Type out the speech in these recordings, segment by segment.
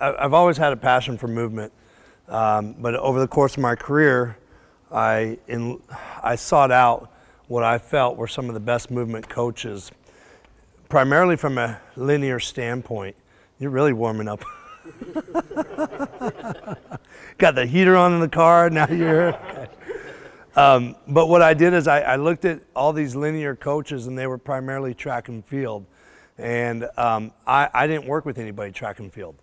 I've always had a passion for movement, but over the course of my career, I sought out what I felt were some of the best movement coaches, primarily from a linear standpoint. You're really warming up. Got the heater on in the car, now you're here. But what I did is I looked at all these linear coaches, and they were primarily track and field. And I didn't work with anybody track and field.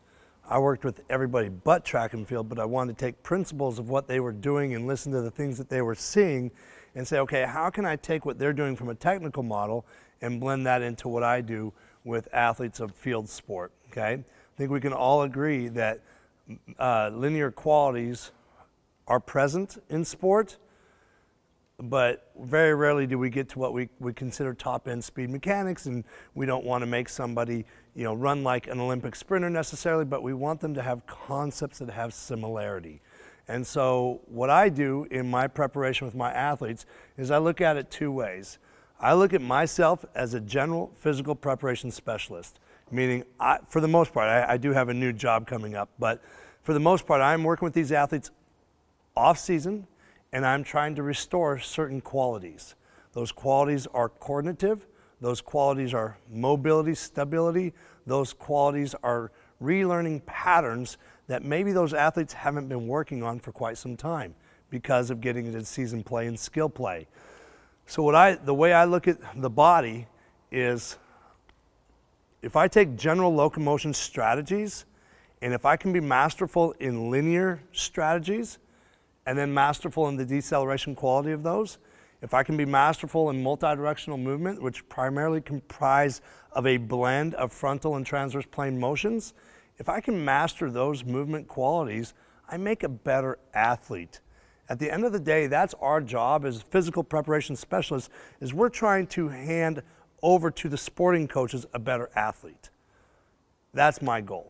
I worked with everybody but track and field, but I wanted to take principles of what they were doing and listen to the things that they were seeing and say, okay, how can I take what they're doing from a technical model and blend that into what I do with athletes of field sport, okay? I think we can all agree that linear qualities are present in sport, but very rarely do we get to what we consider top-end speed mechanics, and we don't want to make somebody, you know, run like an Olympic sprinter necessarily, but we want them to have concepts that have similarity. And so what I do in my preparation with my athletes is I look at it two ways. I look at myself as a general physical preparation specialist, meaning for the most part, I do have a new job coming up, but for the most part, I'm working with these athletes off-season, and I'm trying to restore certain qualities. Those qualities are coordinative, those qualities are mobility, stability, those qualities are relearning patterns that maybe those athletes haven't been working on for quite some time because of getting into season play and skill play. So the way I look at the body is, if I take general locomotion strategies, and if I can be masterful in linear strategies, and then masterful in the deceleration quality of those, if I can be masterful in multidirectional movement, which primarily comprise of a blend of frontal and transverse plane motions, if I can master those movement qualities, I make a better athlete. At the end of the day, that's our job as physical preparation specialists, is we're trying to hand over to the sporting coaches a better athlete. That's my goal.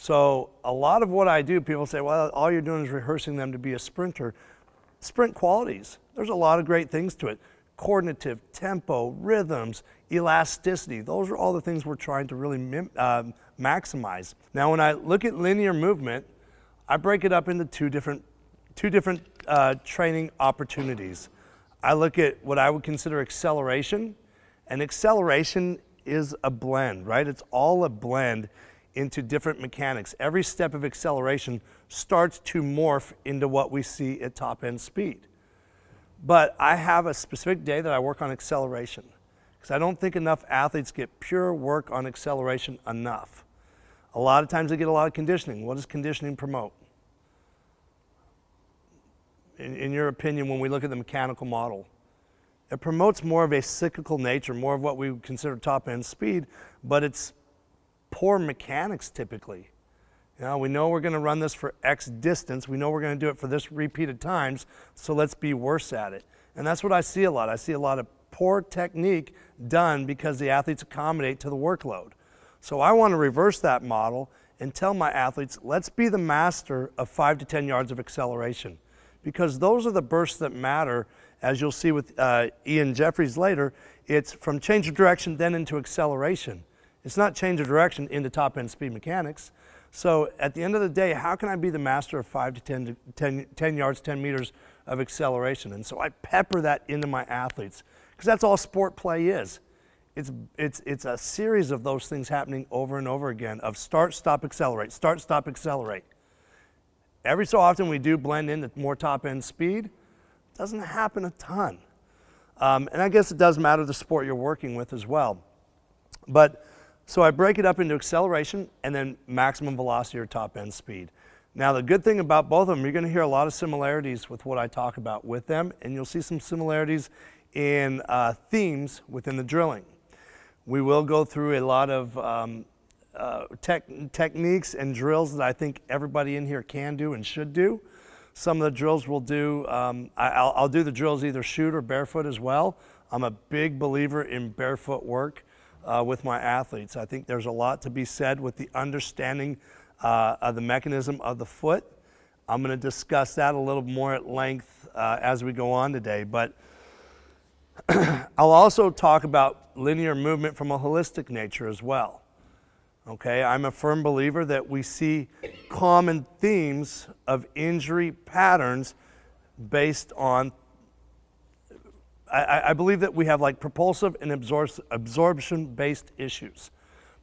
So a lot of what I do, people say, well, all you're doing is rehearsing them to be a sprinter. Sprint qualities, there's a lot of great things to it. Coordinative, tempo, rhythms, elasticity, those are all the things we're trying to really maximize. Now when I look at linear movement, I break it up into two different training opportunities. I look at what I would consider acceleration, and acceleration is a blend, right? It's all a blend into different mechanics. Every step of acceleration starts to morph into what we see at top end speed. But I have a specific day that I work on acceleration, because I don't think enough athletes get pure work on acceleration enough. A lot of times they get a lot of conditioning. What does conditioning promote? In your opinion, when we look at the mechanical model, it promotes more of a cyclical nature, more of what we would consider top end speed, but it's poor mechanics typically. You know, we know we're going to run this for X distance. We know we're going to do it for this repeated times, so let's be worse at it. And that's what I see a lot. I see a lot of poor technique done because the athletes accommodate to the workload. So I want to reverse that model and tell my athletes, let's be the master of 5 to 10 yards of acceleration, because those are the bursts that matter. As you'll see with Ian Jeffries later, it's from change of direction then into acceleration. It's not change of direction into top-end speed mechanics. So at the end of the day, how can I be the master of 5 to 10 yards, 10 meters of acceleration? And so I pepper that into my athletes, because that's all sport play is. It's a series of those things happening over and over again of start, stop, accelerate, start, stop, accelerate. Every so often we do blend into more top-end speed. It doesn't happen a ton. And I guess it does matter the sport you're working with as well. But so I break it up into acceleration and then maximum velocity or top end speed. Now the good thing about both of them, you're going to hear a lot of similarities with what I talk about with them, and you'll see some similarities in themes within the drilling. We will go through a lot of techniques and drills that I think everybody in here can do and should do. Some of the drills we'll do, I'll do the drills either shoot or barefoot as well. I'm a big believer in barefoot work with my athletes. I think there's a lot to be said with the understanding of the mechanism of the foot. I'm going to discuss that a little more at length as we go on today, but I'll also talk about linear movement from a holistic nature as well. Okay, I'm a firm believer that we see common themes of injury patterns based on, I believe that we have like propulsive and absorption-based issues.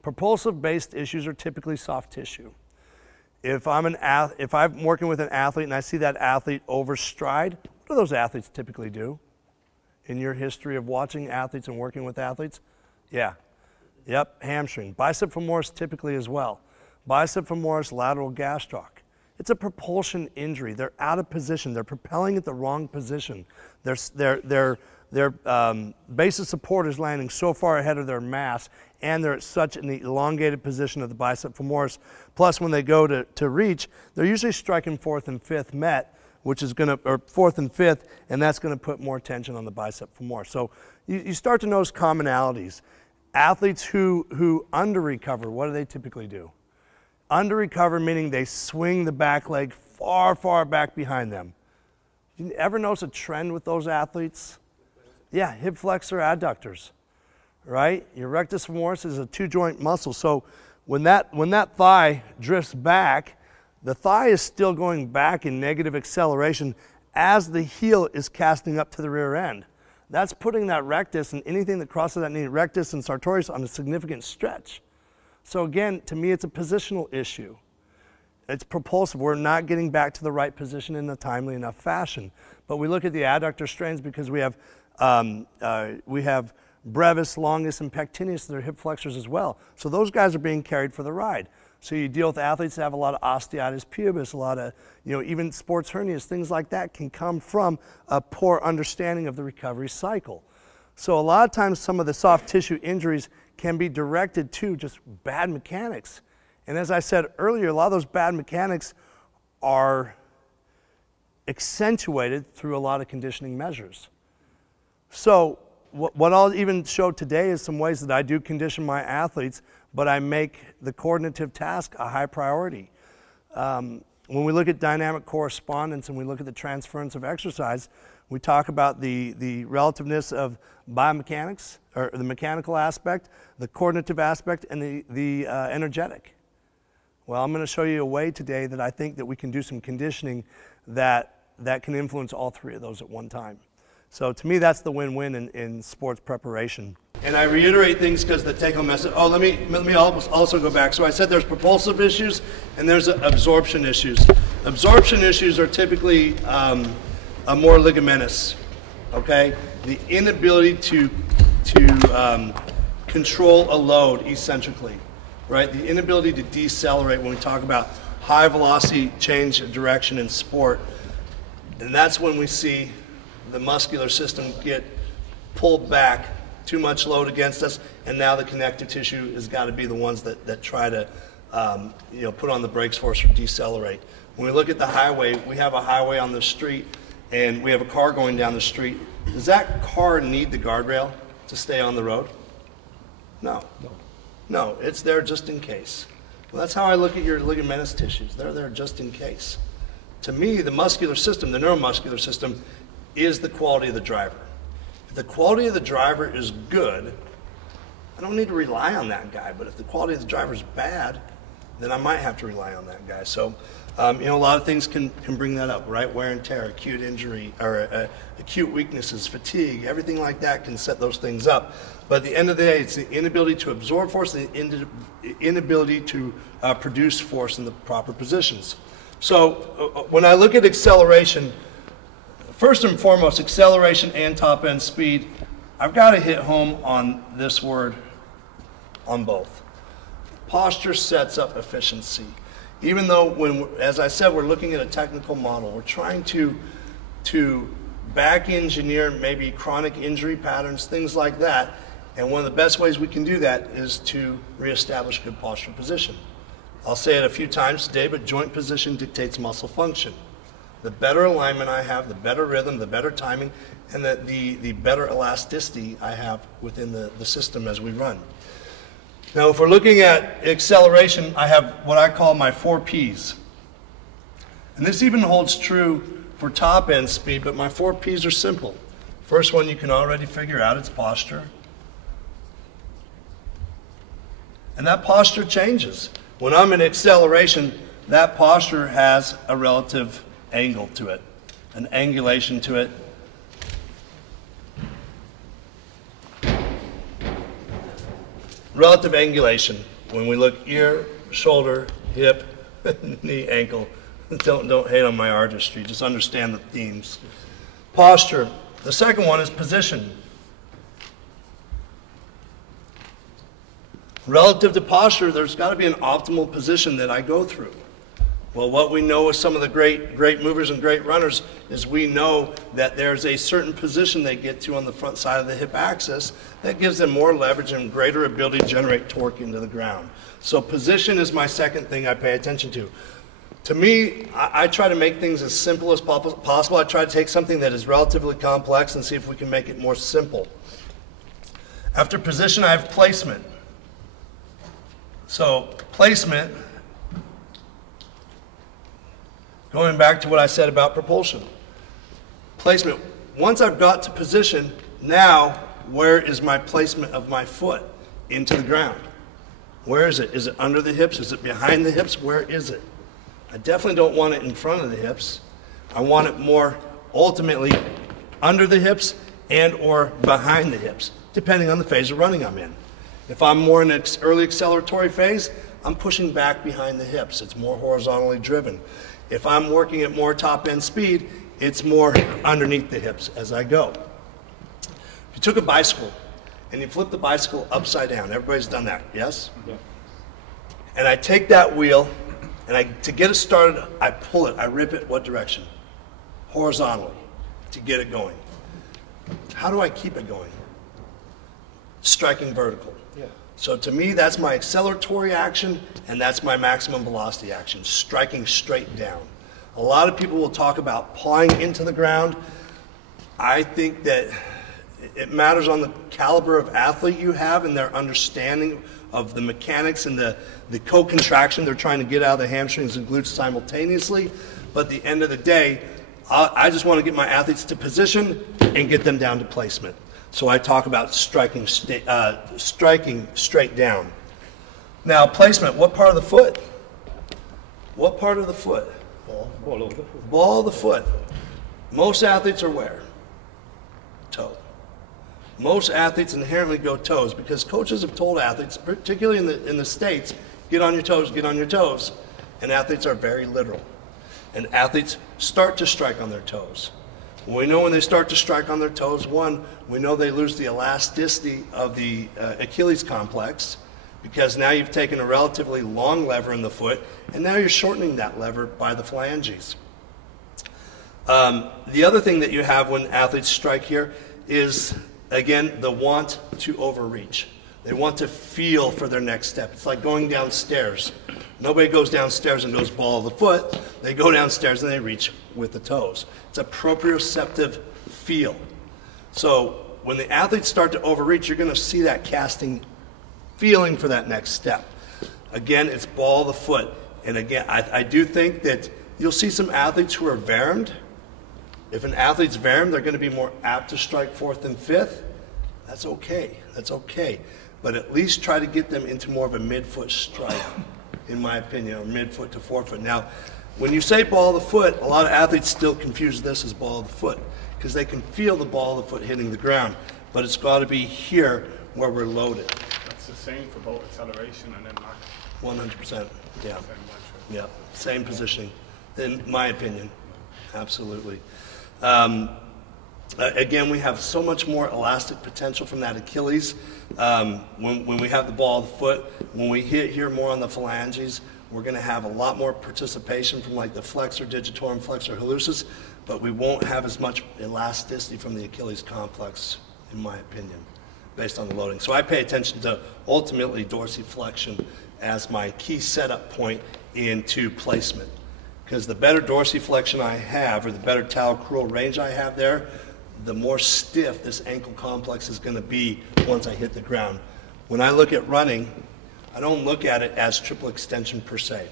Propulsive-based issues are typically soft tissue. If I'm working with an athlete and I see that athlete overstride, what do those athletes typically do? In your history of watching athletes and working with athletes? Yeah. Yep, hamstring. Bicep femoris typically as well. Bicep femoris lateral gastroc. It's a propulsion injury. They're out of position. They're propelling at the wrong position. Their base of support is landing so far ahead of their mass, and they're at such an elongated position of the bicep femoris. Plus, when they go to reach, they're usually striking fourth and fifth met, which is going to, or fourth and fifth, and that's going to put more tension on the bicep femoris. So you start to notice commonalities. Athletes who under-recover, what do they typically do? Under-recover meaning they swing the back leg far, far back behind them. You ever notice a trend with those athletes? Yeah, hip flexor adductors, right? Your rectus femoris is a two-joint muscle. So when that thigh drifts back, the thigh is still going back in negative acceleration as the heel is casting up to the rear end. That's putting that rectus and anything that crosses that knee, rectus and sartorius, on a significant stretch. So again, to me, it's a positional issue. It's propulsive. We're not getting back to the right position in a timely enough fashion. But we look at the adductor strains because we have brevis, longus, and pectineus, they're hip flexors as well. So those guys are being carried for the ride. So you deal with athletes that have a lot of osteitis pubis, a lot of, even sports hernias, things like that can come from a poor understanding of the recovery cycle. So a lot of times some of the soft tissue injuries can be directed to just bad mechanics. And as I said earlier, a lot of those bad mechanics are accentuated through a lot of conditioning measures. So what I'll even show today is some ways that I do condition my athletes, but I make the coordinative task a high priority. When we look at dynamic correspondence and we look at the transference of exercise, we talk about the relativeness of biomechanics, or the mechanical aspect, the coordinative aspect, and the energetic. Well, I'm going to show you a way today that I think that we can do some conditioning that can influence all three of those at one time. So to me, that's the win-win in sports preparation. And I reiterate things because the take-home message. Oh, let me also go back. So I said there's propulsive issues and there's absorption issues. Absorption issues are typically more ligamentous. Okay, the inability to control a load eccentrically, right? The inability to decelerate when we talk about high velocity change of direction in sport, and that's when we see the muscular system get pulled back, too much load against us, and now the connective tissue has got to be the ones that try to put on the brakes for us or decelerate. When we look at the highway, we have a highway on the street and we have a car going down the street. Does that car need the guardrail to stay on the road? No. No, it's there just in case. Well, that's how I look at your ligamentous tissues. They're there just in case. To me, the muscular system, the neuromuscular system, is the quality of the driver. If the quality of the driver is good, I don't need to rely on that guy. But if the quality of the driver is bad, then I might have to rely on that guy. So, a lot of things can bring that up, right? Wear and tear, acute injury, or acute weaknesses, fatigue, everything like that can set those things up. But at the end of the day, it's the inability to absorb force and the inability to produce force in the proper positions. So when I look at acceleration, first and foremost, acceleration and top end speed, I've got to hit home on this word on both. Posture sets up efficiency. Even though, as I said, we're looking at a technical model, we're trying to back engineer maybe chronic injury patterns, things like that. And one of the best ways we can do that is to reestablish good posture position. I'll say it a few times today, but joint position dictates muscle function. The better alignment I have, the better rhythm, the better timing, and the better elasticity I have within the system as we run. Now, if we're looking at acceleration, I have what I call my 4 Ps. And this even holds true for top end speed, but my 4 Ps are simple. First one you can already figure out, it's posture. And that posture changes. When I'm in acceleration, that posture has a relative angle to it, an angulation to it. Relative angulation, when we look ear, shoulder, hip, knee, ankle. Don't hate on my artistry, just understand the themes. Posture. The second one is position. Relative to posture, there's got to be an optimal position that I go through. Well, what we know with some of the great movers and great runners is we know that there's a certain position they get to on the front side of the hip axis that gives them more leverage and greater ability to generate torque into the ground. So position is my second thing I pay attention to. To me, I try to make things as simple as possible. I try to take something that is relatively complex and see if we can make it more simple. After position, I have placement. So placement, going back to what I said about propulsion. Placement, once I've got to position, now where is my placement of my foot into the ground? Where is it? Is it under the hips? Is it behind the hips? Where is it? I definitely don't want it in front of the hips. I want it more ultimately under the hips and or behind the hips, depending on the phase of running I'm in. If I'm more in an early acceleratory phase, I'm pushing back behind the hips. It's more horizontally driven. If I'm working at more top-end speed, it's more underneath the hips as I go. If you took a bicycle and you flip the bicycle upside down, everybody's done that, yes? Yeah. And I take that wheel, and to get it started, I pull it, I rip it, what direction? Horizontally, to get it going. How do I keep it going? Striking vertical. Yeah. So to me, that's my acceleratory action, and that's my maximum velocity action, striking straight down. A lot of people will talk about pawing into the ground. I think that it matters on the caliber of athlete you have and their understanding of the mechanics and the co-contraction they're trying to get out of the hamstrings and glutes simultaneously. But at the end of the day, I just want to get my athletes to position and get them down to placement. So I talk about striking straight down. Now placement, what part of the foot? What part of the foot? Ball of the foot. Ball of the foot. Most athletes are where? Toe. Most athletes inherently go toes because coaches have told athletes, particularly in the States, get on your toes, get on your toes. And athletes are very literal. And athletes start to strike on their toes. We know when they start to strike on their toes, one, we know they lose the elasticity of the Achilles complex because now you've taken a relatively long lever in the foot and now you're shortening that lever by the phalanges. The other thing that you have when athletes strike here is, again, the want to overreach. They want to feel for their next step. It's like going downstairs. Nobody goes downstairs and goes ball of the foot. They go downstairs and they reach with the toes. It's a proprioceptive feel. So when the athletes start to overreach, you're going to see that casting feeling for that next step. Again, it's ball of the foot. And again, I do think that you'll see some athletes who are varimed. If an athlete's varimed, they're going to be more apt to strike fourth and fifth. That's okay. That's okay. But at least try to get them into more of a midfoot strike, in my opinion, or midfoot to forefoot. Now, when you say ball of the foot, a lot of athletes still confuse this as ball of the foot because they can feel the ball of the foot hitting the ground, but it's got to be here where we're loaded. That's the same for both acceleration and then mark. 100%. Yeah. Yeah. Same positioning, in my opinion. Absolutely. Again, we have so much more elastic potential from that Achilles. When we have the ball of the foot, when we hit here more on the phalanges, we're going to have a lot more participation from like the flexor digitorum, flexor hallucis, but we won't have as much elasticity from the Achilles complex, in my opinion, based on the loading. So I pay attention to ultimately dorsiflexion as my key setup point into placement. Because the better dorsiflexion I have, or the better talocrural range I have there, the more stiff this ankle complex is going to be once I hit the ground. When I look at running, I don't look at it as triple extension per se.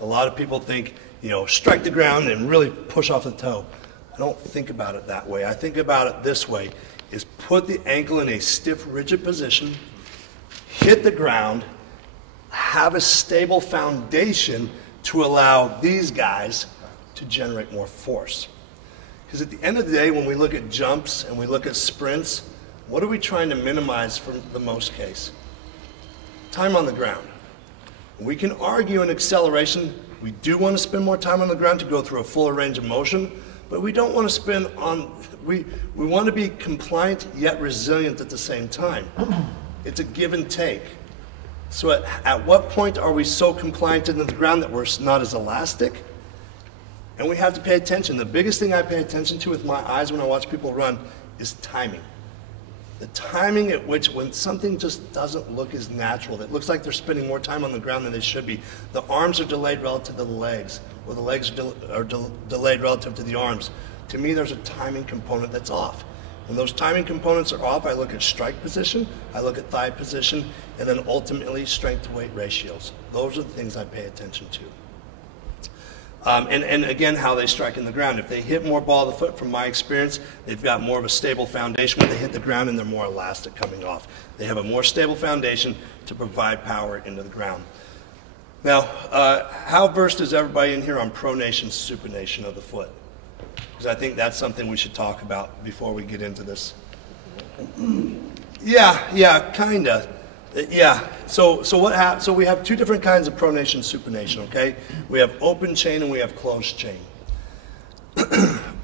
A lot of people think, you know, strike the ground and really push off the toe. I don't think about it that way. I think about it this way, is put the ankle in a stiff, rigid position, hit the ground, have a stable foundation to allow these guys to generate more force. Because at the end of the day, when we look at jumps and we look at sprints, what are we trying to minimize for the most case? Time on the ground. We can argue in acceleration, we do want to spend more time on the ground to go through a fuller range of motion, but we don't want to spend on, we want to be compliant yet resilient at the same time. It's a give and take. So at what point are we so compliant into the ground that we're not as elastic? And we have to pay attention. The biggest thing I pay attention to with my eyes when I watch people run is timing. The timing at which when something just doesn't look as natural, it looks like they're spending more time on the ground than they should be. The arms are delayed relative to the legs, or the legs are delayed relative to the arms. To me, there's a timing component that's off. When those timing components are off, I look at strike position, I look at thigh position, and then ultimately strength to weight ratios. Those are the things I pay attention to. And again, how they strike in the ground. If they hit more ball of the foot, from my experience, they've got more of a stable foundation when they hit the ground, and they're more elastic coming off. They have a more stable foundation to provide power into the ground. Now, how versed is everybody in here on pronation, supination of the foot? Because I think that's something we should talk about before we get into this. Yeah, kinda. Yeah, so we have two different kinds of pronation, supination, okay? We have open chain and we have closed chain.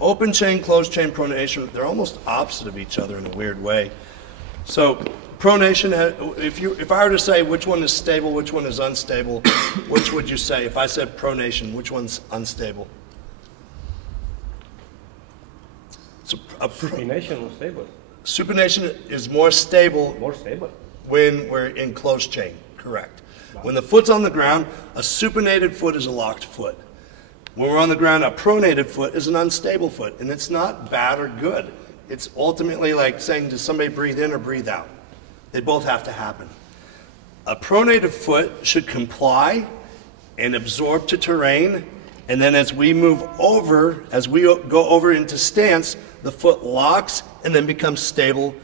Open chain, closed chain pronation, they're almost opposite of each other in a weird way. So pronation, if I were to say which one is stable, which one is unstable, which would you say? If I said pronation, which one's unstable? So Supination is stable. Supination is more stable. More stable. When we're in closed chain, correct. When the foot's on the ground, a supinated foot is a locked foot. When we're on the ground, a pronated foot is an unstable foot, and it's not bad or good. It's ultimately like saying, does somebody breathe in or breathe out? They both have to happen. A pronated foot should comply and absorb to terrain, and then as we move over, as we go over into stance, the foot locks and then becomes stable,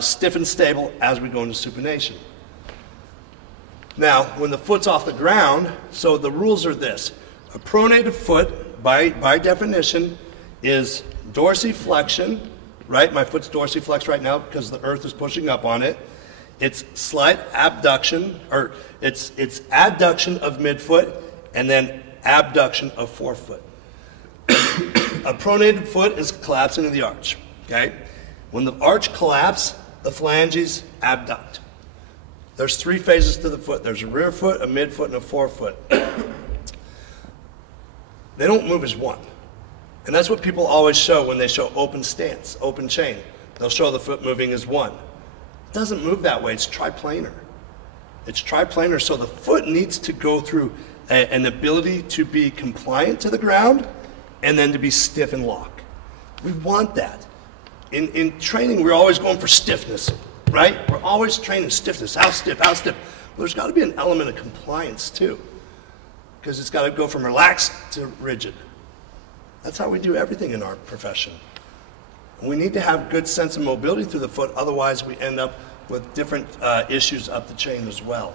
stiff and stable as we go into supination. Now, when the foot's off the ground, so the rules are this. A pronated foot, by definition, is dorsiflexion, right? My foot's dorsiflexed right now because the earth is pushing up on it. It's slight abduction, or it's adduction of midfoot, and then abduction of forefoot. A pronated foot is collapsed into the arch, okay? When the arch collapses, the phalanges abduct. There's three phases to the foot. There's a rear foot, a midfoot, and a forefoot. They don't move as one. And that's what people always show when they show open stance, open chain. They'll show the foot moving as one. It doesn't move that way. It's triplanar. It's triplanar, so the foot needs to go through an ability to be compliant to the ground and then to be stiff and lock. We want that. In training, we're always going for stiffness, right? We're always training stiffness. How stiff, how stiff? Well, there's got to be an element of compliance, too, because it's got to go from relaxed to rigid. That's how we do everything in our profession. And we need to have good sense of mobility through the foot, otherwise we end up with different issues up the chain as well.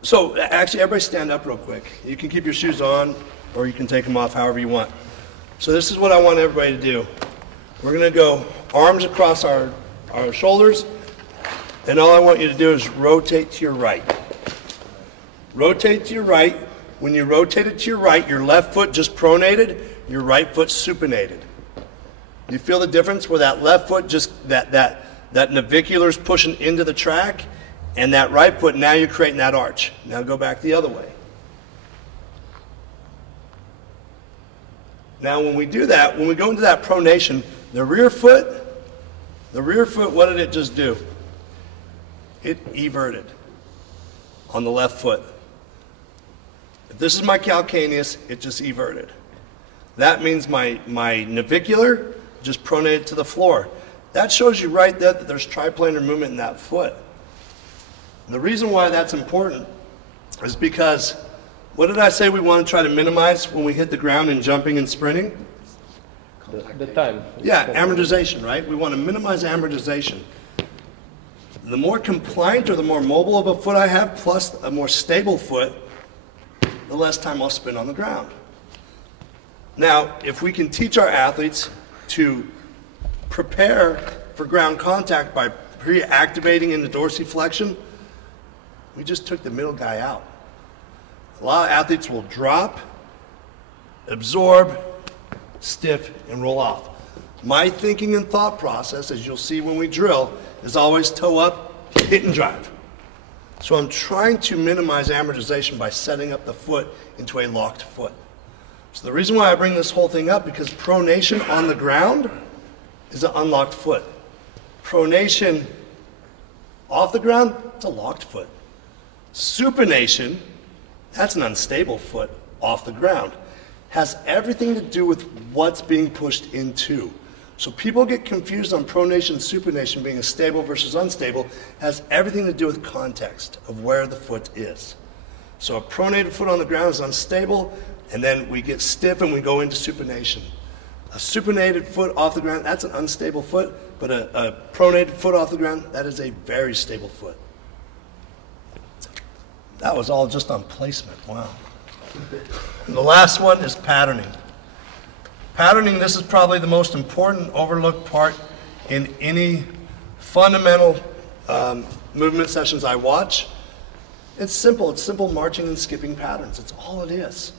So actually, everybody stand up real quick. You can keep your shoes on, or you can take them off however you want. So this is what I want everybody to do. We're going to go arms across our shoulders, and all I want you to do is rotate to your right. Rotate to your right. When you rotate it to your right, your left foot just pronated, your right foot supinated. You feel the difference where that left foot just, that navicular is pushing into the track, and that right foot, now you're creating that arch. Now go back the other way. Now when we do that, when we go into that pronation, the rear foot, what did it just do? It everted on the left foot. If this is my calcaneus, it just everted. That means my navicular just pronated to the floor. That shows you right there that there's triplanar movement in that foot. The reason why that's important is because, what did I say we want to try to minimize when we hit the ground in jumping and sprinting? The time. Yeah, amortization, right? We want to minimize amortization. the more compliant or the more mobile of a foot I have, plus a more stable foot, the less time I'll spend on the ground. Now, if we can teach our athletes to prepare for ground contact by pre-activating in the dorsiflexion, we just took the middle guy out. A lot of athletes will drop, absorb, stiff, and roll off. My thinking and thought process, as you'll see when we drill, is always toe up, hit and drive. So I'm trying to minimize amortization by setting up the foot into a locked foot. So the reason why I bring this whole thing up, because pronation on the ground is an unlocked foot. Pronation off the ground, it's a locked foot. Supination, that's an unstable foot off the ground. Has everything to do with what's being pushed into. So people get confused on pronation, supination being a stable versus unstable. Has everything to do with context of where the foot is. So a pronated foot on the ground is unstable, and then we get stiff and we go into supination. A supinated foot off the ground, that's an unstable foot, but a pronated foot off the ground, that is a very stable foot. That was all just on placement, wow. And the last one is patterning. Patterning, this is probably the most important overlooked part in any fundamental movement sessions I watch. It's simple marching and skipping patterns. It's all it is.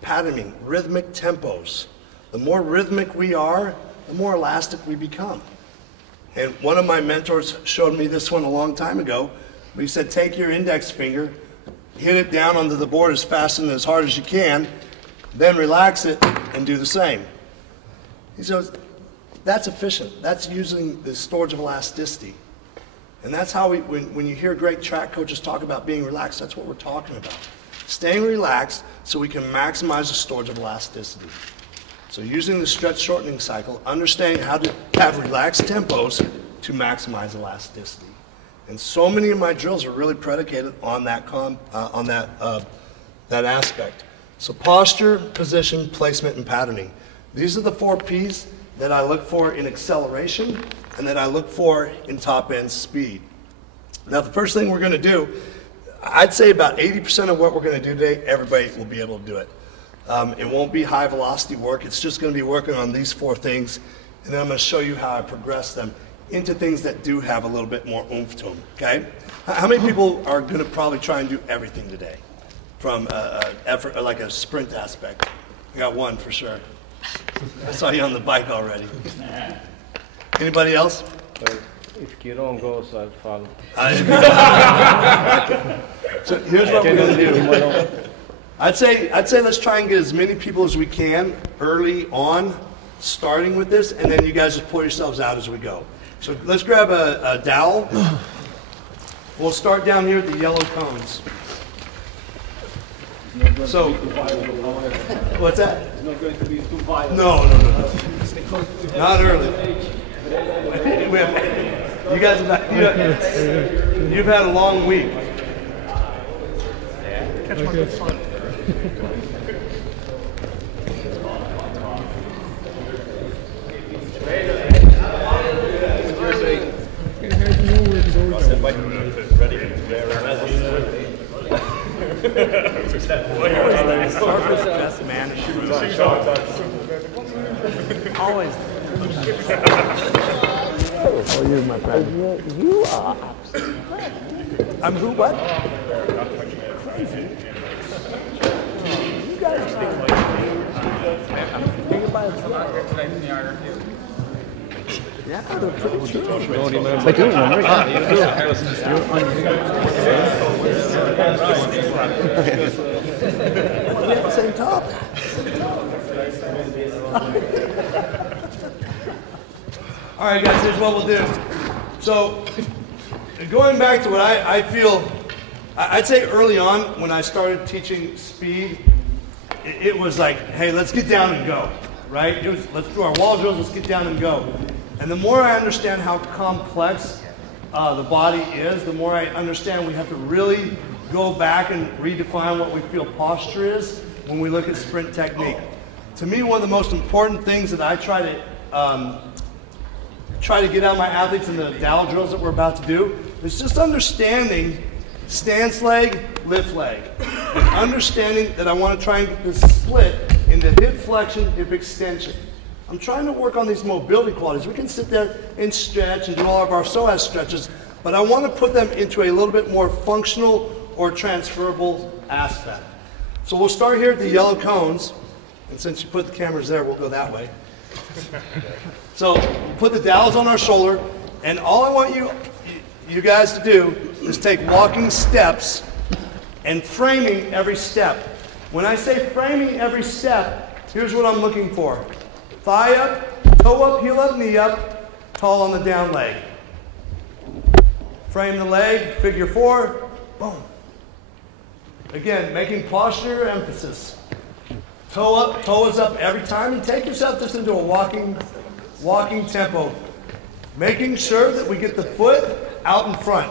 Patterning, rhythmic tempos. The more rhythmic we are, the more elastic we become. And one of my mentors showed me this one a long time ago. He said, take your index finger, hit it down onto the board as fast and as hard as you can, then relax it and do the same. He says, that's efficient. That's using the storage of elasticity. And that's how when you hear great track coaches talk about being relaxed, that's what we're talking about. Staying relaxed so we can maximize the storage of elasticity. So using the stretch shortening cycle, understanding how to have relaxed tempos to maximize elasticity. And so many of my drills are really predicated on that aspect. So posture, position, placement, and patterning. These are the 4 P's that I look for in acceleration and that I look for in top end speed. Now the first thing we're going to do, I'd say about 80% of what we're going to do today, everybody will be able to do it. It won't be high velocity work, it's just going to be working on these 4 things, and then I'm going to show you how I progress them into things that do have a little bit more oomph to them, okay? How many people are going to probably try and do everything today from effort, like a sprint aspect? I got one for sure. I saw you on the bike already. Anybody else? If you don't go, so I'll follow. So here's what we're going to do. I'd say let's try and get as many people as we can early on, starting with this, and then you guys just pull yourselves out as we go. So let's grab a dowel. We'll start down here with the yellow cones. So, what's that? It's not going to be too violent. No. Not early. You guys you've had a long week. Catch my good son. Best man. Always. Oh, you're my friend. You are absolutely. I'm who? What? Crazy. You guys think about it. Yeah, they're pretty true. I do remember. We have the same top. All right, guys, here's what we'll do. So, going back to what I feel, I'd say early on when I started teaching speed, it was like, hey, let's get down and go, right? Let's do our wall drills, let's get down and go. And the more I understand how complex the body is, the more I understand we have to really go back and redefine what we feel posture is when we look at sprint technique. To me, one of the most important things that I try to get out of my athletes in the dowel drills that we're about to do is just understanding stance leg, lift leg. And understanding that I want to try and get this split into hip flexion, hip extension. I'm trying to work on these mobility qualities. We can sit there and stretch and do all of our psoas stretches, but I want to put them into a little bit more functional or transferable aspect. So we'll start here at the yellow cones, and since you put the cameras there, we'll go that way. So we'll put the dowels on our shoulder, and all I want you guys to do is take walking steps and framing every step. When I say framing every step, here's what I'm looking for. Thigh up, toe up, heel up, knee up, tall on the down leg. Frame the leg, figure 4, boom. Again, making posture emphasis. Toe up, toe is up every time, and take yourself just into a walking tempo. Making sure that we get the foot out in front.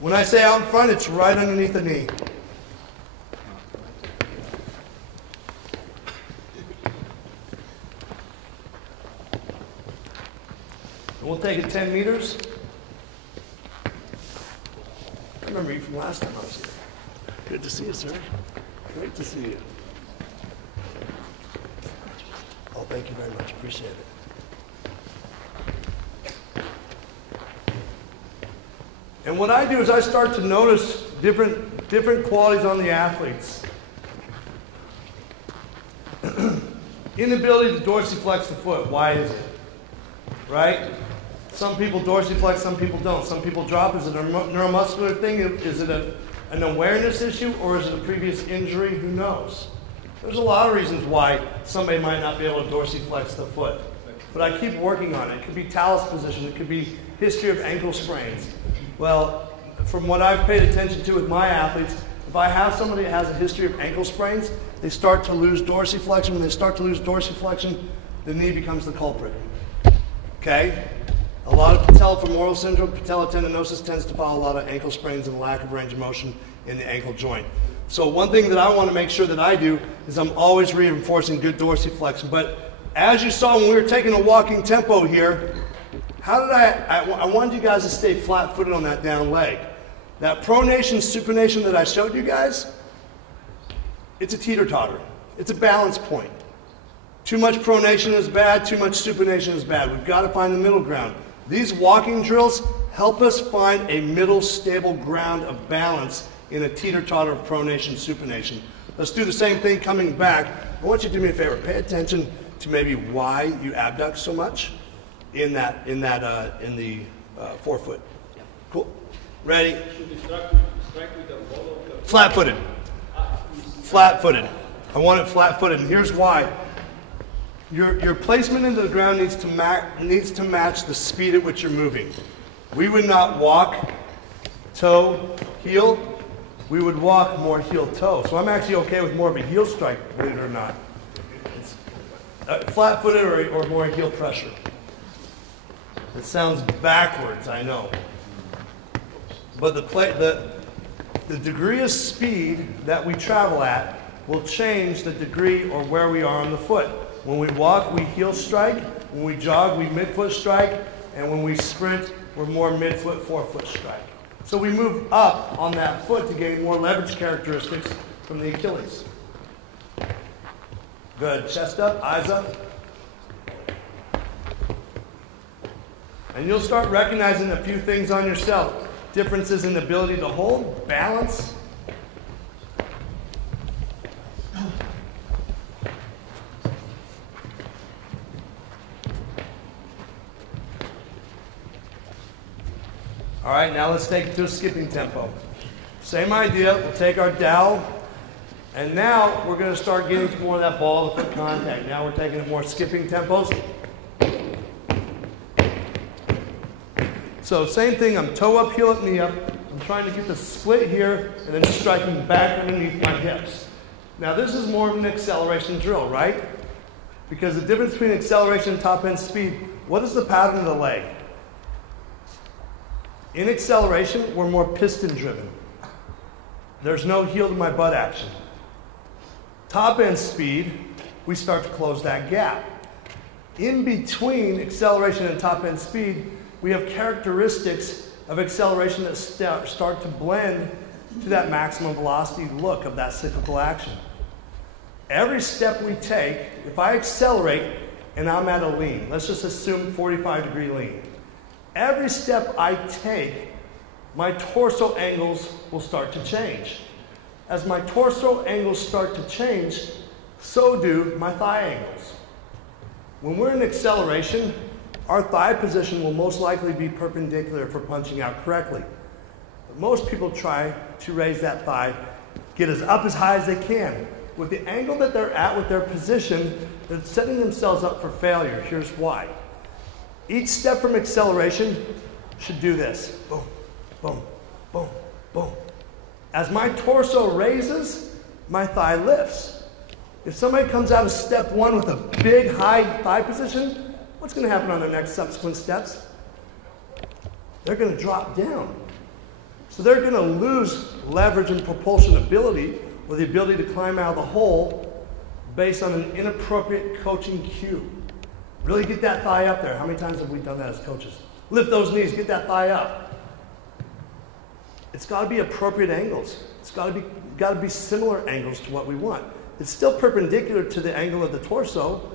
When I say out in front, it's right underneath the knee. And we'll take it 10 meters. I remember you from last time I was here. Good to see you, sir. Great to see you. Oh, thank you very much. Appreciate it. And what I do is I start to notice different qualities on the athletes. Inability to dorsiflex the foot. Why is it? Right? Some people dorsiflex, some people don't. Some people drop. Is it a neuromuscular thing? Is it an awareness issue, or is it a previous injury? Who knows? There's a lot of reasons why somebody might not be able to dorsiflex the foot. But I keep working on it. It could be talus position. It could be history of ankle sprains. Well, from what I've paid attention to with my athletes, if I have somebody that has a history of ankle sprains, they start to lose dorsiflexion. When they start to lose dorsiflexion, the knee becomes the culprit. Okay? A lot of patellofemoral syndrome, patellotendinosis tends to follow a lot of ankle sprains and lack of range of motion in the ankle joint. So one thing that I want to make sure that I do is I'm always reinforcing good dorsiflexion. But as you saw when we were taking a walking tempo here, how did I wanted you guys to stay flat-footed on that down leg. That pronation, supination that I showed you guys, it's a teeter-totter. It's a balance point. Too much pronation is bad, too much supination is bad. We've got to find the middle ground. These walking drills help us find a middle stable ground of balance in a teeter-totter of pronation, supination. Let's do the same thing coming back. I want you to do me a favor. Pay attention to maybe why you abduct so much in the forefoot. Cool. Ready? Flat-footed. Flat-footed. I want it flat-footed, and here's why. Your placement into the ground needs to match the speed at which you're moving. We would not walk toe, heel. We would walk more heel toe. So I'm actually okay with more of a heel strike, believe it or not. Flat-footed or more heel pressure. It sounds backwards, I know. But the degree of speed that we travel at will change the degree or where we are on the foot. When we walk, we heel strike. When we jog, we midfoot strike. And when we sprint, we're more midfoot, forefoot strike. So we move up on that foot to gain more leverage characteristics from the Achilles. Good. Chest up, eyes up. And you'll start recognizing a few things on yourself. Differences in ability to hold, balance. All right, now let's take it to a skipping tempo. Same idea, we'll take our dowel, and now we're going to start getting to more of that ball of the foot contact. Now we're taking it more skipping tempos. So same thing, I'm toe up, heel up, knee up. I'm trying to get the split here and then striking back underneath my hips. Now this is more of an acceleration drill, right? Because the difference between acceleration and top end speed, what is the pattern of the leg? In acceleration, we're more piston driven. There's no heel to my butt action. Top end speed, we start to close that gap. In between acceleration and top end speed, we have characteristics of acceleration that start to blend to that maximum velocity look of that cyclical action. Every step we take, if I accelerate and I'm at a lean, let's just assume 45-degree lean. Every step I take, my torso angles will start to change. As my torso angles start to change, so do my thigh angles. When we're in acceleration, our thigh position will most likely be perpendicular if we're punching out correctly. But most people try to raise that thigh, get as up as high as they can. With the angle that they're at with their position, they're setting themselves up for failure. Here's why. Each step from acceleration should do this. Boom, boom, boom, boom. As my torso raises, my thigh lifts. If somebody comes out of step one with a big, high thigh position, what's going to happen on their next subsequent steps? They're going to drop down. So they're going to lose leverage and propulsion ability, or the ability to climb out of the hole based on an inappropriate coaching cue. Really get that thigh up there. How many times have we done that as coaches? Lift those knees, get that thigh up. It's got to be appropriate angles. It's got to be similar angles to what we want. It's still perpendicular to the angle of the torso,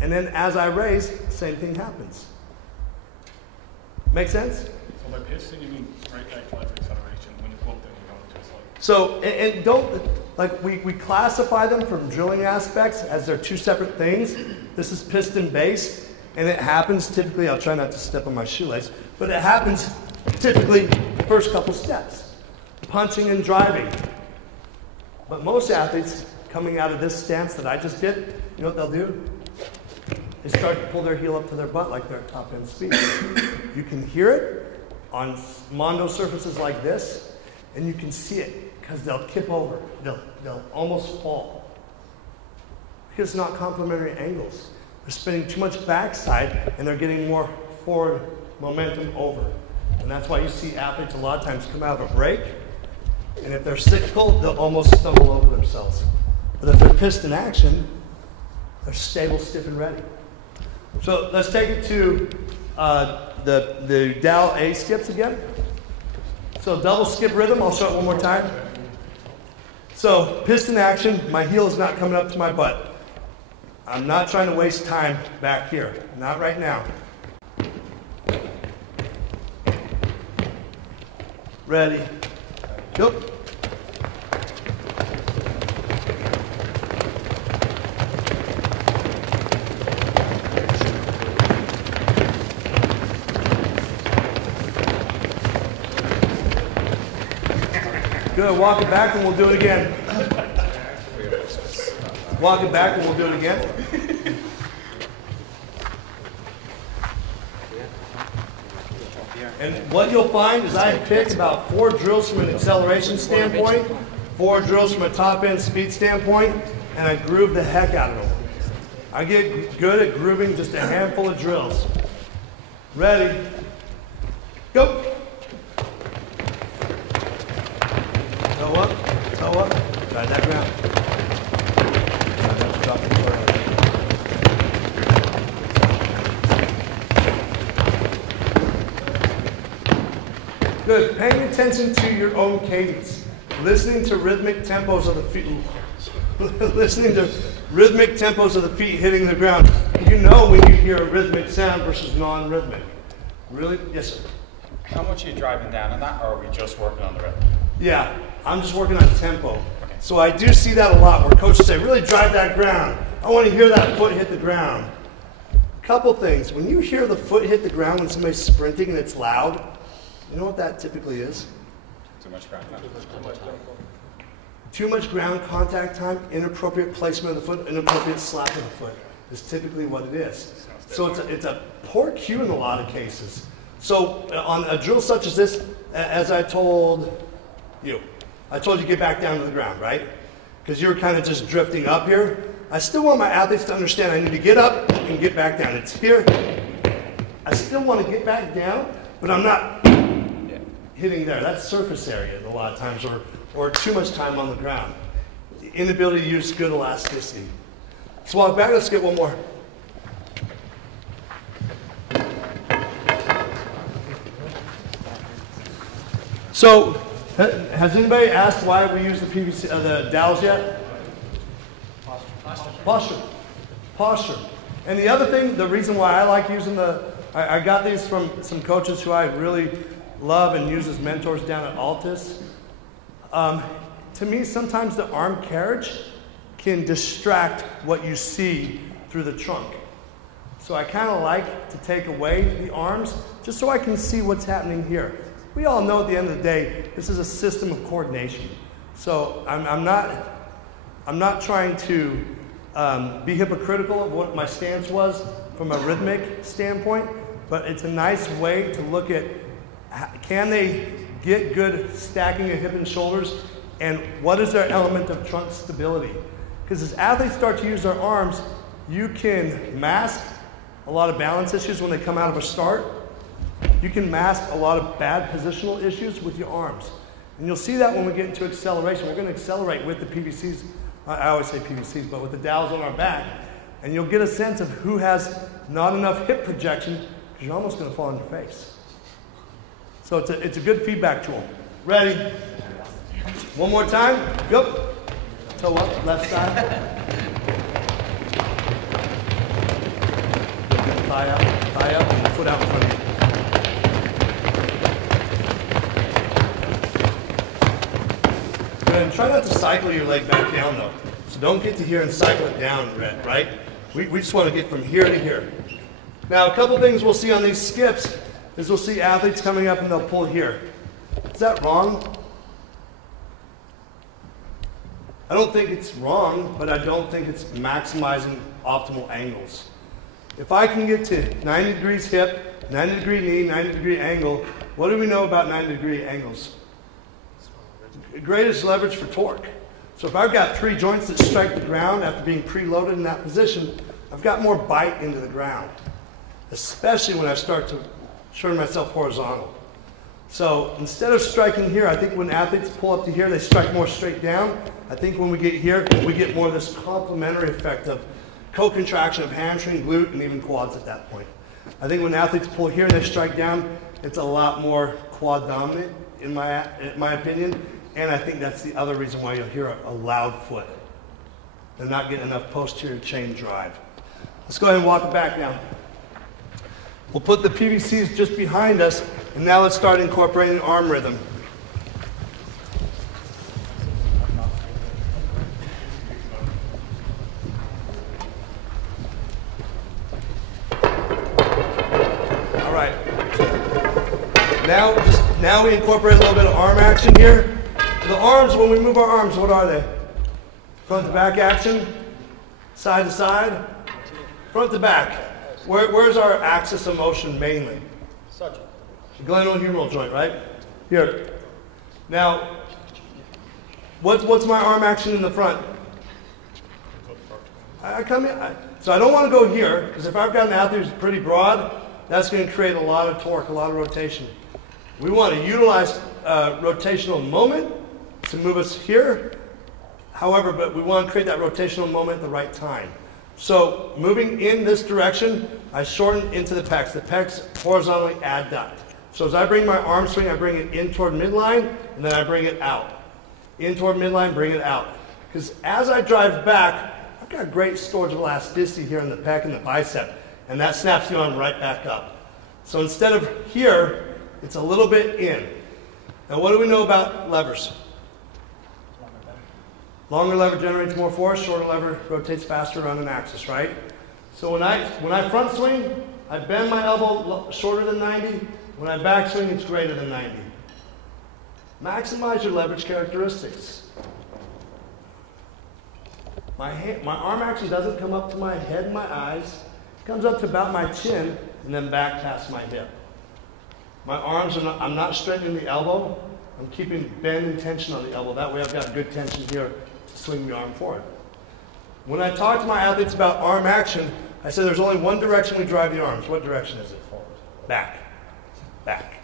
and then as I raise, same thing happens. Make sense? So by piston, you mean right leg left acceleration. When you go up, then you go into a slow. So, and don't, like we classify them from drilling aspects as they're two separate things. This is piston based, and it happens typically, I'll try not to step on my shoelace, but it happens typically the first couple steps, punching and driving. But most athletes coming out of this stance that I just did, you know what they'll do? They start to pull their heel up to their butt like they're at top end speed. You can hear it on mondo surfaces like this, and you can see it because they'll kip over. They'll almost fall. Because it's not complementary angles. They're spinning too much backside, and they're getting more forward momentum over. And that's why you see athletes a lot of times come out of a break, and if they're cyclical, they'll almost stumble over themselves. But if they're piston action, they're stable, stiff, and ready. So let's take it to the Dow A skips again. So double skip rhythm, I'll show it one more time. So piston action, my heel is not coming up to my butt. I'm not trying to waste time back here, not right now. Ready, go. Good, walk it back and we'll do it again. Walk it back and we'll do it again. And what you'll find is I picked about 4 drills from an acceleration standpoint, 4 drills from a top end speed standpoint, and I groove the heck out of them. I get good at grooving just a handful of drills. Ready, go. Toe up, try that ground. Try not to drop the floor. Good, paying attention to your own cadence. Listening to rhythmic tempos of the feet. Listening to rhythmic tempos of the feet hitting the ground. You know when you hear a rhythmic sound versus non-rhythmic. Really? Yes, sir. How much are you driving down on that, or are we just working on the rhythm? Yeah, I'm just working on tempo. Okay. So I do see that a lot where coaches say, really drive that ground. I want to hear that foot hit the ground. Couple things. When you hear the foot hit the ground when somebody's sprinting and it's loud, you know what that typically is? Too much ground. Too much ground contact time, inappropriate placement of the foot, inappropriate slap of the foot is typically what it is. So it's a poor cue in a lot of cases. So on a drill such as this, as I told you get back down to the ground, right? Because you're kind of just drifting up here. I still want my athletes to understand I need to get up and get back down. It's here. I still want to get back down, but I'm not hitting there. That's surface area a lot of times, or too much time on the ground. The inability to use good elasticity. So walk back, let's get one more. So, has anybody asked why we use the PVC, the dowels yet? Posture. And the other thing, the reason why I like using I got these from some coaches who I really love and use as mentors down at Altus. To me, sometimes the arm carriage can distract what you see through the trunk. So I kind of like to take away the arms just so I can see what's happening here. We all know at the end of the day, this is a system of coordination. So I'm not trying to be hypocritical of what my stance was from a rhythmic standpoint, but it's a nice way to look at can they get good stacking of hip and shoulders, and what is their element of trunk stability? Because as athletes start to use their arms, you can mask a lot of balance issues when they come out of a start. You can mask a lot of bad positional issues with your arms. And you'll see that when we get into acceleration. We're going to accelerate with the PVCs. I always say PVCs, but with the dowels on our back. And you'll get a sense of who has not enough hip projection, because you're almost going to fall on your face. So it's a good feedback tool. Ready? One more time. Go. Toe up, left side. Thigh up, and foot out in front of you. And try not to cycle your leg back down though. So don't get to here and cycle it down, right? We just want to get from here to here. Now a couple things we'll see on these skips is we'll see athletes coming up and they'll pull here. Is that wrong? I don't think it's wrong, but I don't think it's maximizing optimal angles. If I can get to 90 degrees hip, 90 degree knee, 90 degree angle, what do we know about 90 degree angles? Greatest leverage for torque. So if I've got three joints that strike the ground after being preloaded in that position, I've got more bite into the ground, especially when I start to turn myself horizontal. So instead of striking here, I think when athletes pull up to here, they strike more straight down. I think when we get here, we get more of this complementary effect of co-contraction of hamstring, glute, and even quads at that point. I think when athletes pull here and they strike down, it's a lot more quad dominant in my opinion. And I think that's the other reason why you'll hear a loud foot. They're not getting enough posterior chain drive. Let's go ahead and walk it back now. We'll put the PVCs just behind us, and now let's start incorporating arm rhythm. All right. Now we incorporate a little bit of arm action here. The arms, when we move our arms, what are they? Front to back action, side to side, front to back. Where's our axis of motion mainly? The glenohumeral joint, right? Here. Now, what's my arm action in the front? I come in. So I don't want to go here, because if I've got an athlete who's pretty broad, that's going to create a lot of torque, a lot of rotation. We want to utilize rotational moment to move us here. However, but we want to create that rotational moment at the right time. So moving in this direction, I shorten into the pecs. The pecs horizontally adduct. So as I bring my arm swing, I bring it in toward midline, and then I bring it out. In toward midline, bring it out. Because as I drive back, I've got great storage of elasticity here in the pec and the bicep, and that snaps the arm right back up. So instead of here, it's a little bit in. Now what do we know about levers? Longer lever generates more force, shorter lever rotates faster around an axis, right? So when I front swing, I bend my elbow shorter than 90. When I back swing, it's greater than 90. Maximize your leverage characteristics. My arm action doesn't come up to my head and my eyes. It comes up to about my chin and then back past my hip. My arms are I'm not straightening the elbow. I'm keeping bend and tension on the elbow. That way I've got good tension here to swing the arm forward. When I talk to my athletes about arm action, I say there's only one direction we drive the arms. What direction is it? Forward. Back. Back.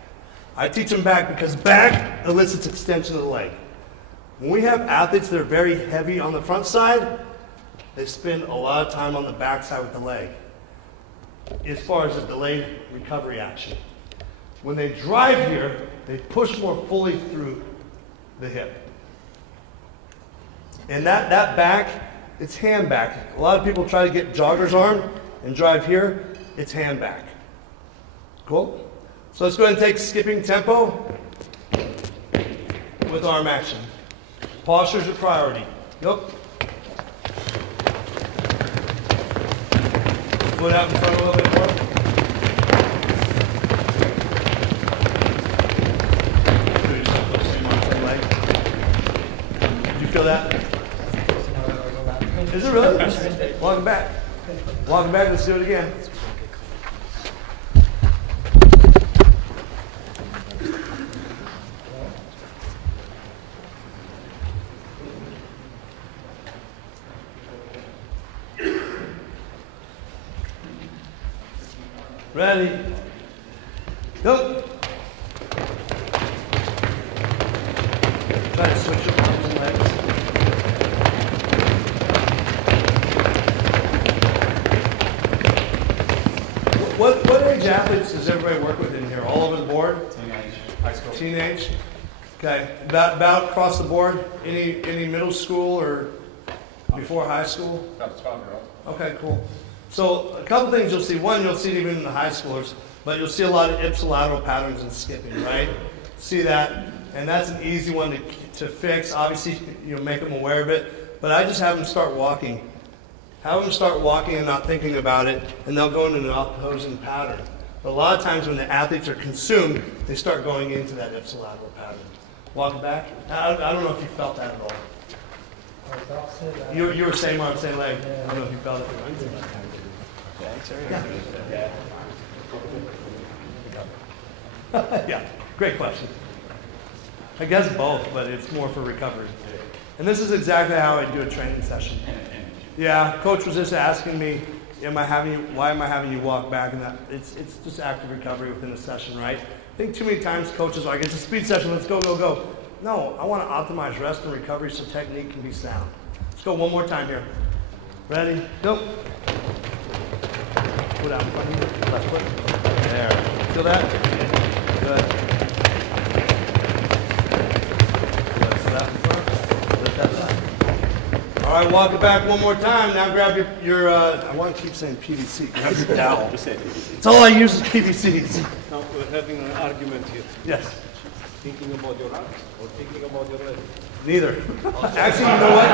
I teach them back because back elicits extension of the leg. When we have athletes that are very heavy on the front side, they spend a lot of time on the back side with the leg as far as a delayed recovery action. When they drive here, they push more fully through the hip. And that back, it's hand back. A lot of people try to get jogger's arm and drive here. It's hand back. Cool? So let's go ahead and take skipping tempo with arm action. Posture's your priority. Yep. Foot out in front a little bit more. Did you feel that? Is it really? Walking back. Walking back, let's do it again. Ready? Go. Try to switch your arms and legs. What age athletes does everybody work with in here? All over the board? Teenage, high school. Teenage? Okay. About across the board? Any middle school or before high school? About a 12-year-old. Okay, cool. So a couple things you'll see. One, you'll see it even in the high schoolers, but you'll see a lot of ipsilateral patterns in skipping, right? See that? And that's an easy one to fix. Obviously, you'll make them aware of it, but I just have them start walking. Have them start walking and not thinking about it, and they'll go into an opposing pattern. But a lot of times when the athletes are consumed, they start going into that ipsilateral pattern. Walking back. I don't know if you felt that at all. You were same arm, same leg. I don't know if you felt it. Yeah, great question. I guess both, but it's more for recovery. And this is exactly how I do a training session. Yeah, coach was just asking me, why am I having you walk back? And that it's just active recovery within a session, right? I think too many times coaches are like, it's a speed session, let's go, go, go. No, I want to optimize rest and recovery so technique can be sound. Let's go one more time here. Ready? Go. Foot out in front of you. Left foot. There. Feel that? Good. Lift it out in front. Lift that side. All right, walk it back one more time. Now grab your I want to keep saying PVC. Grab your dowel. Just say PVC. It's all I use is PVCs. Now we're having an argument here. Yes. Thinking about your arms or thinking about your legs? Neither. Actually, you know what?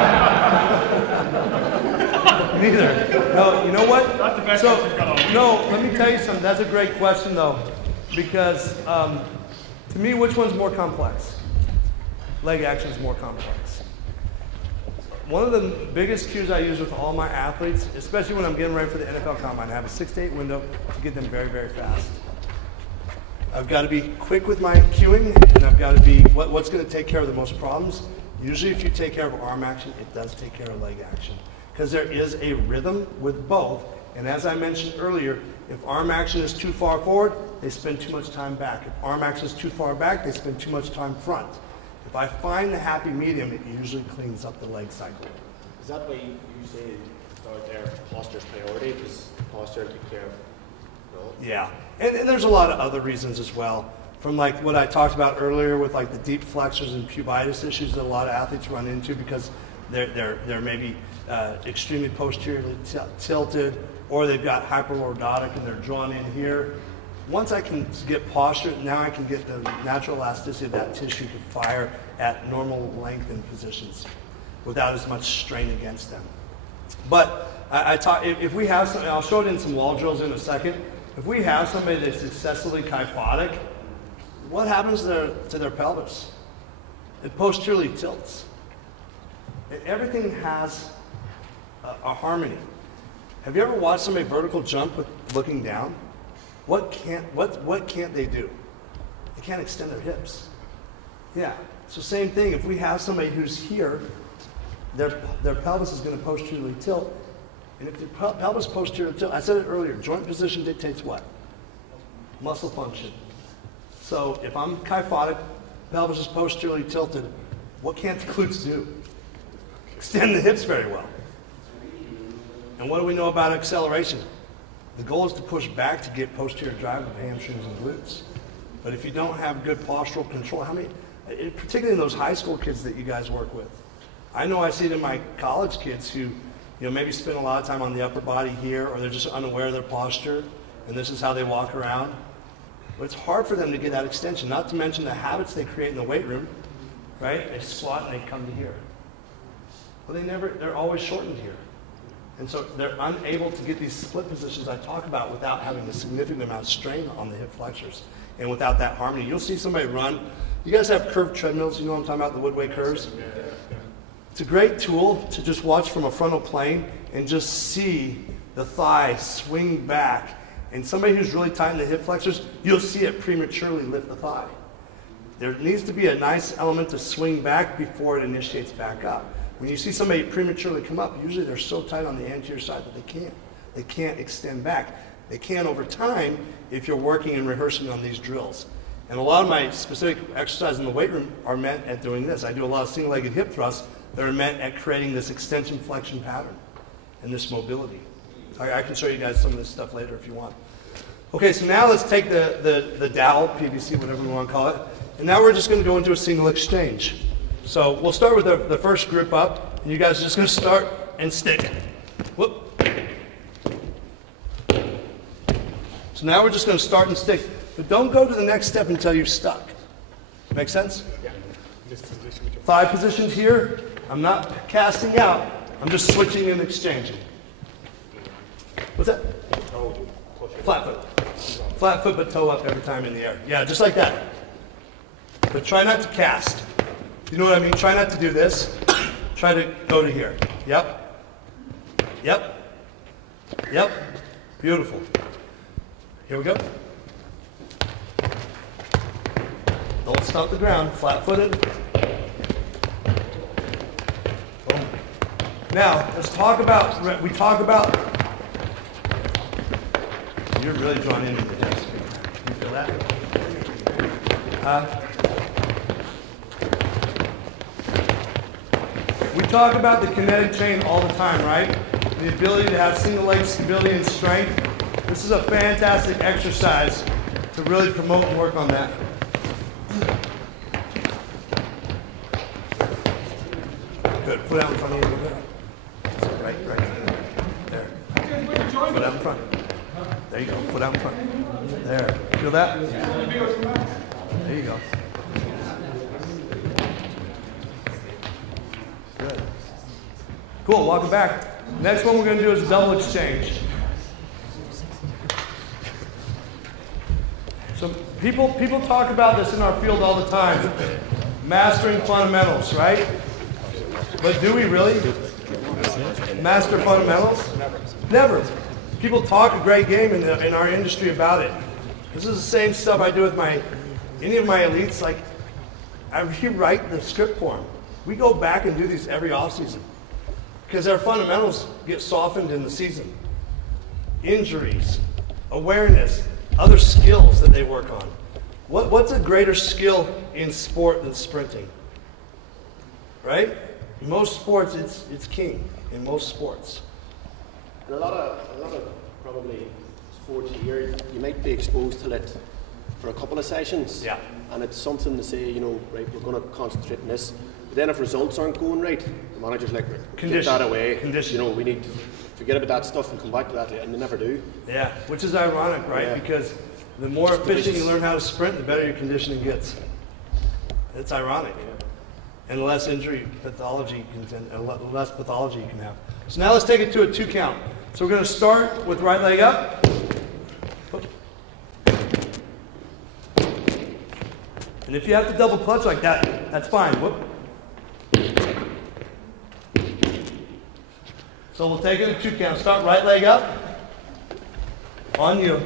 Neither. No, you know what? That's the best So, answer you've got all week. no, let me tell you something. That's a great question, though, because to me, which one's more complex? Leg action is more complex. One of the biggest cues I use with all my athletes, especially when I'm getting ready for the NFL Combine, I have a 6 to 8 window to get them very, very fast. I've got to be quick with my cueing, and I've got to be what's going to take care of the most problems. Usually if you take care of arm action, it does take care of leg action. Because there is a rhythm with both. And as I mentioned earlier, if arm action is too far forward, they spend too much time back. If arm action is too far back, they spend too much time front. If I find the happy medium, it usually cleans up the leg cycle. Is that why you say start there, posture's priority, because posture take care of both? Yeah, and there's a lot of other reasons as well. From like what I talked about earlier with like the deep flexors and pubitis issues that a lot of athletes run into because they're maybe extremely posteriorly tilted, or they've got hyperlordotic and they're drawn in here. Once I can get posture, now I can get the natural elasticity of that tissue to fire at normal length and positions without as much strain against them. But if we have some, I'll show it in some wall drills in a second. If we have somebody that's excessively kyphotic, what happens to their pelvis? It posteriorly tilts. Everything has a harmony. Have you ever watched somebody vertical jump with looking down? What can't they do? They can't extend their hips. Yeah. So same thing. If we have somebody who's here, their pelvis is going to posteriorly tilt. And if the pelvis posteriorly tilt, I said it earlier, joint position dictates what? Muscle function. So if I'm kyphotic, pelvis is posteriorly tilted, what can't the glutes do? Extend the hips very well. And what do we know about acceleration? The goal is to push back to get posterior drive of hamstrings and glutes. But if you don't have good postural control, particularly in those high school kids that you guys work with, I know I see it in my college kids who, maybe spend a lot of time on the upper body here, or they're just unaware of their posture, and this is how they walk around. But it's hard for them to get that extension, not to mention the habits they create in the weight room, right? They squat and they come to here. Well, they're always shortened here. And so they're unable to get these split positions I talk about without having a significant amount of strain on the hip flexors and without that harmony. You'll see somebody run. You guys have curved treadmills, you know what I'm talking about, the Woodway curves? It's a great tool to just watch from a frontal plane and just see the thigh swing back. And somebody who's really tight in the hip flexors, you'll see it prematurely lift the thigh. There needs to be a nice element to swing back before it initiates back up. When you see somebody prematurely come up, usually they're so tight on the anterior side that they can't. They can't extend back. They can over time if you're working and rehearsing on these drills. And a lot of my specific exercises in the weight room are meant at doing this. I do a lot of single-legged hip thrusts that are meant at creating this extension flexion pattern and this mobility. I can show you guys some of this stuff later if you want. Okay, so now let's take the dowel, PVC, whatever we want to call it, and now we're just going to go into a single exchange. So we'll start with the first grip up, and you guys are just going to start and stick. Whoop. So now we're just going to start and stick, but don't go to the next step until you're stuck. Make sense? Yeah. Thigh positions here. I'm not casting out. I'm just switching and exchanging. What's that? Flat foot. Flat foot, but toe up every time in the air. Yeah, just like that. But try not to cast. You know what I mean? Try not to do this. Try to go to here. Yep. Yep. Yep. Beautiful. Here we go. Don't stomp the ground. Flat-footed. Boom. Now, let's talk about, you're really drawn into the hips. You feel that? We talk about the kinetic chain all the time, right? The ability to have single leg stability and strength. This is a fantastic exercise to really promote and work on that. Good. Foot out in front of you a little bit. So right there. Foot out in front. There you go. Foot out in front. There. Feel that? There you go. Good. Cool. Walk it back. Next one we're going to do is a double exchange. So people talk about this in our field all the time. Mastering fundamentals, right? But do we really master fundamentals? Never. People talk a great game in our industry about it. This is the same stuff I do with any of my elites. Like, I rewrite the script for them. We go back and do these every offseason because their fundamentals get softened in the season. Injuries, awareness, other skills that they work on. What's a greater skill in sport than sprinting? Right? In most sports, it's king. In most sports. And a lot of probably sports here, you might be exposed to it for a couple of sessions. Yeah. And it's something to say, right, we're going to concentrate on this. But then if results aren't going right, the manager's like, get that away. Condition. We need to forget about that stuff and come back to that, and they never do. Yeah, which is ironic, right? Yeah. Because the more efficient you learn how to sprint, the better your conditioning gets. It's ironic. Yeah. And less injury pathology, less pathology you can have. So now let's take it to a 2 count. So we're going to start with right leg up. And if you have to double clutch like that, that's fine. Whoop. So we'll take it to 2 count. Start right leg up. On you.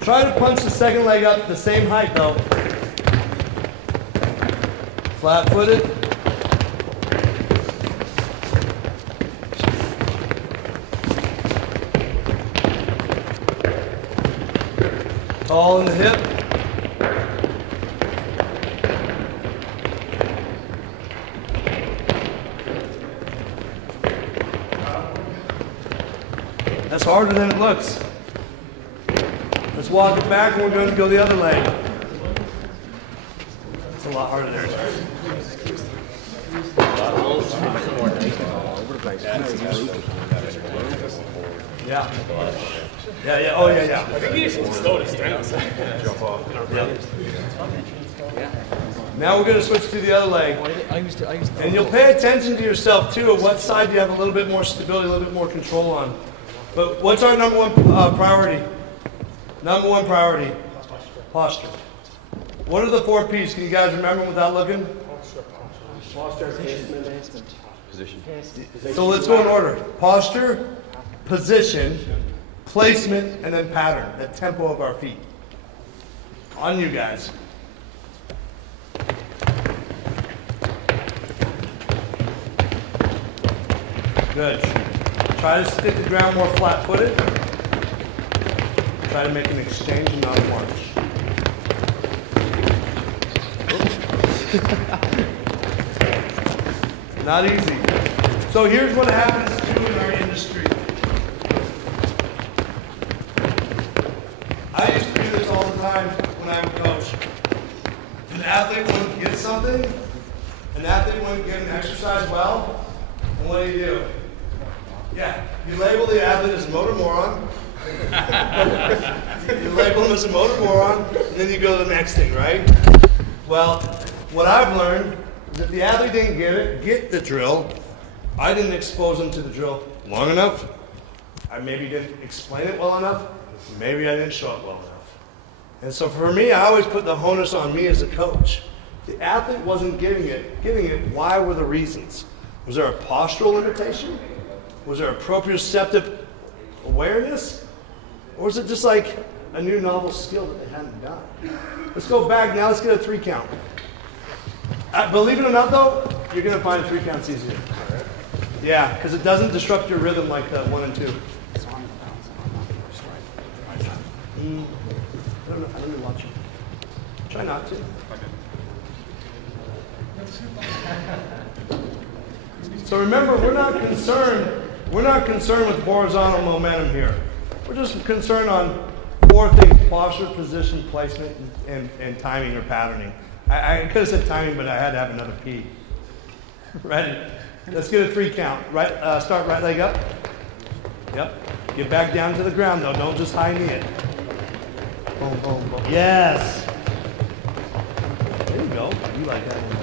Try to punch the second leg up the same height though. Flat-footed. Tall in the hip. That's harder than it looks. That's Let's walk it back and we're going to go the other leg. It's a lot harder there. Yeah. Yeah. Oh, yeah. I think he needs to slow this down. Now we're going to switch to the other leg. And you'll pay attention to yourself too, of what side you have a little bit more stability, a little bit more control on. But what's our number one priority? Number one priority, posture. What are the 4 P's? Can you guys remember without looking? Posture, placement, Position. So let's go in order. Posture, position, placement, and then pattern, the tempo of our feet. On you guys. Good. Try to stick the ground more flat-footed. Try to make an exchange and not a march. Not easy. So here's what happens too in our industry. I used to do this all the time when I would coach. An athlete wouldn't get something, an athlete wouldn't get an exercise well, and what do? Yeah, you label the athlete as a motor moron. You label him as a motor moron, and then you go to the next thing, right? Well, what I've learned is if the athlete didn't get the drill, I didn't expose them to the drill long enough. I maybe didn't explain it well enough. Maybe I didn't show it well enough. And so for me, I always put the onus on me as a coach. The athlete wasn't getting it. Why were the reasons? Was there a postural limitation? Was there a proprioceptive awareness? Or was it just like a new novel skill that they hadn't done? Let's go back now. Let's get a 3 count. Believe it or not, though, you're going to find 3 counts easier. Yeah, because it doesn't disrupt your rhythm like the 1 and 2. I don't know. Watch it. Try not to. So remember, we're not concerned with horizontal momentum here. We're just concerned on 4 things: posture, position, placement, and timing or patterning. I could have said timing, but I had to have another P. Ready? Let's get a 3 count. Right. Start right leg up. Yep. Get back down to the ground, though. Don't just high knee it. Boom, boom, boom. Yes. There you go. You like that one.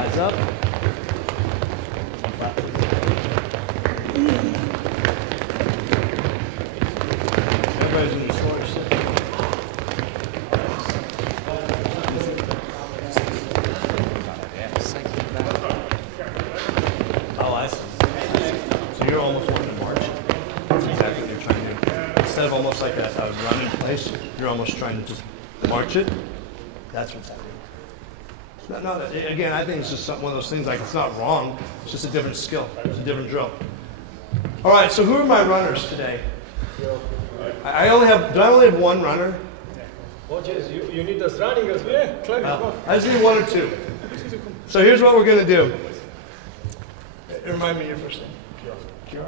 Eyes up. Everybody's in the slower sit. Oh, I see. So you're almost wanting to march. That's exactly what you're trying to do. Instead of almost like a run in place, you're almost trying to just march it. That's what's happening. Again, I think it's just one of those things, like it's not wrong. It's just a different skill. It's a different drill. All right, so who are my runners today? Do I only have 1 runner? Oh, yes, you need us running as well. I just need 1 or 2. So here's what we're going to do. Remind me your first name. Kira.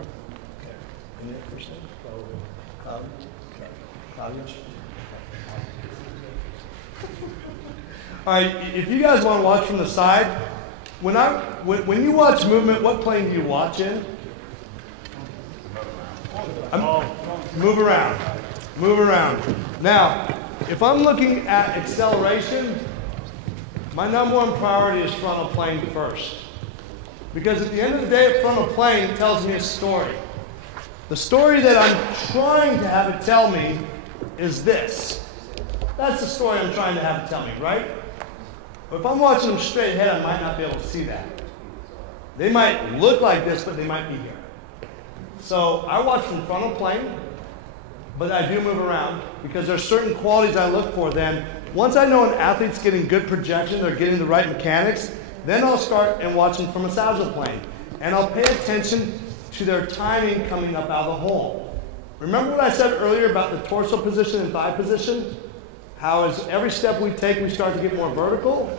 And your first name? Claudia. All right, if you guys want to watch from the side, when you watch movement, what plane do you watch in? Move around. Move around. Now, if I'm looking at acceleration, my number 1 priority is frontal plane first. Because at the end of the day, a frontal plane tells me a story. The story that I'm trying to have it tell me is this. That's the story I'm trying to have it tell me, right? But if I'm watching them straight ahead, I might not be able to see that. They might look like this, but they might be here. So I watch from frontal plane, but I do move around because there's certain qualities I look for. Then once I know an athlete's getting good projection, they're getting the right mechanics, then I'll start and watch them from a sagittal plane. And I'll pay attention to their timing coming up out of the hole. Remember what I said earlier about the torso position and thigh position? How as every step we take, we start to get more vertical.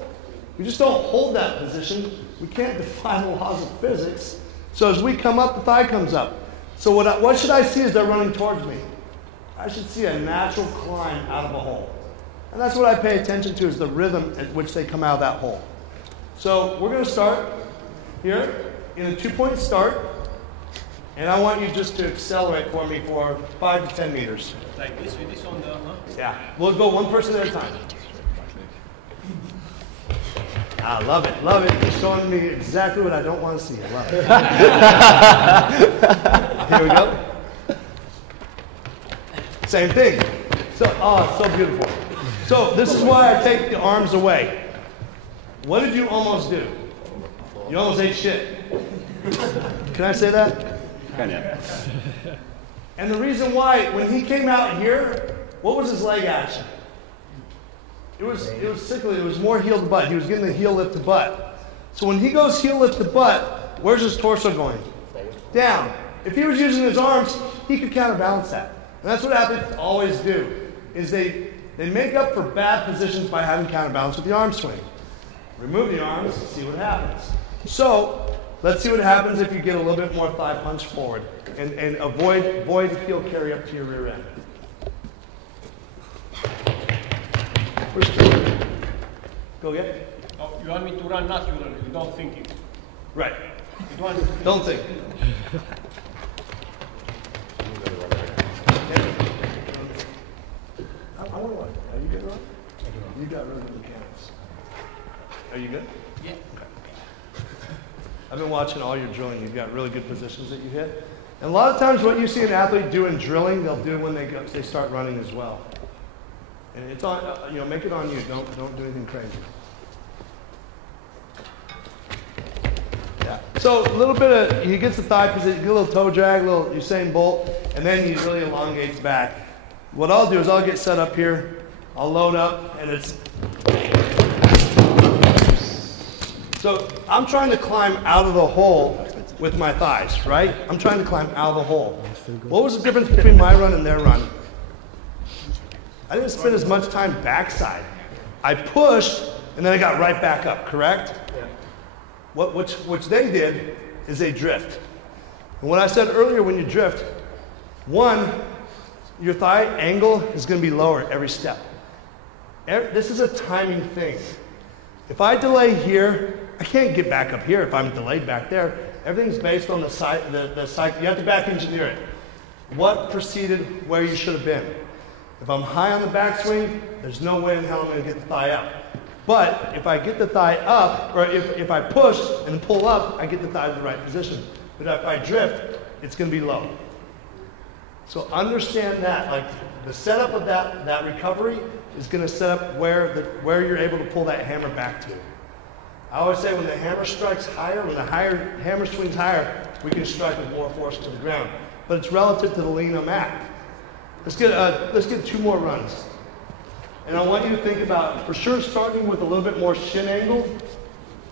We just don't hold that position. We can't defy the laws of physics. So as we come up, the thigh comes up. So what should I see as they're running towards me? I should see a natural climb out of a hole. And that's what I pay attention to, is the rhythm at which they come out of that hole. So we're going to start here in a 2-point start. And I want you just to accelerate for me for 5 to 10 meters. Like this with this on the, huh? Yeah, we'll go one person at a time. I love it, love it. You're showing me exactly what I don't want to see. I love it. Here we go. Same thing. So, oh, so beautiful. So this is why I take the arms away. What did you almost do? You almost ate shit. Can I say that? Kind of. And the reason why, when he came out here, what was his leg action? It was sickly. It was more heel to butt. He was getting the heel lift to butt. So when he goes heel lift to butt, where's his torso going? Down. If he was using his arms, he could counterbalance that. And that's what athletes always do, is they make up for bad positions by having counterbalance with the arm swing. Remove the arms, see what happens. So let's see what happens if you get a little bit more thigh punch forward and avoid the heel carry up to your rear end. Where's the Go again. Oh, you want me to run naturally, without thinking. Right. You want Don't think. I want to run. Are you good, Ron? You got really good mechanics. Are you good? Yeah. Okay. I've been watching all your drilling. You've got really good positions that you hit. And a lot of times what you see an athlete do in drilling, they'll do when they start running as well. And it's on, make it on you. Don't do anything crazy. Yeah. So a little bit of, he gets the thigh position, get a little toe drag, a little Usain Bolt, and then he really elongates back. What I'll do is I'll get set up here, I'll load up, and it's, so I'm trying to climb out of the hole with my thighs, right? I'm trying to climb out of the hole. What was the difference between my run and their run? I didn't spend as much time backside. I pushed, and then I got right back up, correct? Yeah. Which they did is they drift. And what I said earlier, when you drift, one, your thigh angle is going to be lower every step. This is a timing thing. If I delay here, I can't get back up here if I'm delayed back there. Everything's based on the side. You have to back engineer it. What preceded where you should have been? If I'm high on the backswing, there's no way in hell I'm going to get the thigh up. But if I get the thigh up, or if I push and pull up, I get the thigh to the right position. But if I drift, it's going to be low. So understand that, like the setup of that recovery is going to set up where you're able to pull that hammer back to. I always say when the hammer strikes higher, when the hammer swings higher, we can strike with more force to the ground. But it's relative to the lean I'm at. Let's get 2 more runs. And I want you to think about, for sure, starting with a little bit more shin angle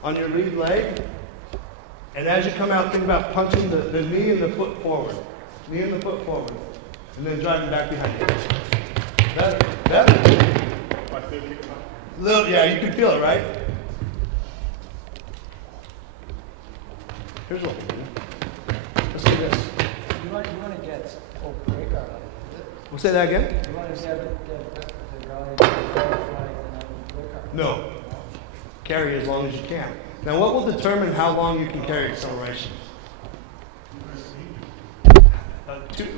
on your lead leg. And as you come out, think about punching the knee and the foot forward. Knee and the foot forward. And then driving back behind you. Better? Yeah, you can feel it, right? Here's what we do. Let's do this. You want to get a breaker out of it? We'll say that again? You want to get the guy No. Carry as long as you can. Now, what will determine how long you can carry acceleration?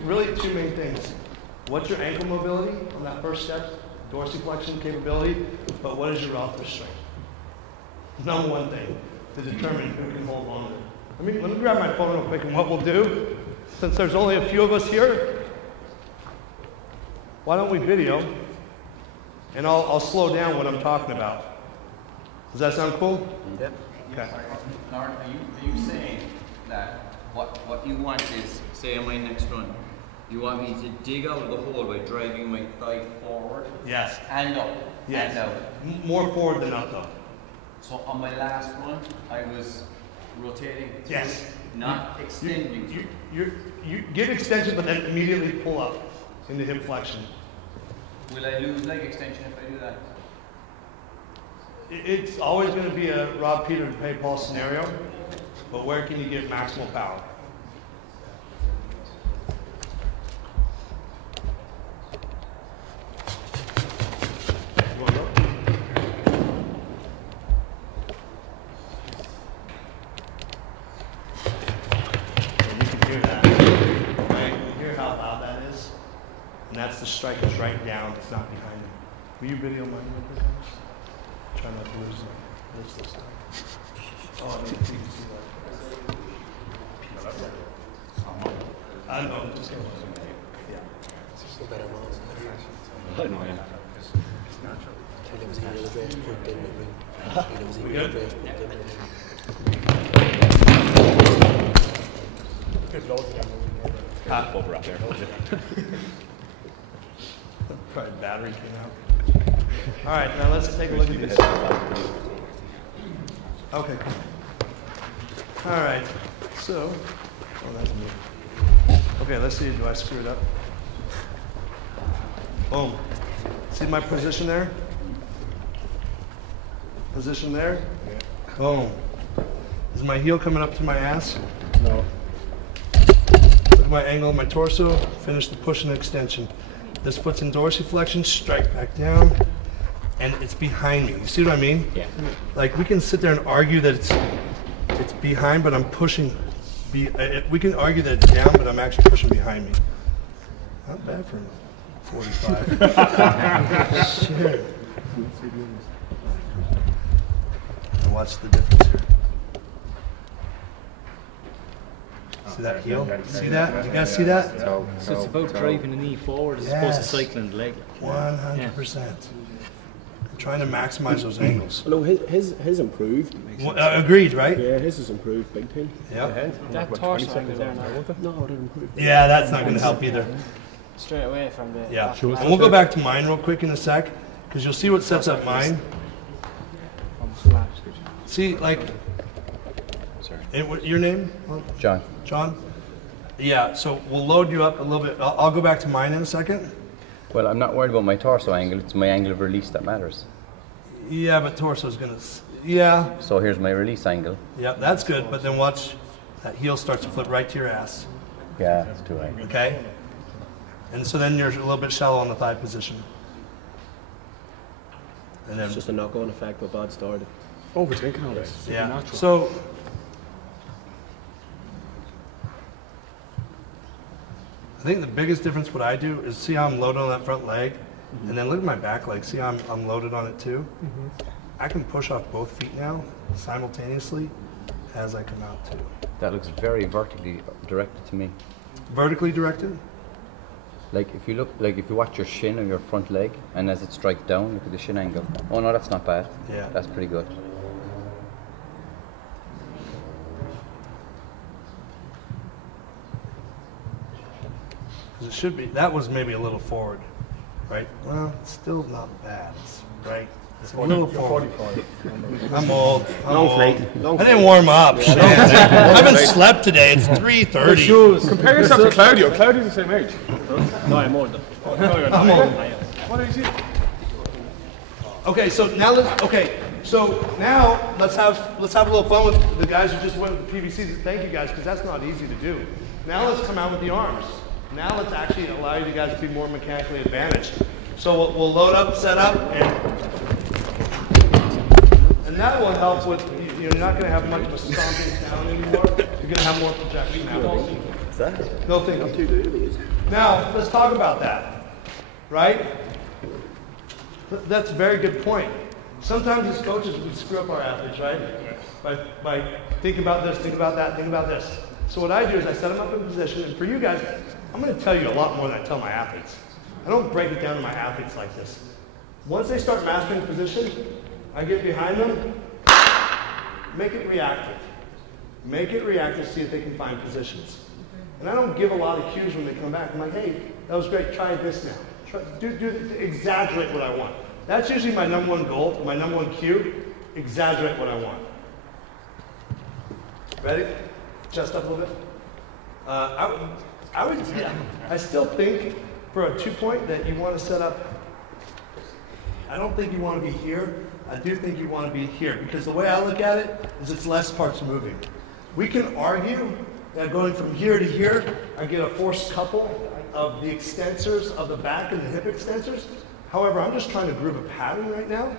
Really two main things. What's your ankle mobility on that first step? Dorsiflexion capability. But what is your relative strength? Number one thing to determine who can hold longer. Let me grab my phone real quick, and what we'll do, since there's only a few of us here, why don't we video, and I'll slow down what I'm talking about. Does that sound cool? Yep. Okay. Loren, are you saying that what you want is, say on my next run, you want me to dig out of the hole by driving my thigh forward? Yes. And up. Yes. And out. More forward than up, though. So on my last run, I was rotating. Yes. Not extending. You get extension, but then immediately pull up into hip flexion. Will I lose leg extension if I do that? It's always going to be a rob Peter to pay Paul scenario, but where can you get maximal power? the strike is right down, it's not behind him. Will you video mine with this? Try not to lose this time. Oh, I didn't see that. I know. Just go. Yeah. Still better miles. I know, yeah. We good? Over up there. Probably battery came out. All right, now let's take a look at this. Okay. All right. So, oh, that's me. Okay, let's see. Do I screw it up? Boom. See my position there? Position there? Yeah. Boom. Is my heel coming up to my ass? No. Look at my angle of my torso. Finish the push and extension. This foot's in dorsiflexion. Strike back down. And it's behind me. You see what I mean? Yeah. Like, we can sit there and argue that it's behind, but I'm pushing. We can argue that it's down, but I'm actually pushing behind me. Not bad for 45. Shit. And watch the difference here. See that heel? See that? You guys see that? So it's about driving the knee forward as opposed to cycling the leg. 100%. Trying to maximize those angles. No, his improved. Agreed, right? Yeah, his is improved big time. Yeah. That torso angle there now, No, it improved. Yeah, that's not going to help either. straight away from the Yeah. back And line. we'll go back to mine real quick in a sec, because you'll see what sets up mine. See, like, your name? John. John? Yeah, so we'll load you up a little bit. I'll go back to mine in a second. Well, I'm not worried about my torso angle. It's my angle of release that matters. Yeah, but torso's going to... Yeah. So here's my release angle. Yeah, that's good, but then watch that heel starts to flip right to your ass. Yeah, that's too high. Okay? And so then you're a little bit shallow on the thigh position. And then, It's just a knock-on effect of a bad start. Overthinking all this. yeah. So, I think the biggest difference what I do is see how I'm loaded on that front leg, and then look at my back leg. See how I'm loaded on it too? I can push off both feet now simultaneously as I come out too. That looks very vertically directed to me. Vertically directed? Like if you watch your shin or your front leg, and as it strikes down, look at the shin angle. Oh no, that's not bad. Yeah. That's pretty good. Because it should be, that was maybe a little forward, right? Well, it's still not bad, it's right. It's a little forward. I'm old. I didn't warm up. Shit. I haven't slept today. It's 3:30. Compare yourself to Claudio. Claudio's the same age. No, I'm older. I'm old. What age is he? Okay, so now let's have a little fun with the guys who just went with the PVCs. Thank you guys, because that's not easy to do. Now let's come out with the arms. Now let's actually allow you guys to be more mechanically advantaged. So we'll load up, set up, and that will help with, you're not going to have much of a stomping sound anymore. You're going to have more projection now. No thinking. Now, let's talk about that, right? That's a very good point. Sometimes as coaches, we screw up our athletes, right? By thinking about this, think about that, think about this. So what I do is I set them up in position, and for you guys, I'm going to tell you a lot more than I tell my athletes. I don't break it down to my athletes like this. Once they start mastering position, I get behind them, make it reactive. Make it reactive, see if they can find positions. And I don't give a lot of cues when they come back. I'm like, hey, that was great, try this now. Exaggerate what I want. That's usually my number one goal, my number one cue, exaggerate what I want. Ready? Chest up a little bit. I still think for a 2-point that you want to set up, I don't think you want to be here. I do think you want to be here, because the way I look at it is it's less parts moving. We can argue that going from here to here, I get a forced couple of the extensors of the back and the hip extensors. However, I'm just trying to groove a pattern right now.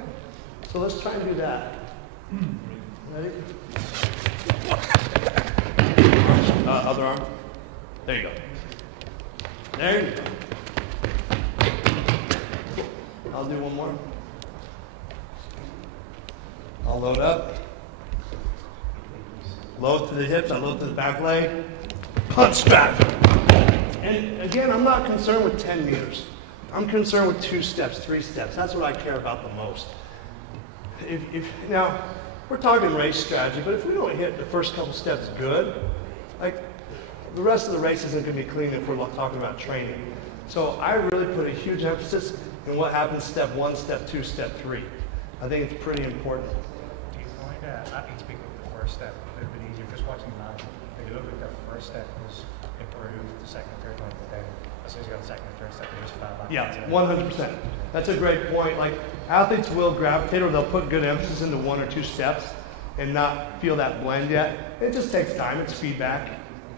So let's try and do that. Ready? Other arm. There you go. There you go. I'll do one more. I'll load up. Load to the hips, I load to the back leg. Punch strap. And again, I'm not concerned with 10 meters. I'm concerned with 2 steps, 3 steps. That's what I care about the most. Now, we're talking race strategy, but if we don't hit the first couple steps good, like the rest of the race isn't going to be clean if we're talking about training. So I really put a huge emphasis in what happens step 1, step 2, step 3. I think it's pretty important. Athletes pick up the first step a little bit easier. Just watching them, they look like their first step was improved, the second, third one, but then as soon as you got the second and third step, they just fell back. Yeah, 100%. That's a great point. Like athletes will gravitate, or they'll put good emphasis into 1 or 2 steps and not feel that blend yet. It just takes time. It's feedback,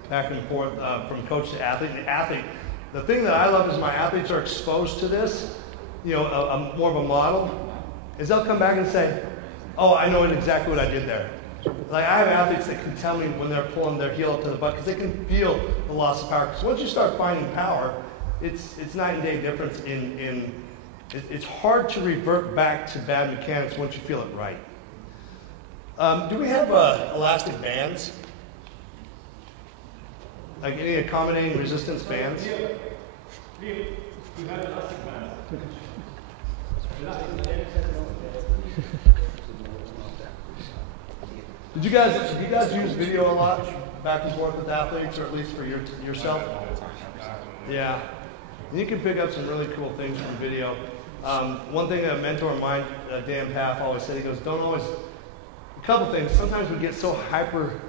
back and forth from coach to athlete. The thing that I love is my athletes are exposed to this, you know, more of a model, is they'll come back and say, oh, I know exactly what I did there. Like I have athletes that can tell me when they're pulling their heel up to the butt because they can feel the loss of power. Because once you start finding power, it's night and day difference it's hard to revert back to bad mechanics once you feel it right. Do we have elastic bands? Like any accommodating resistance bands? We have elastic bands. Do you guys use video a lot, back and forth with athletes, or at least for yourself? Yeah, you can pick up some really cool things from video. One thing a mentor of mine, Dan Paff, always said, he goes, a couple things. Sometimes we get so hyper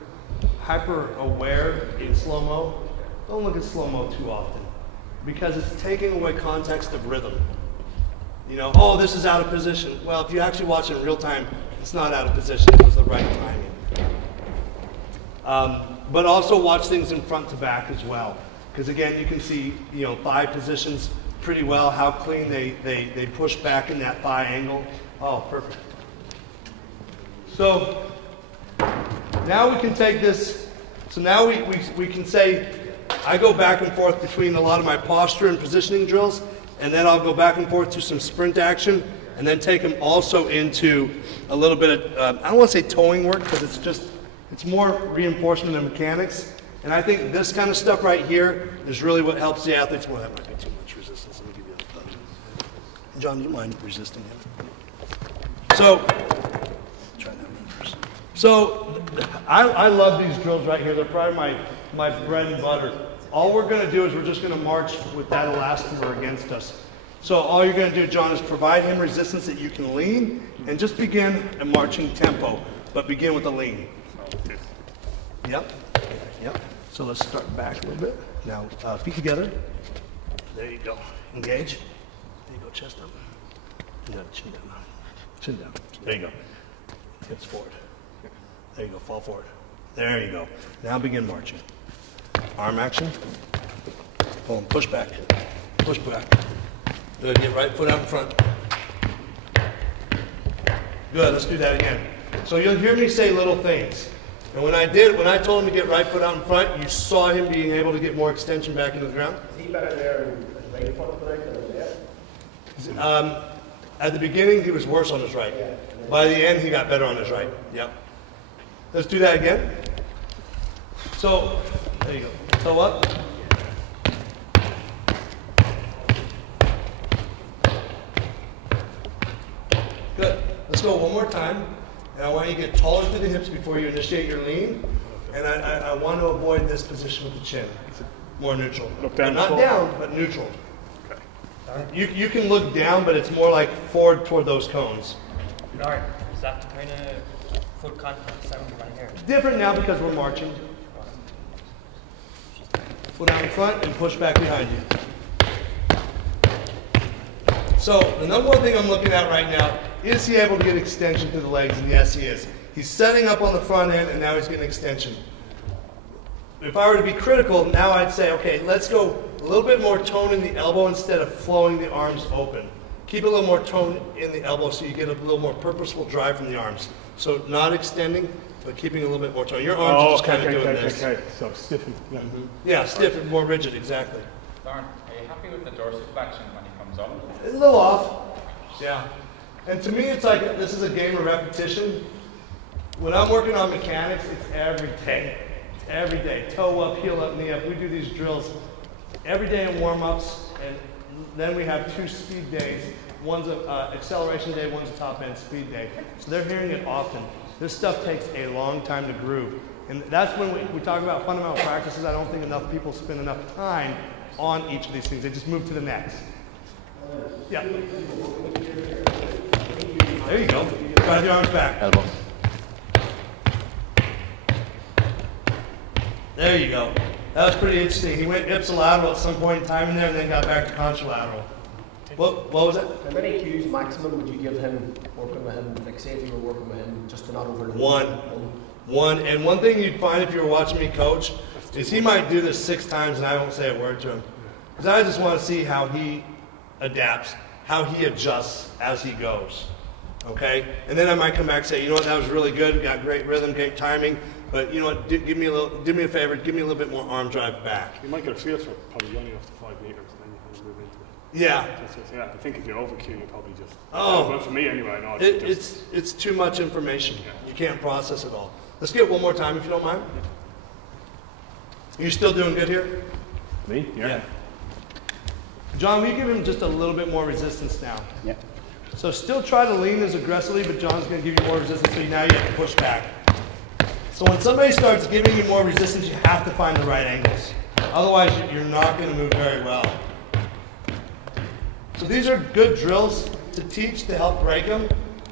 aware in slow-mo. Don't look at slow-mo too often because it's taking away context of rhythm. You know, oh, this is out of position. Well, if you actually watch it in real time, it's not out of position. It was the right timing. But also watch things in front to back as well. Because again, you can see, you know, thigh positions pretty well, how clean they push back in that thigh angle. Oh, perfect. So now we can take this, so now we can say, I go back and forth between a lot of my posture and positioning drills, and then I'll go back and forth to some sprint action, and then take them also into a little bit of, I don't want to say towing work, because it's more reinforcement and mechanics. And I think this kind of stuff right here is really what helps the athletes. Well, that might be too much resistance. Let me give you a John, do you mind resisting him? So, try that one first. So, I love these drills right here. They're probably my bread and butter. All we're going to do is we're just going to march with that elastomer against us. So all you're going to do, John, is provide him resistance that you can lean, and just begin a marching tempo, but begin with a lean. Yep. So let's start back a little bit. Now, feet together. There you go. Engage. There you go, chest up. No, chin down. Chin down. There you go. Hips forward. There you go, fall forward. There you go. Now begin marching. Arm action. Pull and push back. Push back. Good, get right foot out in front. Good, let's do that again. So you'll hear me say little things. And when I told him to get right foot out in front, you saw him being able to get more extension back into the ground? Is he better there in right foot than there? At the beginning, he was worse on his right. By the end, he got better on his right. Yep. Let's do that again. So, there you go. Toe up. Good. Let's go one more time. And I want you to get taller through the hips before you initiate your lean. And I want to avoid this position with the chin. More neutral. Look down. Not down, but neutral. Okay. You can look down, but it's more like forward toward those cones. Loren, is that the kind of foot contact sound you want to hear? Different now because we're marching. Foot out in front and push back behind you. So the number one thing I'm looking at right now, is he able to get extension through the legs? And yes, he is. He's setting up on the front end, and now he's getting extension. If I were to be critical, now I'd say, okay, let's go a little bit more tone in the elbow instead of flowing the arms open. Keep a little more tone in the elbow so you get a little more purposeful drive from the arms. So not extending, but keeping a little bit more tone. Your arms are just kind of doing this. Okay, so stiff. Yeah, yeah, stiff and more rigid, exactly. Loren, are you happy with the dorsiflexion when he comes up? A little off. Yeah. And to me, it's like this is a game of repetition. When I'm working on mechanics, it's every day. It's every day. Toe up, heel up, knee up. We do these drills every day in warm-ups, and then we have 2 speed days. One's an acceleration day, one's a top-end speed day. So they're hearing it often. This stuff takes a long time to groove. And that's when we talk about fundamental practices. I don't think enough people spend enough time on each of these things. They just move to the next. Yeah. There you go. Drive your arms back. Elbow. There you go. That was pretty interesting. He went ipsilateral at some point in time in there and then got back to contralateral. What was it? How many cues maximum would you give him working with him? Like say if you were working with him just to not overload? One. And one thing you'd find if you were watching me coach is he might do this 6 times and I won't say a word to him. Because I just want to see how he adapts, how he adjusts as he goes. Okay? And then I might come back and say, you know what, that was really good, got great rhythm, great timing, but you know what, do me a favor, give me a little bit more arm drive back. You might get a feel for probably only up to 5 meters, and then you kind of move into it. Yeah. Yeah, I think if you over cue, you probably just. Oh. Well, for me anyway, I know. It's too much information. You can't process it all. Let's get it one more time if you don't mind. Are you still doing good here? Me? Yeah. John, will you give him just a little bit more resistance now? Yeah. So still try to lean as aggressively, but John's going to give you more resistance, so now you have to push back. So when somebody starts giving you more resistance, you have to find the right angles. Otherwise, you're not going to move very well. So these are good drills to teach to help break them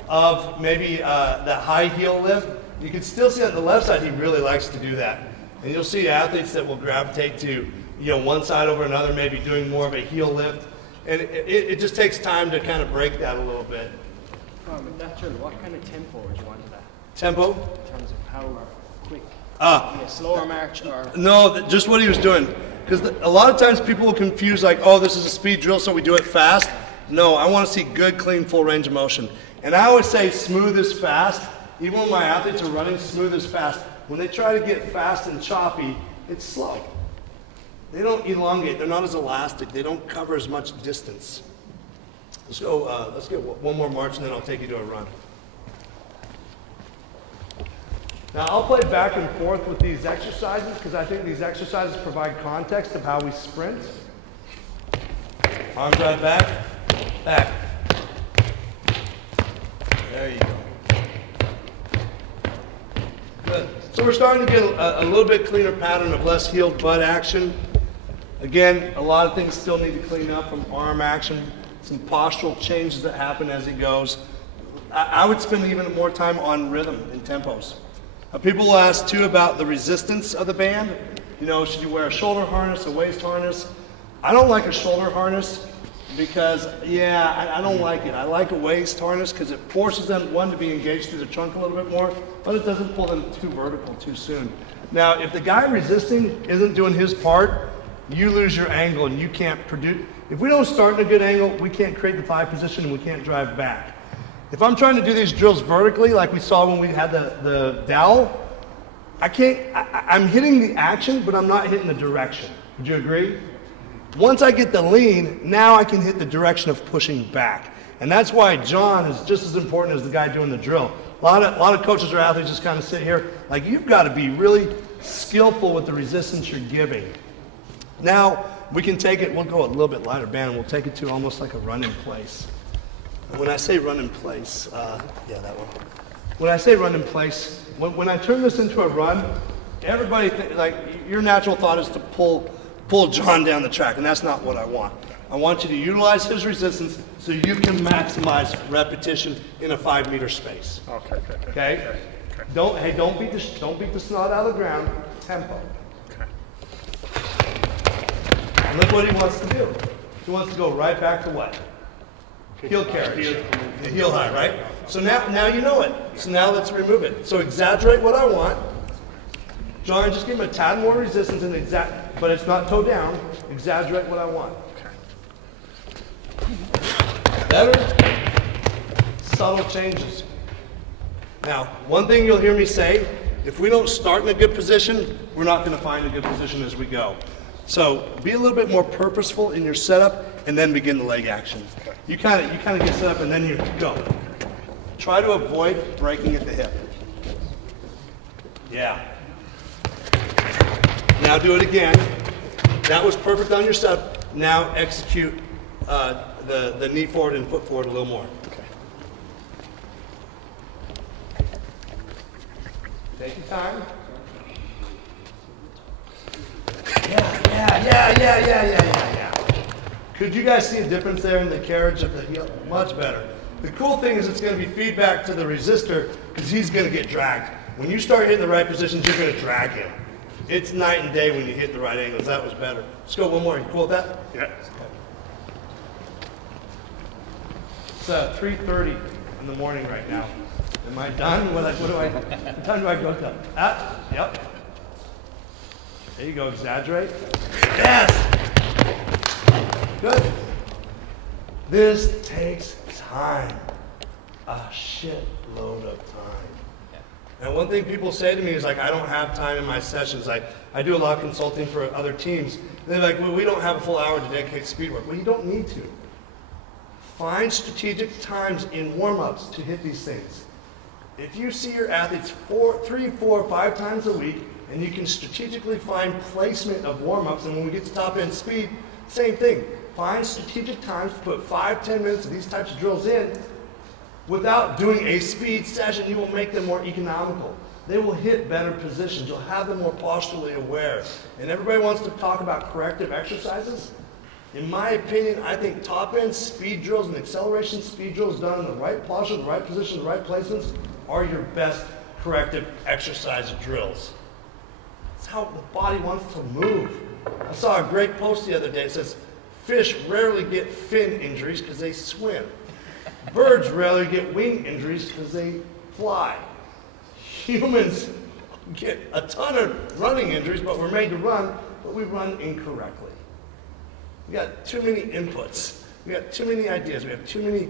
of maybe that high heel lift. You can still see on the left side, he really likes to do that. And you'll see athletes that will gravitate to one side over another, maybe doing more of a heel lift. And it just takes time to kind of break that a little bit. With that drill, what kind of tempo would you want to that? Tempo? In terms of how quick? A slower march or? No, just what he was doing. Because a lot of times people will confuse like, oh, this is a speed drill, so we do it fast. No, I want to see good, clean, full range of motion. And I always say smooth is fast. Even when my athletes are running, smooth is fast. When they try to get fast and choppy, it's slow. They don't elongate. They're not as elastic. They don't cover as much distance. Let's go. Let's get one more march, and then I'll take you to a run. Now, I'll play back and forth with these exercises because I think these exercises provide context of how we sprint. Arm drive back, back. There you go. Good. So we're starting to get a little bit cleaner pattern of less heel butt action. Again, a lot of things still need to clean up from arm action, some postural changes that happen as he goes. I would spend even more time on rhythm and tempos. People will ask too about the resistance of the band. Should you wear a shoulder harness, a waist harness? I don't like a shoulder harness because, I don't like it. I like a waist harness because it forces them, one, to be engaged through the trunk a little bit more, but it doesn't pull them too vertical too soon. Now, if the guy resisting isn't doing his part, you lose your angle and you can't produce. If we don't start in a good angle, we can't create the thigh position and we can't drive back. If I'm trying to do these drills vertically, like we saw when we had the dowel, I'm hitting the action, but I'm not hitting the direction. Would you agree? Once I get the lean, now I can hit the direction of pushing back. And that's why John is just as important as the guy doing the drill. A lot of coaches or athletes just kind of sit here, like you've got to be really skillful with the resistance you're giving. Now, we can take it, we'll go a little bit lighter band, and we'll take it to almost like a run in place. And when I say run in place, that one. When I say run in place, when I turn this into a run, everybody, your natural thought is to pull John down the track, and that's not what I want. I want you to utilize his resistance so you can maximize repetition in a 5-meter space. Okay? Don't beat the snot out of the ground. Tempo. And look what he wants to do. He wants to go right back to what? Heel carriage. The heel high, right? So now you know it. So now let's remove it. So exaggerate what I want. John, just give him a tad more resistance and but it's not toe down. Exaggerate what I want. Better. Subtle changes. Now, one thing you'll hear me say, if we don't start in a good position, we're not going to find a good position as we go. So be a little bit more purposeful in your setup and then begin the leg action. You kind of get set up and then you go. Try to avoid breaking at the hip. Yeah. Now do it again. That was perfect on your setup. Now execute the knee forward and foot forward a little more. Okay. Take your time. Yeah. Could you guys see a difference there in the carriage of the heel? Much better. The cool thing is it's going to be feedback to the resistor because he's going to get dragged. When you start hitting the right positions, you're going to drag him. It's night and day when you hit the right angles. That was better. Let's go one more. You cool with that? Yeah. It's 3:30 in the morning right now. Am I done? What time do I go to? Yep. There you go. Exaggerate. Yes. Good. This takes time. A shitload of time. And one thing people say to me is like, I don't have time in my sessions. I do a lot of consulting for other teams. And they're like, well, we don't have a full hour to dedicate to speed work. Well, you don't need to. Find strategic times in warm-ups to hit these things. If you see your athletes 3, 4, 5 times a week, and you can strategically find placement of warm-ups, and when we get to top-end speed, same thing. Find strategic times to put 5-10 minutes of these types of drills in. Without doing a speed session, you will make them more economical. They will hit better positions. You'll have them more posturally aware. And everybody wants to talk about corrective exercises. In my opinion, I think top-end speed drills and acceleration speed drills done in the right posture, the right position, the right placements are your best corrective exercise drills. It's how the body wants to move. I saw a great post the other day. It says, fish rarely get fin injuries because they swim. Birds rarely get wing injuries because they fly. Humans get a ton of running injuries, but we're made to run, but we run incorrectly. We got too many inputs. We got too many ideas. We have too many,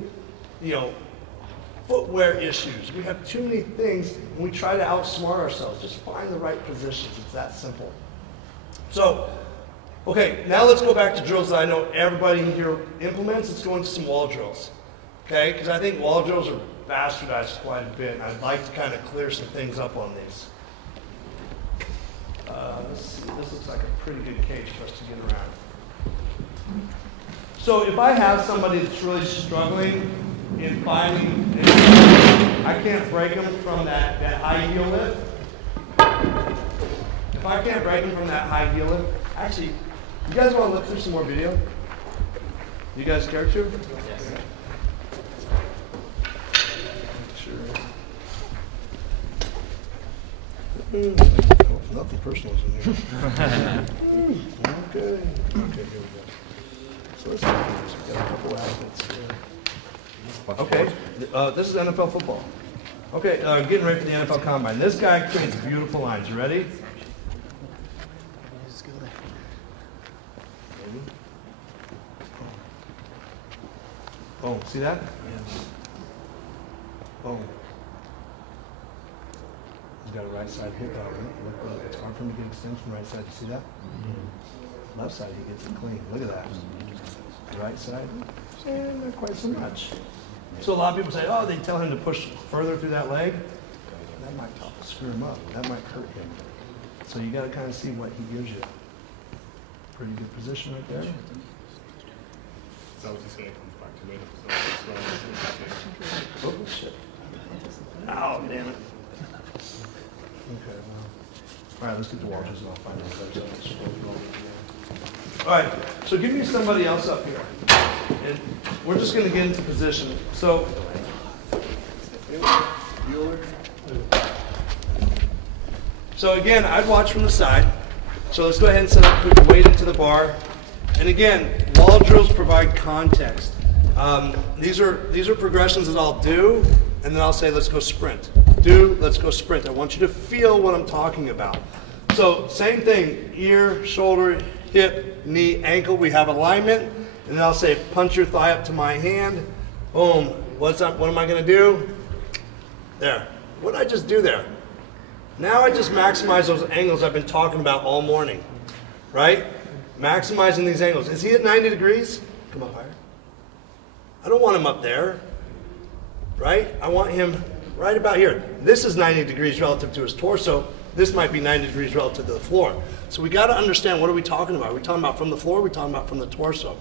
footwear issues. We have too many things, and we try to outsmart ourselves. Just find the right positions. It's that simple. So, okay, now let's go back to drills that I know everybody in here implements. Let's go into some wall drills. Okay, because I think wall drills are bastardized quite a bit, and I'd like to kind of clear some things up on these. This looks like a pretty good cage for us to get around. So if I have somebody that's really struggling in finding, I can't break them from that high heel lift. If I can't break them from that high heel lift, actually, you guys want to look through some more video? You guys care to? Yes. Nothing personal is in here. Okay, here we go. So let's do this. We've got a couple athletes here. Okay, this is NFL football. Okay, getting ready for the NFL Combine. This guy creates beautiful lines. You ready? Boom, see that? Boom. He's got a right side hip out. Look, it's hard for him to get extension from right side. You see that? Left side, he gets it clean. Look at that. Right side, not quite so much. So a lot of people say, oh, they tell him to push further through that leg. That might screw him up. That might hurt him. So you got to kind of see what he gives you. Pretty good position right there. So I was just saying it comes back to it. Oh, shit. Oh, damn it. Okay, well. All right, let's get the wall just and I'll find out. All right, so give me somebody else up here. And we're just going to get into position. So, again, I'd watch from the side. So let's go ahead and set up, put the weight into the bar. And again, wall drills provide context. These are progressions that I'll do, and then I'll say, let's go sprint. Let's go sprint. I want you to feel what I'm talking about. So same thing, ear, shoulder, hip, knee, ankle. We have alignment, and then I'll say, punch your thigh up to my hand. Boom. What's up? What am I going to do? There. What did I just do there? Now I just maximize those angles I've been talking about all morning, right? Maximizing these angles. Is he at 90 degrees? Come up higher. I don't want him up there, right? I want him right about here. This is 90 degrees relative to his torso. This might be 90 degrees relative to the floor. So we got to understand, what are we talking about? Are we talking about from the floor? Are we talking about from the torso?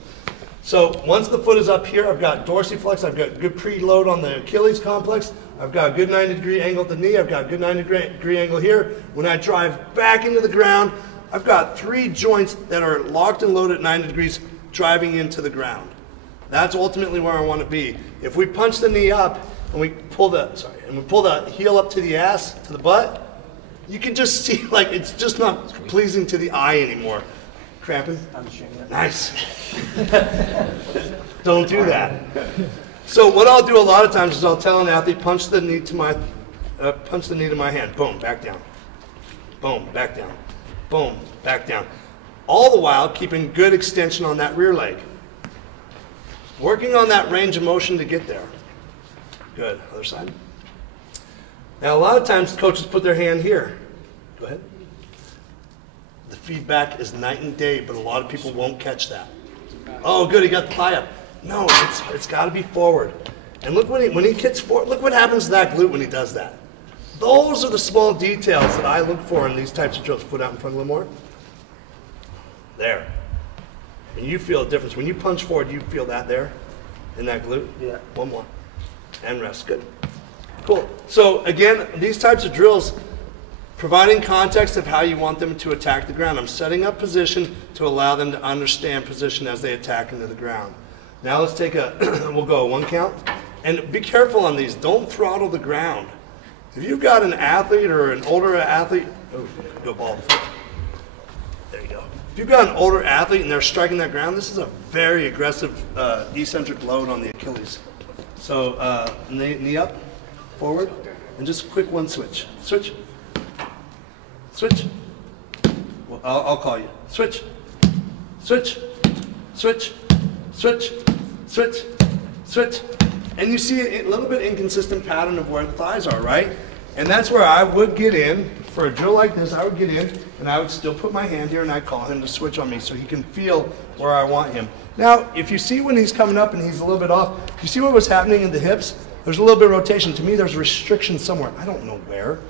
So once the foot is up here, I've got dorsiflex, I've got good preload on the Achilles complex, I've got a good 90-degree angle at the knee, I've got a good 90-degree angle here. When I drive back into the ground, I've got 3 joints that are locked and loaded at 90 degrees driving into the ground. That's ultimately where I want to be. If we punch the knee up and we pull the heel up to the ass, to the butt, you can just see, like, it's just not pleasing to the eye anymore. Cramping? Nice. Don't do that. So what I'll do a lot of times is I'll tell an athlete, punch the knee to my hand. Boom, back down. Boom, back down. Boom, back down. All the while keeping good extension on that rear leg. Working on that range of motion to get there. Good. Other side. Now a lot of times coaches put their hand here. Go ahead. The feedback is night and day, but a lot of people won't catch that. Oh, good, he got the thigh up. No, it's got to be forward. And look when he gets forward, look what happens to that glute when he does that. Those are the small details that I look for in these types of drills. Put out in front a little more. There. And you feel a difference. When you punch forward, you feel that there in that glute? Yeah. One more. And rest. Good. Cool. So again, these types of drills, providing context of how you want them to attack the ground. I'm setting up position to allow them to understand position as they attack into the ground. Now let's take we'll go 1 count. And be careful on these. Don't throttle the ground. If you've got an athlete or an older athlete, go ball the foot. There you go. If you've got an older athlete and they're striking that ground, this is a very aggressive eccentric load on the Achilles. So knee up, forward, and just a quick 1 switch. Switch. Switch. Well, I'll call you. Switch. Switch. Switch. Switch. Switch. Switch. And you see a little bit inconsistent pattern of where the thighs are, right? And that's where I would get in. For a drill like this, I would get in and I would still put my hand here and I'd call him to switch on me so he can feel where I want him. Now, if you see when he's coming up and he's a little bit off, you see what was happening in the hips? There's a little bit of rotation. To me, there's restriction somewhere. I don't know where.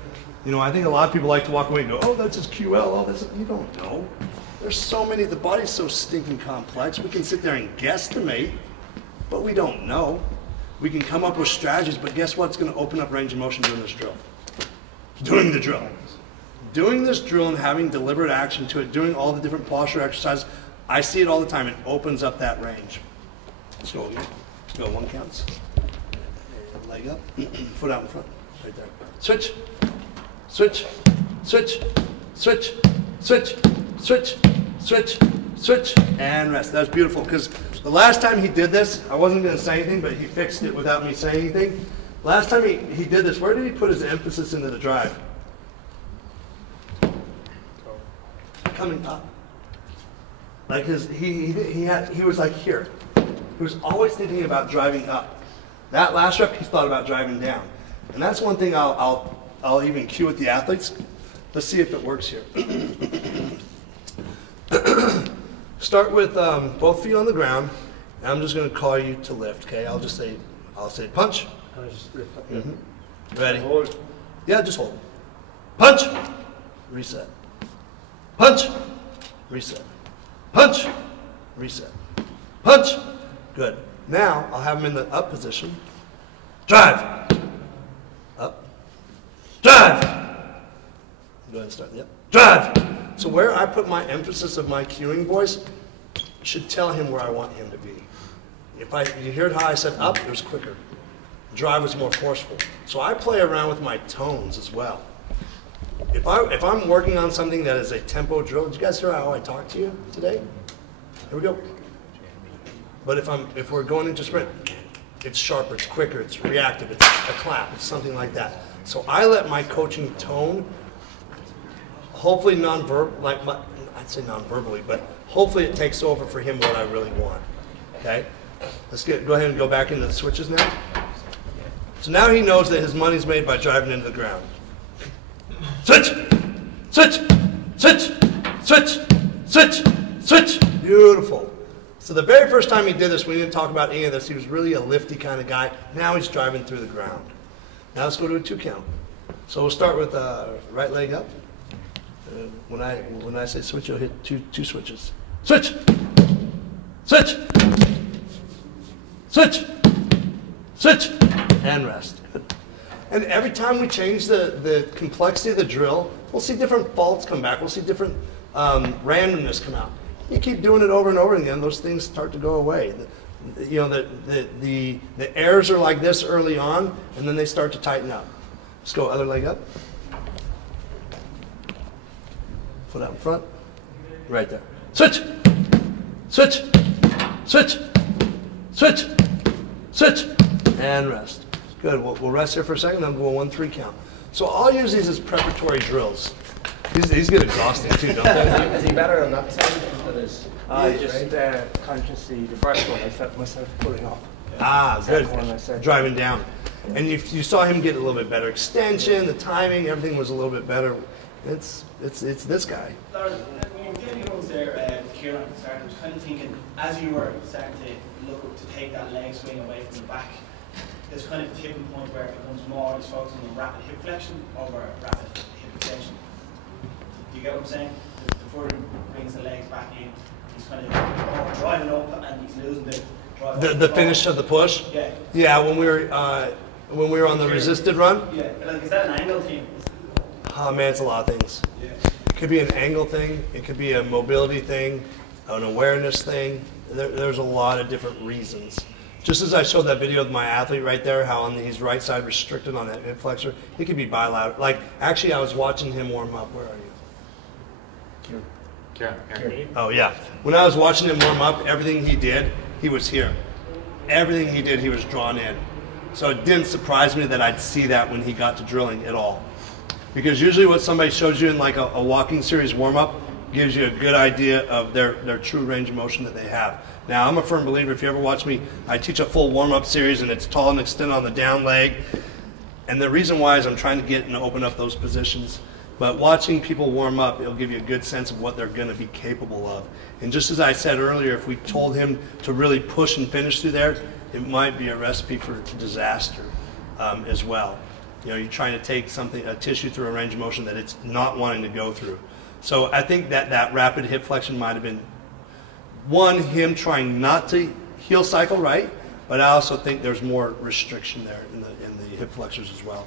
You know, I think a lot of people like to walk away and go, oh, that's his QL, oh, that's, you don't know. There's so many, the body's so stinking complex. We can sit there and guesstimate, but we don't know. We can come up with strategies, but guess what's going to open up range of motion during this drill? Doing the drill. Doing this drill and having deliberate action to it, doing all the different posture exercises, I see it all the time. It opens up that range. Let's go again. Let's go 1 counts. And leg up, foot out in front, right there. Switch. Switch, switch, switch, switch, switch, switch, switch, and rest. That's beautiful, because the last time he did this, I wasn't going to say anything, but he fixed it without me saying anything. Last time he did this, where did he put his emphasis into the drive? Coming up. Like he was like here. He was always thinking about driving up. That last rep, he thought about driving down. And that's one thing I'll even cue with the athletes. Let's see if it works here. Start with both feet on the ground. And I'm just going to call you to lift. Okay, I'll say punch. Ready? Hold. Yeah, just hold. Punch. Reset. Punch. Reset. Punch. Reset. Punch. Good. Now I'll have him in the up position. Drive. Up. Drive. Go ahead and start. Yep. Drive. So where I put my emphasis of my cueing voice should tell him where I want him to be. You heard how I said up, it was quicker. Drive was more forceful. So I play around with my tones as well. If I'm working on something that is a tempo drill, did you guys hear how I talked to you today? Here we go. But if we're going into sprint, it's sharper, it's quicker, it's reactive, it's a clap, it's something like that. So I let my coaching tone, hopefully I'd say non-verbally, but hopefully it takes over for him what I really want. Okay? Let's go ahead and go back into the switches now. So now he knows that his money's made by driving into the ground. Switch! Switch! Switch! Switch! Switch! Switch. Beautiful. So the very first time he did this, we didn't talk about any of this. He was really a lifty kind of guy. Now he's driving through the ground. Now let's go to a 2 count. So we'll start with right leg up. When I say switch, you'll hit two switches. Switch. Switch. Switch. Switch. And rest. Good. And every time we change the complexity of the drill, we'll see different faults come back. We'll see different randomness come out. You keep doing it over and over again, those things start to go away. The errors are like this early on, and then they start to tighten up. Let's go other leg up. Foot out in front. Right there. Switch. Switch. Switch. Switch. Switch. And rest. Good. We'll rest here for a second, then we'll go a 1-3 count. So I'll use these as preparatory drills. These get exhausting too, don't they? Is he better on that side than his? Just consciously, the first one I felt myself pulling off. Ah, good. Second one I said. Driving down. And if you saw him get a little bit better extension, the timing, everything was a little bit better. It's this guy. Loren, when you were doing the ones there, Kieran, I was kind of thinking, as you were starting to look to take that leg swing away from the back, there's kind of a tipping point where it becomes more, he's focusing on rapid hip flexion over rapid hip extension. Do you get what I'm saying? The further he brings the legs back in, he's kind of driving up and he's losing the finish of the push. Yeah. Yeah, when we were on the resisted run. Yeah. Like, is that an angle thing? Oh man, it's a lot of things. Yeah. It could be an angle thing. It could be a mobility thing, an awareness thing. There's a lot of different reasons. Just as I showed that video of my athlete right there, how on his right side restricted on that hip flexor, it could be bilateral. Like, actually, I was watching him warm up. Where are you? Here. Oh, yeah. When I was watching him warm up, everything he did, he was here. Everything he did, he was drawn in. So it didn't surprise me that I'd see that when he got to drilling at all. Because usually what somebody shows you in like a walking series warm-up gives you a good idea of their true range of motion that they have. Now, I'm a firm believer, if you ever watch me, I teach a full warm-up series and it's tall and extend on the down leg. And the reason why is I'm trying to get and open up those positions. But watching people warm up, it'll give you a good sense of what they're going to be capable of. And just as I said earlier, if we told him to really push and finish through there, it might be a recipe for disaster as well. You know, you're trying to take something, a tissue through a range of motion that it's not wanting to go through. So I think that rapid hip flexion might have been, one, him trying not to heel cycle right, but I also think there's more restriction there in the hip flexors as well.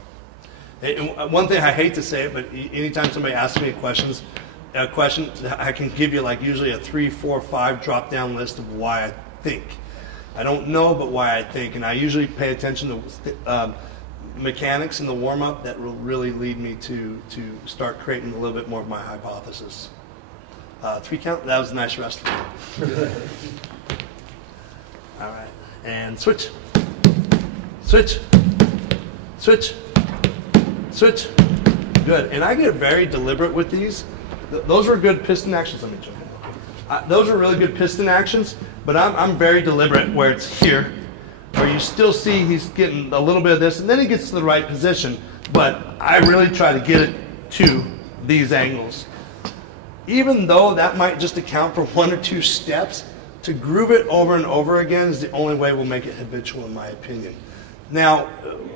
And one thing, I hate to say it, but anytime somebody asks me a question, I can give you like usually a 3, 4, 5 drop down list of why I think. I don't know, but why I think, and I usually pay attention to mechanics in the warm-up that will really lead me to start creating a little bit more of my hypothesis. 3 count, that was a nice rest. All right, and switch, switch, switch, switch. Good, and I get very deliberate with these. Those are good piston actions. Let me jump in. Those are really good piston actions, but I'm very deliberate where it's here, where you still see he's getting a little bit of this, and then he gets to the right position, but I really try to get it to these angles. Even though that might just account for 1 or 2 steps, to groove it over and over again is the only way we'll make it habitual, in my opinion. Now,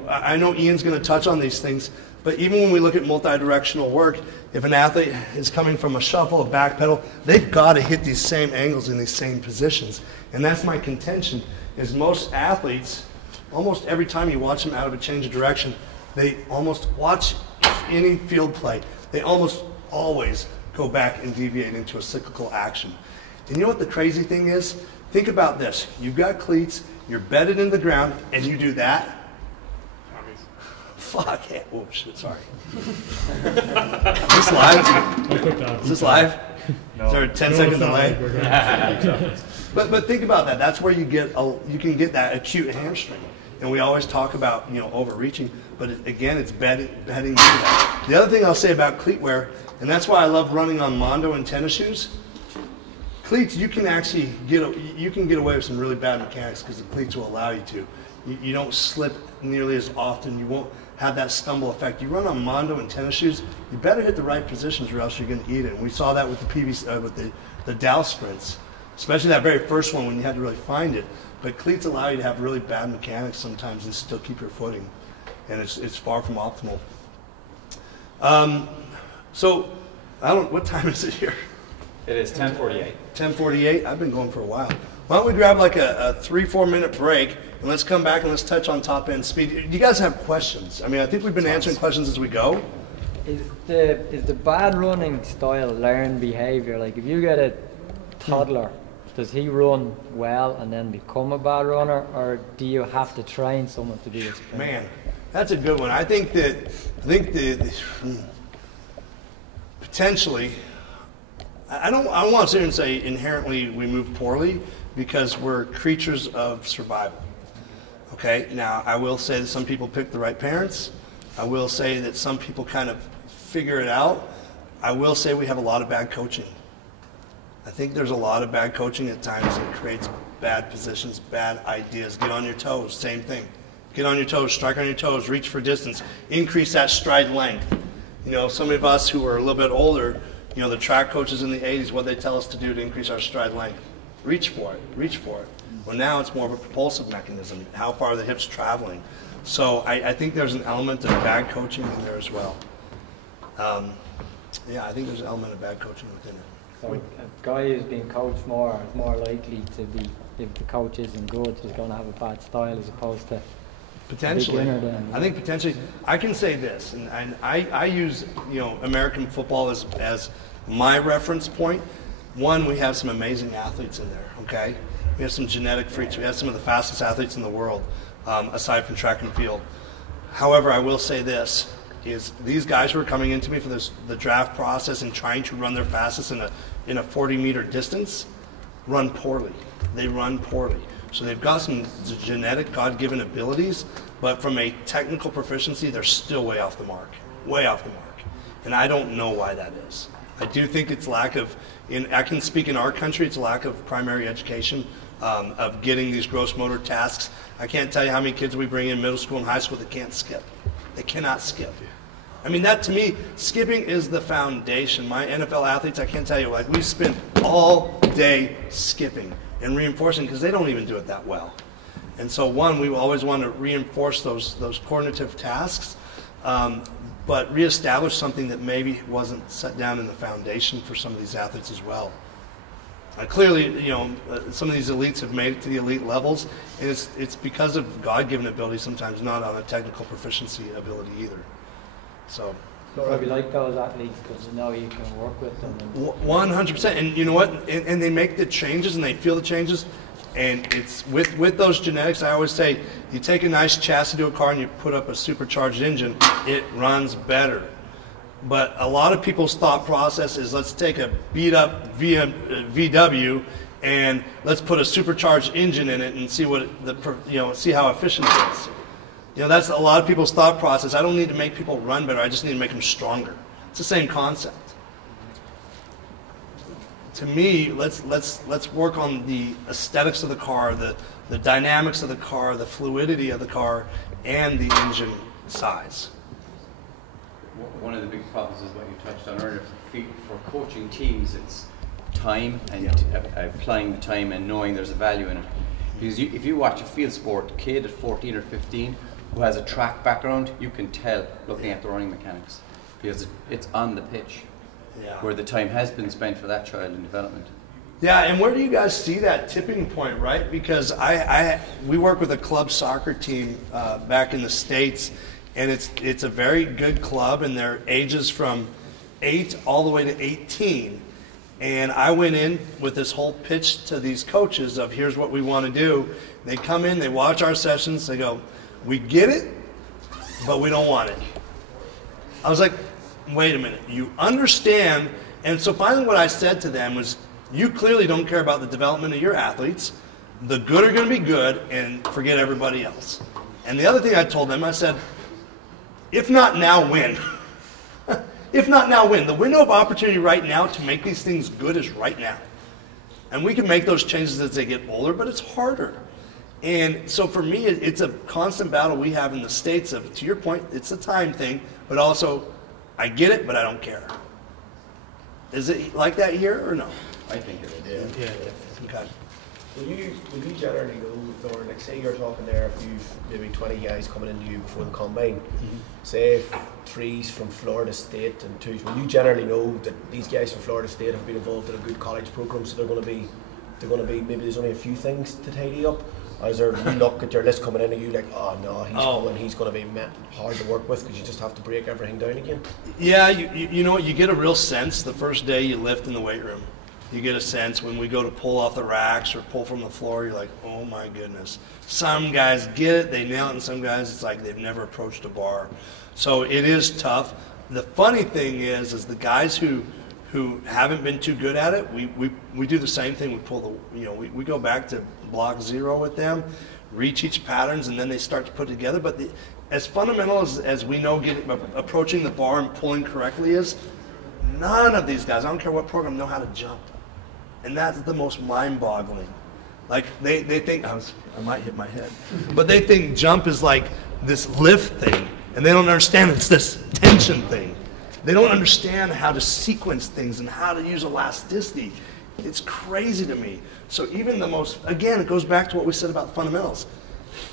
I know Ian's going to touch on these things, but even when we look at multi-directional work, if an athlete is coming from a shuffle, a back pedal, they've got to hit these same angles in these same positions. And that's my contention, is most athletes, almost every time you watch them out of a change of direction, they almost watch any field play, they almost always go back and deviate into a cyclical action. And you know what the crazy thing is? Think about this. You've got cleats, you're bedded in the ground, and you do that. Fuck yeah. Oh shit, sorry. Is this live? Is this live? No. Is there a 10-second delay? But think about that. That's where you can get that acute hamstring. And we always talk about, you know, overreaching, but again, it's bedding into that. The other thing I'll say about cleat wear, and that's why I love running on Mondo and tennis shoes. Cleats, you can actually get away with some really bad mechanics because the cleats will allow you to. You don't slip nearly as often. You won't. have that stumble effect. You run on Mondo and tennis shoes, you better hit the right positions or else you're going to eat it. And we saw that with the with the Dow sprints, especially that very first one when you had to really find it. But cleats allow you to have really bad mechanics sometimes and still keep your footing, and it's far from optimal. So, I don't. What time is it here? It is 10:48. 10:48. I've been going for a while. Why don't we grab like a 3-4 minute break and let's come back and let's touch on top end speed. Do you guys have questions? I mean, I think we've been answering questions as we go. Is the bad running style learned behavior? Like if you get a toddler, does he run well and then become a bad runner, or do you have to train someone to be a sprinter? Man, that's a good one. I think the potentially, I don't want to sit here and say inherently we move poorly, because we're creatures of survival. Okay, now I will say that some people pick the right parents. I will say that some people kind of figure it out. I will say we have a lot of bad coaching. I think there's a lot of bad coaching at times that creates bad positions, bad ideas. Get on your toes, same thing. Get on your toes, strike on your toes, reach for distance, increase that stride length. You know, some of us who are a little bit older, you know, the track coaches in the 80s, what they tell us to do to increase our stride length. Reach for it, reach for it. Well, now it's more of a propulsive mechanism. How far are the hips traveling? So I think there's an element of bad coaching in there as well. Yeah, I think there's an element of bad coaching within it. So a guy who's being coached more is more likely to be, if the coach isn't good, is going to have a bad style as opposed to potentially. Then, I think potentially. I can say this, and I use, you know, American football as my reference point. One, we have some amazing athletes in there, okay? We have some genetic freaks. We have some of the fastest athletes in the world, aside from track and field. However, I will say this, is these guys who are coming into me for the draft process and trying to run their fastest in a 40-meter distance, run poorly. They run poorly. So they've got some genetic, God-given abilities, but from a technical proficiency, they're still way off the mark. Way off the mark. And I don't know why that is. I do think it's lack of, I can speak in our country, it's a lack of primary education, of getting these gross motor tasks. I can't tell you how many kids we bring in middle school and high school that can't skip. They cannot skip. I mean, that to me, skipping is the foundation. My NFL athletes, I can't tell you, like we spend all day skipping and reinforcing because they don't even do it that well. And so one, we always want to reinforce those coordinative tasks, but reestablish something that maybe wasn't set down in the foundation for some of these athletes as well. Clearly, you know, some of these elites have made it to the elite levels, and it's because of God-given ability sometimes, not on a technical proficiency ability either. So probably like those athletes because you know you can work with them. 100%, and you know what? And they make the changes and they feel the changes. And it's with those genetics, I always say, you take a nice chassis to a car and you put up a supercharged engine, it runs better. But a lot of people's thought process is, let's take a beat up VW and let's put a supercharged engine in it and see what see how efficient it is. You know, that's a lot of people's thought process. I don't need to make people run better. I just need to make them stronger. It's the same concept. To me, let's work on the aesthetics of the car, the dynamics of the car, the fluidity of the car, and the engine size. One of the big problems is what you touched on earlier. For coaching teams, it's time and applying the time and knowing there's a value in it. Because if you watch a field sport kid at 14 or 15 who has a track background, you can tell looking at the running mechanics because it's on the pitch. Yeah. Where the time has been spent for that child in development. Yeah, and where do you guys see that tipping point, right? Because we work with a club soccer team back in the States, and it's a very good club, and they're ages from 8 all the way to 18. And I went in with this whole pitch to these coaches of here's what we want to do. They come in, they watch our sessions, they go, we get it, but we don't want it. I was like, wait a minute, you understand? And so finally what I said to them was, you clearly don't care about the development of your athletes. The good are going to be good and forget everybody else. And the other thing I told them, I said, if not now, when? If not now, when? The window of opportunity right now to make these things good is right now. And we can make those changes as they get older, but it's harder. And so for me, it's a constant battle we have in the States of, to your point, it's a time thing, but also I get it, but I don't care. Is it like that here or no? I think it is. Yeah. Okay. Will you generally know, or like say you're talking there, if you've maybe 20 guys coming into you before the combine, say 3's from Florida State and 2's, will you generally know that these guys from Florida State have been involved in a good college program, so they're going to be maybe there's only a few things to tidy up? Or is there, you look at your list coming in and you like, oh no, he's going to be hard to work with because you just have to break everything down again? Yeah, you know what, you get a real sense the first day you lift in the weight room. You get a sense when we go to pull off the racks or pull from the floor, you're like, oh my goodness. Some guys get it, they nail it, and some guys it's like they've never approached a bar. So it is tough. The funny thing is the guys who haven't been too good at it, we do the same thing. We pull we go back to block 0 with them, reteach patterns, and then they start to put together. But as fundamental as we know approaching the bar and pulling correctly is, none of these guys, I don't care what program, know how to jump. And that's the most mind-boggling. Like they think, I might hit my head, but they think jump is like this lift thing, and they don't understand it's this tension thing. They don't understand how to sequence things and how to use elasticity. It's crazy to me. So even the most, again, it goes back to what we said about fundamentals.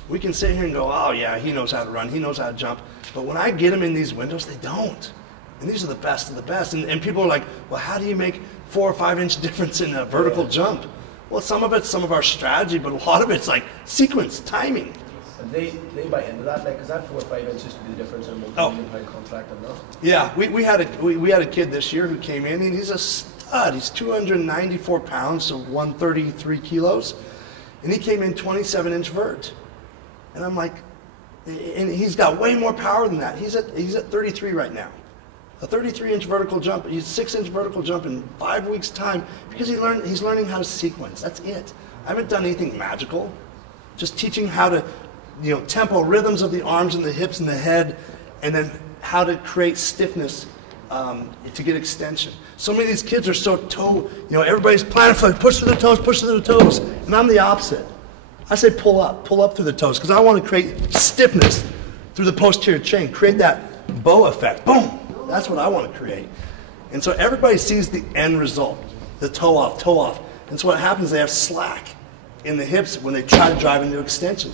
We can sit here and go, oh yeah, he knows how to run, he knows how to jump. But when I get them in these windows, they don't. And these are the best of the best. And people are like, well, how do you make 4 or 5 inch difference in a vertical jump? Well, some of it's some of our strategy, but a lot of it's like sequence, timing. And they buy into that, like, because that 4 or 5 inches could be the difference in a multi-million-pound contract and that. Yeah, we had a kid this year who came in, and he's a stud. He's 294 pounds, so 133 kilos, and he came in 27-inch vert. And I'm like, and he's got way more power than that. He's at 33 right now. A 33-inch vertical jump, he's 6-inch vertical jump in 5 weeks' time because he's learning how to sequence. That's it. I haven't done anything magical. Just teaching how to, tempo rhythms of the arms and the hips and the head, and then how to create stiffness to get extension. So many of these kids are so everybody's planning for push through the toes, and I'm the opposite. I say pull up through the toes because I want to create stiffness through the posterior chain, create that bow effect. Boom. That's what I want to create. And so everybody sees the end result, the toe off. And so what happens, they have slack in the hips when they try to drive into extension.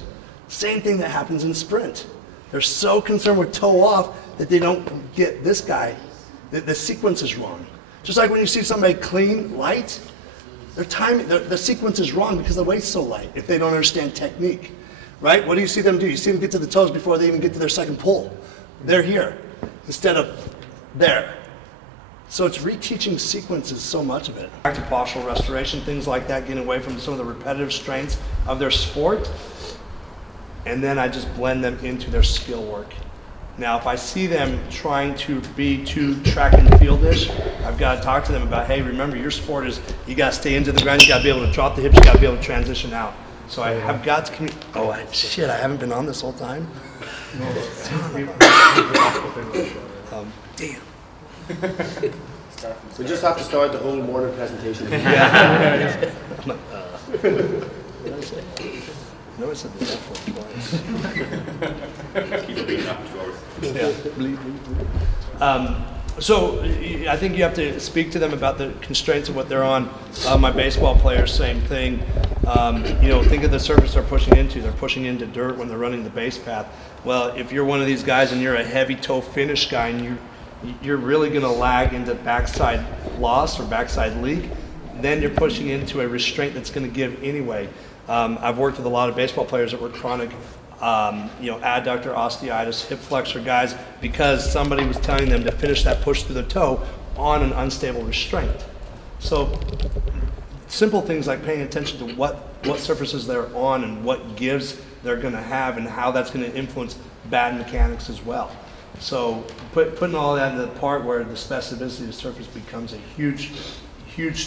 Same thing that happens in sprint. They're so concerned with toe off that they don't get this guy. The sequence is wrong. Just like when you see somebody clean, light, the sequence is wrong because the weight's so light if they don't understand technique. Right? What do you see them do? You see them get to the toes before they even get to their second pull. They're here instead of there. So it's reteaching sequences, so much of it. Back to postural restoration, things like that, getting away from some of the repetitive strengths of their sport, and then I just blend them into their skill work. Now, if I see them trying to be too track and field-ish, I've got to talk to them about, hey, remember your sport is, you got to stay into the ground, you got to be able to drop the hips, you got to be able to transition out. So I have got to communicate. Oh, shit, I haven't been on this whole time? Damn. We just have to start the whole morning presentation. Yeah. No, I said the F word twice. Keep reading up 2 hours. So I think you have to speak to them about the constraints of what they're on. My baseball players, same thing. Think of the surface they're pushing into. They're pushing into dirt when they're running the base path. Well, if you're one of these guys and you're a heavy toe finish guy and you're really going to lag into backside loss or backside leak, then you're pushing into a restraint that's going to give anyway. I've worked with a lot of baseball players that were chronic adductor osteitis, hip flexor guys, because somebody was telling them to finish that push through the toe on an unstable restraint. So simple things like paying attention to what surfaces they're on and what gives they're going to have and how that's going to influence bad mechanics as well. So putting all that in the part where the specificity of the surface becomes a huge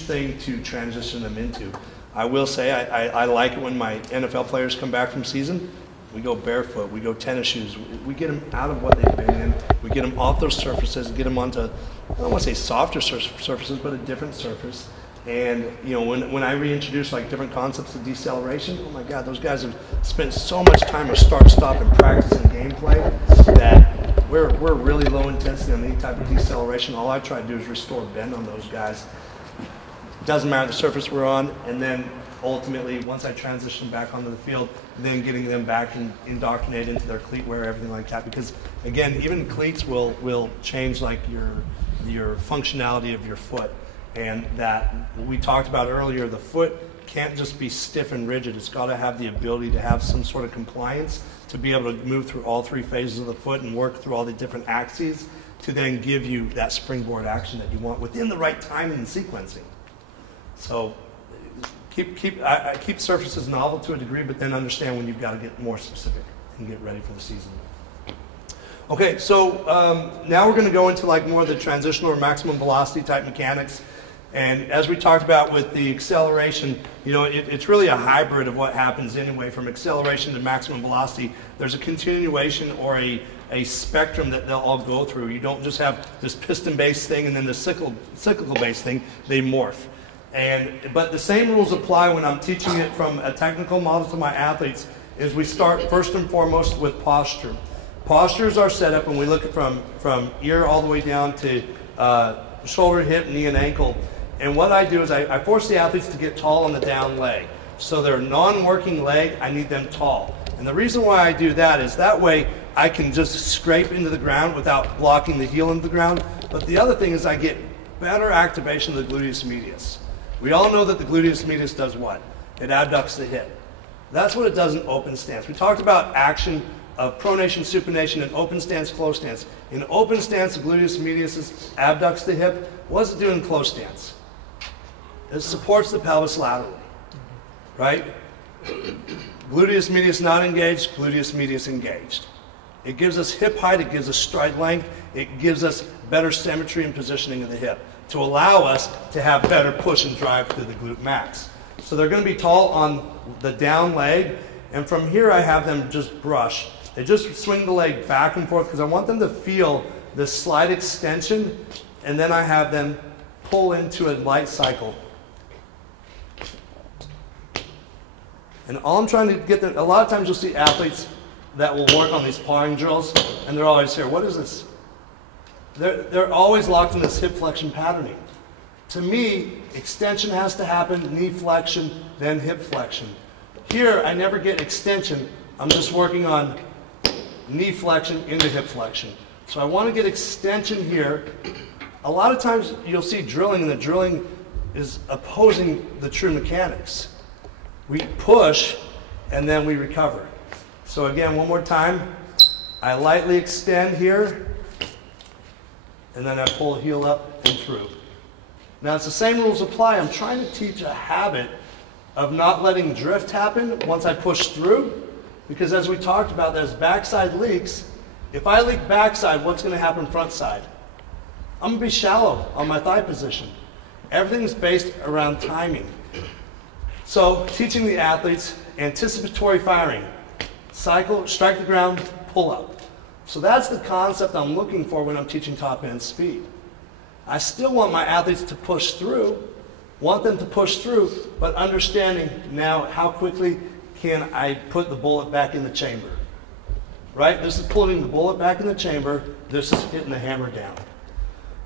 thing to transition them into. I will say I like it when my NFL players come back from season. We go barefoot, we go tennis shoes, we get them out of what they've been in, we get them off those surfaces, get them onto, I don't want to say softer surfaces, but a different surface. And you know, when I reintroduce like different concepts of deceleration, oh my God, those guys have spent so much time or start, stop, and practicing gameplay that we're really low intensity on any type of deceleration. All I try to do is restore bend on those guys. Doesn't matter the surface we're on, and then ultimately, once I transition back onto the field, then getting them back and indoctrinated into their cleat wear, everything like that. Because again, even cleats will change like your functionality of your foot. And that we talked about earlier, the foot can't just be stiff and rigid. It's got to have the ability to have some sort of compliance to be able to move through all three phases of the foot and work through all the different axes to then give you that springboard action that you want within the right timing and sequencing. So I keep surfaces novel to a degree, but then understand when you've got to get more specific and get ready for the season. Okay, so now we're going to go into like more of the transitional or maximum velocity type mechanics. And as we talked about with the acceleration, you know, it's really a hybrid of what happens anyway from acceleration to maximum velocity. There's a continuation or a spectrum that they'll all go through. You don't just have this piston-based thing and then the cyclical-based thing. They morph. But the same rules apply when I'm teaching it from a technical model to my athletes is we start first and foremost with posture. Posture is our setup, and we look at from ear all the way down to shoulder, hip, knee, and ankle. And what I do is I force the athletes to get tall on the down leg. So their non-working leg, I need them tall. And the reason why I do that is that way I can just scrape into the ground without blocking the heel into the ground. But the other thing is I get better activation of the gluteus medius. We all know that the gluteus medius does what? It abducts the hip. That's what it does in open stance. We talked about action of pronation, supination, and open stance, close stance. In open stance, the gluteus medius abducts the hip. What does it do in close stance? It supports the pelvis laterally, right? Gluteus medius not engaged, gluteus medius engaged. It gives us hip height, it gives us stride length, it gives us better symmetry and positioning of the hip to allow us to have better push and drive through the glute max. So they're going to be tall on the down leg, and from here I have them just brush. They just swing the leg back and forth because I want them to feel this slight extension, and then I have them pull into a light cycle. And all I'm trying to get them, a lot of times you'll see athletes that will work on these pawing drills, and they're always here, what is this? They're always locked in this hip flexion patterning. To me, extension has to happen, knee flexion, then hip flexion. Here, I never get extension. I'm just working on knee flexion into hip flexion. So I want to get extension here. A lot of times you'll see drilling, and the drilling is opposing the true mechanics. We push, and then we recover. So again, one more time. I lightly extend here, and then I pull the heel up and through. Now, it's the same rules apply. I'm trying to teach a habit of not letting drift happen once I push through, because as we talked about, there's backside leaks. If I leak backside, what's going to happen front side? I'm going to be shallow on my thigh position. Everything's based around timing. So, teaching the athletes anticipatory firing. Cycle, strike the ground, pull up. So that's the concept I'm looking for when I'm teaching top end speed. I still want my athletes to push through, but understanding now how quickly can I put the bullet back in the chamber. Right? This is pulling the bullet back in the chamber. This is hitting the hammer down.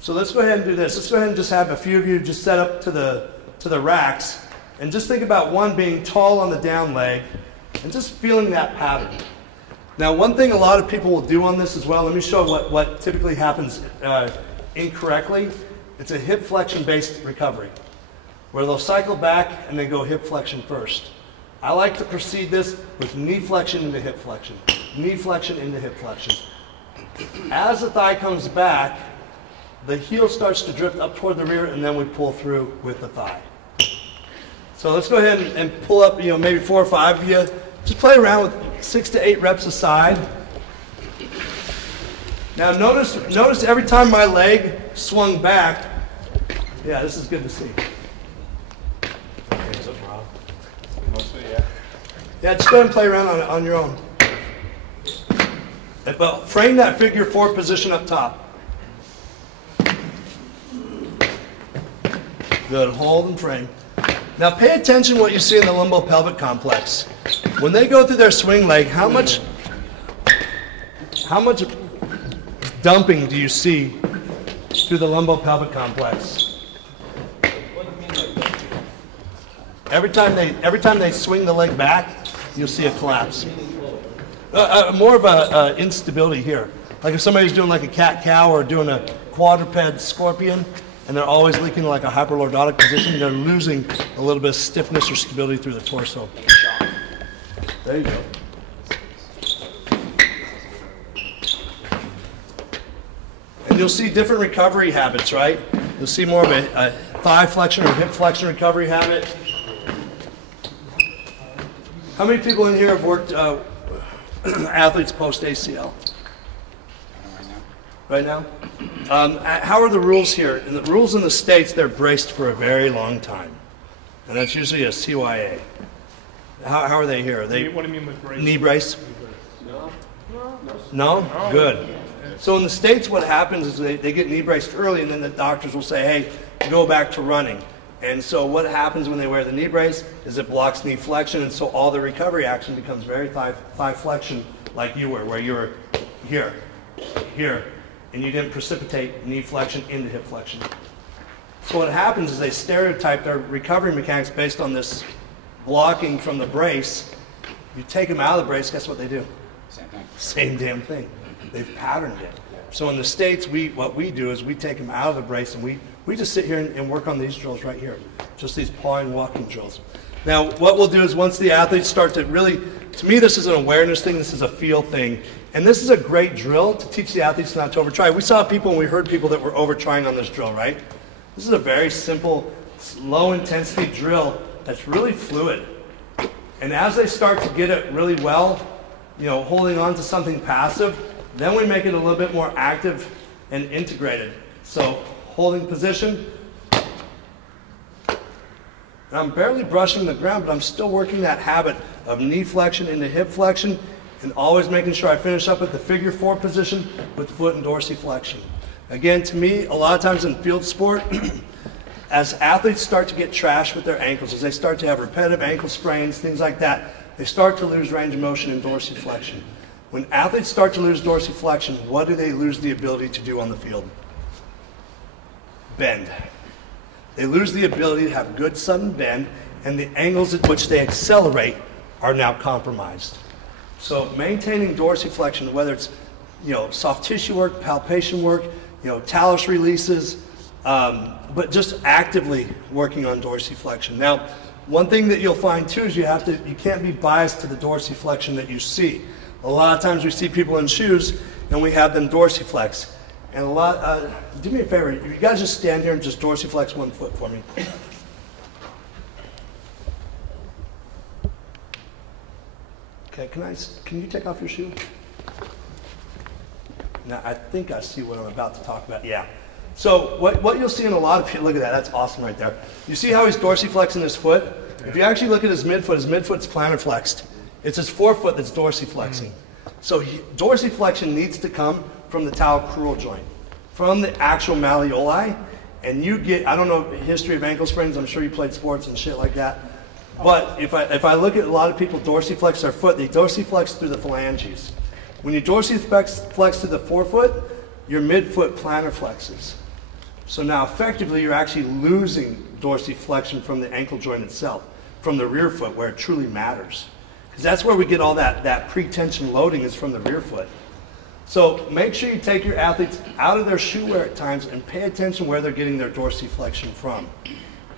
So let's go ahead and do this. Let's go ahead and just have a few of you just set up to the racks and just think about one being tall on the down leg and just feeling that pattern. Now, one thing a lot of people will do on this as well, let me show what typically happens incorrectly. It's a hip flexion based recovery where they'll cycle back and then go hip flexion first. I like to proceed this with knee flexion into hip flexion, knee flexion into hip flexion. As the thigh comes back, the heel starts to drift up toward the rear, and then we pull through with the thigh. So let's go ahead and pull up, maybe 4 or 5 of you. Just play around with 6 to 8 reps a side. Now notice every time my leg swung back. Yeah, this is good to see. Yeah, just go ahead and play around on your own. But frame that figure 4 position up top. Good, hold and frame. Now pay attention to what you see in the lumbo-pelvic complex. When they go through their swing leg, how much dumping do you see through the lumbo-pelvic complex? Every time they swing the leg back, you'll see a collapse. More of a instability here. Like if somebody's doing like a cat-cow or doing a quadruped scorpion, and they're always leaking like a hyperlordotic position, they're losing a little bit of stiffness or stability through the torso. There you go. And you'll see different recovery habits, right? You'll see more of a thigh flexion or hip flexion recovery habit. How many people in here have worked athletes post ACL? Right now? How are the rules here? In the rules in the States, they're braced for a very long time. And that's usually a CYA. How are they here? Are they what do you mean with brace? Knee brace? No? Good. So in the States, what happens is they get knee braced early, and then the doctors will say, hey, go back to running. And so what happens when they wear the knee brace is it blocks knee flexion, and so all the recovery action becomes very thigh flexion like you were, where you were here, and you didn't precipitate knee flexion into hip flexion. So what happens is they stereotype their recovery mechanics based on this blocking from the brace. You take them out of the brace, guess what they do? Same thing. Same damn thing. They've patterned it. So in the States, what we do is we take them out of the brace, and we just sit here and work on these drills right here, just these pawing walking drills. Now, what we'll do is once the athletes start to really, to me this is an awareness thing, this is a feel thing, and this is a great drill to teach the athletes not to overtry. We saw people and we heard people that were overtrying on this drill, right? This is a very simple, low intensity drill that's really fluid. And as they start to get it really well, holding on to something passive, then we make it a little bit more active and integrated. So holding position. And I'm barely brushing the ground, but I'm still working that habit of knee flexion into hip flexion, and always making sure I finish up at the figure 4 position with foot and dorsiflexion. Again, to me, a lot of times in field sport, as athletes start to get trashed with their ankles, as they start to have repetitive ankle sprains, things like that, they start to lose range of motion and dorsiflexion. When athletes start to lose dorsiflexion, what do they lose the ability to do on the field? Bend. They lose the ability to have good sudden bend, and the angles at which they accelerate are now compromised. So maintaining dorsiflexion, whether it's soft tissue work, palpation work, talus releases, but just actively working on dorsiflexion. Now, one thing that you'll find too is you can't be biased to the dorsiflexion that you see. A lot of times we see people in shoes and we have them dorsiflex. And do me a favor, you guys just stand here and just dorsiflex one foot for me. Okay, can you take off your shoe? Now, I think I see what I'm about to talk about. Yeah. So what you'll see in a lot of people, look at that, that's awesome right there. You see how he's dorsiflexing his foot? If you actually look at his midfoot's plantar flexed. It's his forefoot that's dorsiflexing. So dorsiflexion needs to come from the talocrural joint, from the actual malleoli, and you get, I don't know the history of ankle sprains, I'm sure you played sports and shit like that, but if I look at a lot of people dorsiflex their foot, they dorsiflex through the phalanges. When you dorsiflex to the forefoot, your midfoot plantar flexes. So now effectively you're actually losing dorsiflexion from the ankle joint itself, from the rear foot where it truly matters. Because that's where we get all that pre-tension loading is from the rear foot. So make sure you take your athletes out of their shoe wear at times and pay attention where they're getting their dorsiflexion from.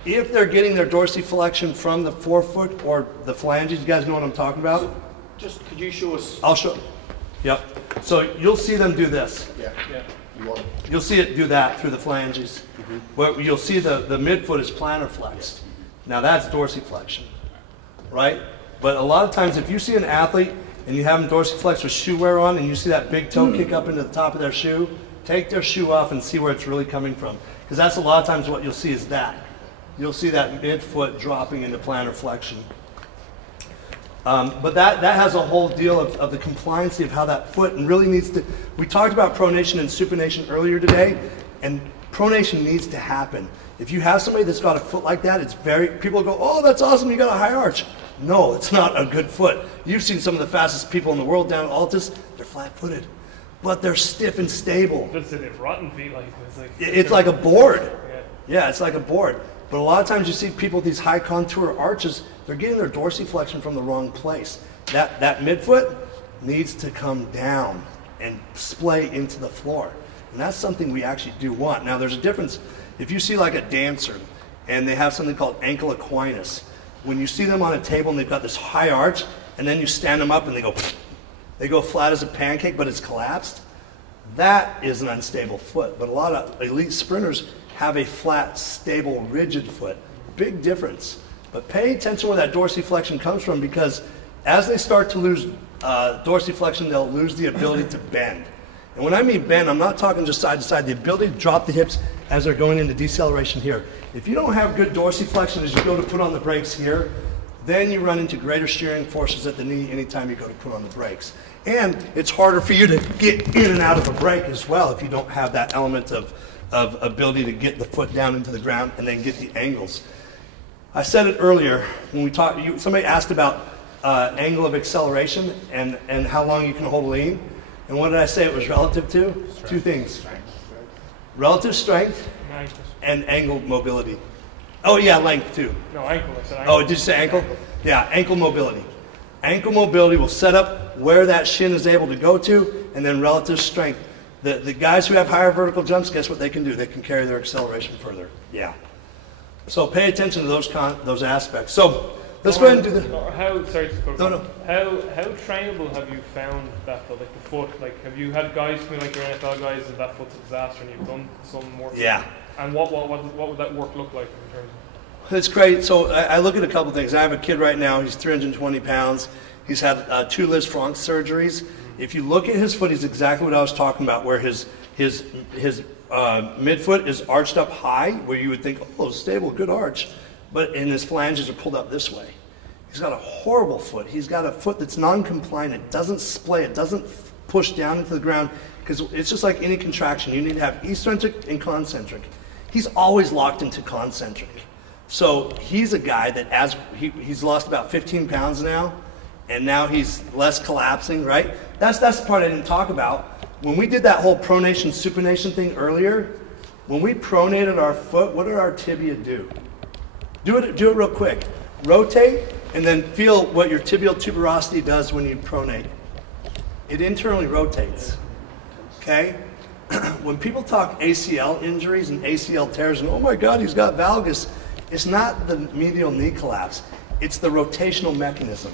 If they're getting their dorsiflexion from the forefoot or the phalanges, you guys know what I'm talking about? Just, could you show us? I'll show. Yep. So you'll see them do this. Yeah. You'll see it do that through the phalanges. Where you'll see the midfoot is plantar flexed. Now that's dorsiflexion, right? But a lot of times if you see an athlete and you have them dorsiflex with shoe wear on and you see that big toe kick up into the top of their shoe, take their shoe off and see where it's really coming from. Because that's a lot of times what you'll see is that. You'll see that midfoot dropping into plantar flexion. But that has a whole deal of the compliancy of how that foot and really needs to, we talked about pronation and supination earlier today, and Pronation needs to happen. If you have somebody that's got a foot like that, it's people go, oh, that's awesome, you got a high arch. No, it's not a good foot. You've seen some of the fastest people in the world down at Altus, they're flat-footed, but they're stiff and stable. Just in rotten feet, It's like a board. Yeah, it's like a board. But a lot of times you see people with these high contour arches, they're getting their dorsiflexion from the wrong place. That midfoot needs to come down and splay into the floor. And that's something we actually do want. Now there's a difference. If you see like a dancer and they have something called ankle Aquinas, when you see them on a table and they've got this high arch and then you stand them up and they go flat as a pancake but it's collapsed, that is an unstable foot. But a lot of elite sprinters have a flat, stable, rigid foot. Big difference. But pay attention where that dorsiflexion comes from, because as they start to lose dorsiflexion, they'll lose the ability to bend. And when I mean bend, I'm not talking just side to side, the ability to drop the hips as they're going into deceleration here. If you don't have good dorsiflexion as you go to put on the brakes here, then you run into greater shearing forces at the knee anytime you go to put on the brakes. And it's harder for you to get in and out of a brake as well if you don't have that element of ability to get the foot down into the ground and then get the angles. I said it earlier when we talked, somebody asked about angle of acceleration and how long you can hold lean. And what did I say it was relative to? Strength. Two things. Relative strength and angle mobility. Oh yeah, length too. No, ankle. I said ankle. Oh, did you say ankle? Yeah, ankle mobility. Ankle mobility will set up where that shin is able to go to, and then relative strength. The guys who have higher vertical jumps, guess what they can do? They can carry their acceleration further. Yeah. So pay attention to those aspects. So let's go ahead and do this. How trainable have you found that though? Like the foot, like have you had guys come in like your NFL guys and that foot's a disaster and you've done some more? Yeah. And what would that work look like in terms of? It's great. So I look at a couple things. I have a kid right now. He's 320 pounds. He's had 2 Liz Franck surgeries. If you look at his foot, he's exactly what I was talking about, where his midfoot is arched up high, where you would think, oh, stable, good arch, but and his flanges are pulled up this way. He's got a horrible foot. He's got a foot that's non-compliant. It doesn't splay. It doesn't push down into the ground, because it's just like any contraction. You need to have eccentric and concentric. He's always locked into concentric. So he's a guy that as he's lost about 15 pounds now, and now he's less collapsing, right? That's the part I didn't talk about. When we did that whole pronation, supination thing earlier, when we pronated our foot, what did our tibia do? Do it real quick. Rotate, and then feel what your tibial tuberosity does when you pronate. It internally rotates, okay? When people talk ACL injuries and ACL tears, and oh my God, he's got valgus, it's not the medial knee collapse. It's the rotational mechanism.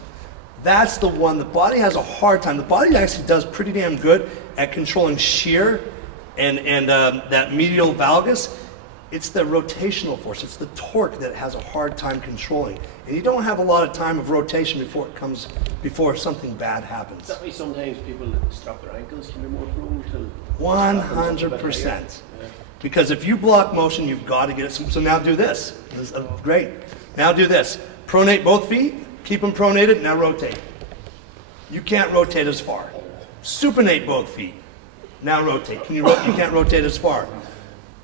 That's the one. The body has a hard time. The body actually does pretty damn good at controlling shear and that medial valgus. It's the rotational force. It's the torque that it has a hard time controlling. And you don't have a lot of time of rotation before something bad happens. That way sometimes people that strap their ankles can be more prone to 100%. Because if you block motion, you've got to get it. So now do this. Great. Now do this. Pronate both feet. Keep them pronated. Now rotate. You can't rotate as far. Supinate both feet. Now rotate. You can't rotate as far.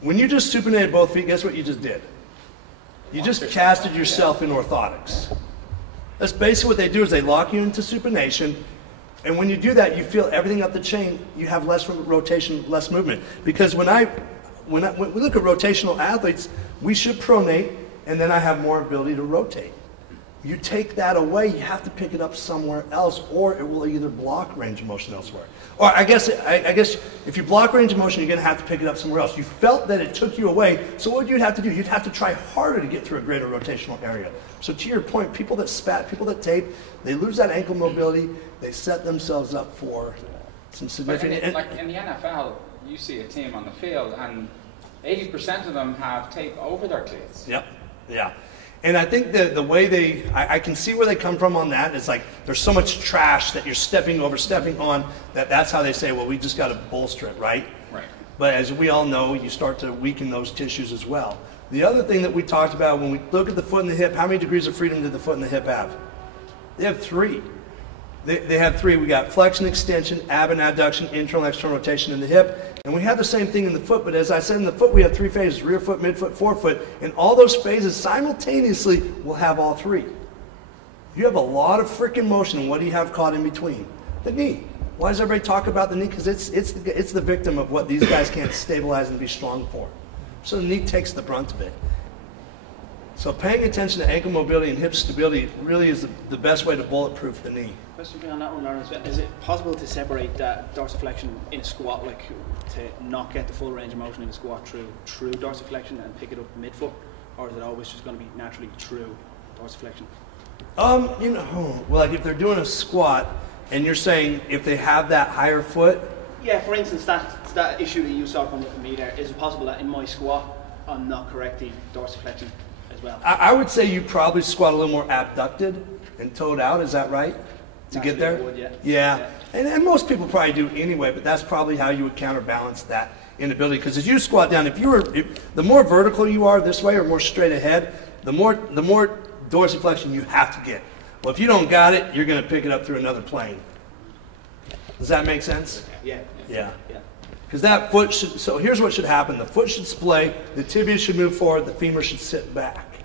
When you just supinated both feet, guess what you just did? You just casted yourself in orthotics. That's basically what they do, is they lock you into supination, and when you do that, you feel everything up the chain. You have less rotation, less movement. Because when we look at rotational athletes, we should pronate, and then I have more ability to rotate. You take that away, you have to pick it up somewhere else, or it will either block range of motion elsewhere. Or I guess if you block range of motion, you're going to have to pick it up somewhere else. You felt that it took you away, so what you'd have to do, you'd have to try harder to get through a greater rotational area. So to your point, people that spat, people that tape, they lose that ankle mobility, they set themselves up for some significant... Like in the NFL, you see a team on the field, and 80% of them have tape over their cleats. Yep, yeah. And I think the way I can see where they come from on that. It's like there's so much trash that you're stepping on, that's how they say, well, we just got to bolster it, right? Right. But as we all know, you start to weaken those tissues as well. The other thing that we talked about when we look at the foot and the hip, how many degrees of freedom did the foot and the hip have? They have 3. They have three. We got flexion, extension, ab and adduction, internal and external rotation in the hip. And we have the same thing in the foot, but as I said, in the foot we have 3 phases: rear foot, midfoot, forefoot. And all those phases simultaneously will have all three. You have a lot of freaking motion, and what do you have caught in between? The knee. Why does everybody talk about the knee? Because it's the victim of what these guys can't stabilize and be strong for. So the knee takes the brunt of it. So paying attention to ankle mobility and hip stability really is the best way to bulletproof the knee. Question on that one, Loren. Is it possible to separate that dorsiflexion in a squat, like to not get the full range of motion in a squat through true dorsiflexion and pick it up midfoot, or is it always just going to be naturally true dorsiflexion? You know, well, like if they're doing a squat, and you're saying if they have that higher foot. Yeah, for instance, that issue that you saw come with me there, is it possible that in my squat I'm not correctly dorsiflexing as well? I would say you probably squat a little more abducted and toed out. Is that right? To get there? Would, yeah. Yeah. And most people probably do anyway, but that's probably how you would counterbalance that inability. Because as you squat down, the more vertical you are this way or more straight ahead, the more dorsiflexion you have to get. Well, if you don't got it, you're going to pick it up through another plane. Does that make sense? Yeah. Yeah. Because that foot should, so here's what should happen. The foot should splay, the tibia should move forward, the femur should sit back.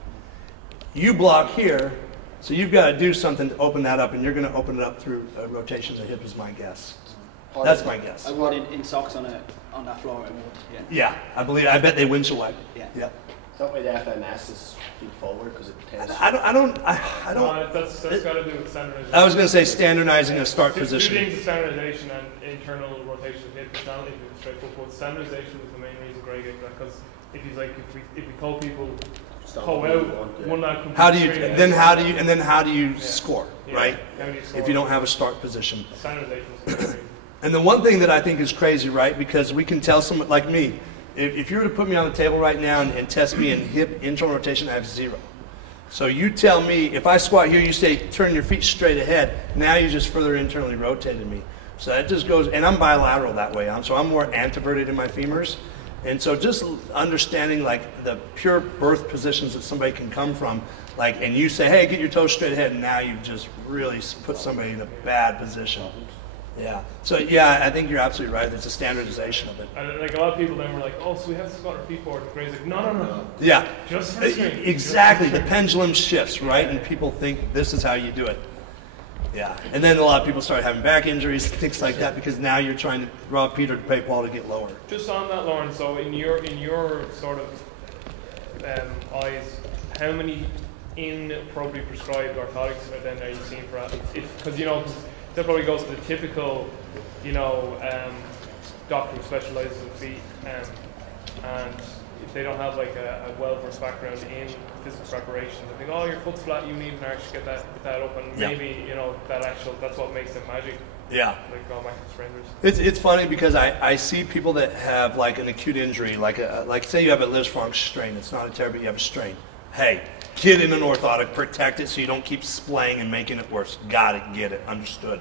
You block here, so you've got to do something to open that up, and you're going to open it up through a rotation of the hip is my guess. That's my guess. I would in socks on that floor. I would, yeah. I bet they windshield wipe. Yeah. Is that why the FNS is feet forward? Because it tends I don't. No, that's got to do with standardization. I was going to say standardizing a start position. Two things: standardization and internal rotation of hip. If it's straight foot, standardization is the main reason Greg gave that. Because if we told people toe out, one not how do you score, right? If you don't have a start position. Standardization is the main reason. And the one thing that I think is crazy, right? Because we can tell someone like me. If you were to put me on the table right now and test me in hip internal rotation, I have 0. So you tell me, if I squat here, you say turn your feet straight ahead. Now you just further internally rotated me. So that just goes, and I'm bilateral that way. So I'm more anteverted in my femurs. And so just understanding like the pure birth positions that somebody can come from, like, and you say, hey, get your toes straight ahead, and now you've just really put somebody in a bad position. Yeah. So yeah, I think you're absolutely right. There's a standardization of it. And like a lot of people then were like, oh, so we have to squat our feet forward. And Gray's like, no. Yeah. Just for the string. Exactly. The pendulum shifts, right? And people think this is how you do it. Yeah. And then a lot of people start having back injuries, things like that, because now you're trying to rob Peter to pay Paul to get lower. Just on that, Loren. So in your sort of eyes, how many inappropriately prescribed orthotics are you seeing for athletes? Because that probably goes to the typical, doctor who specializes in feet, and if they don't have like a well-versed background in physical preparation, they think, oh, your foot's flat, you need an arch to get that up, and maybe that's what makes it magic. Yeah. Like going back to sprinters. It's funny because I see people that have like an acute injury, like say you have a Lisfranc strain. It's not a tear, but you have a strain. Hey, get in an orthotic, protect it so you don't keep splaying and making it worse. Got it, get it, understood.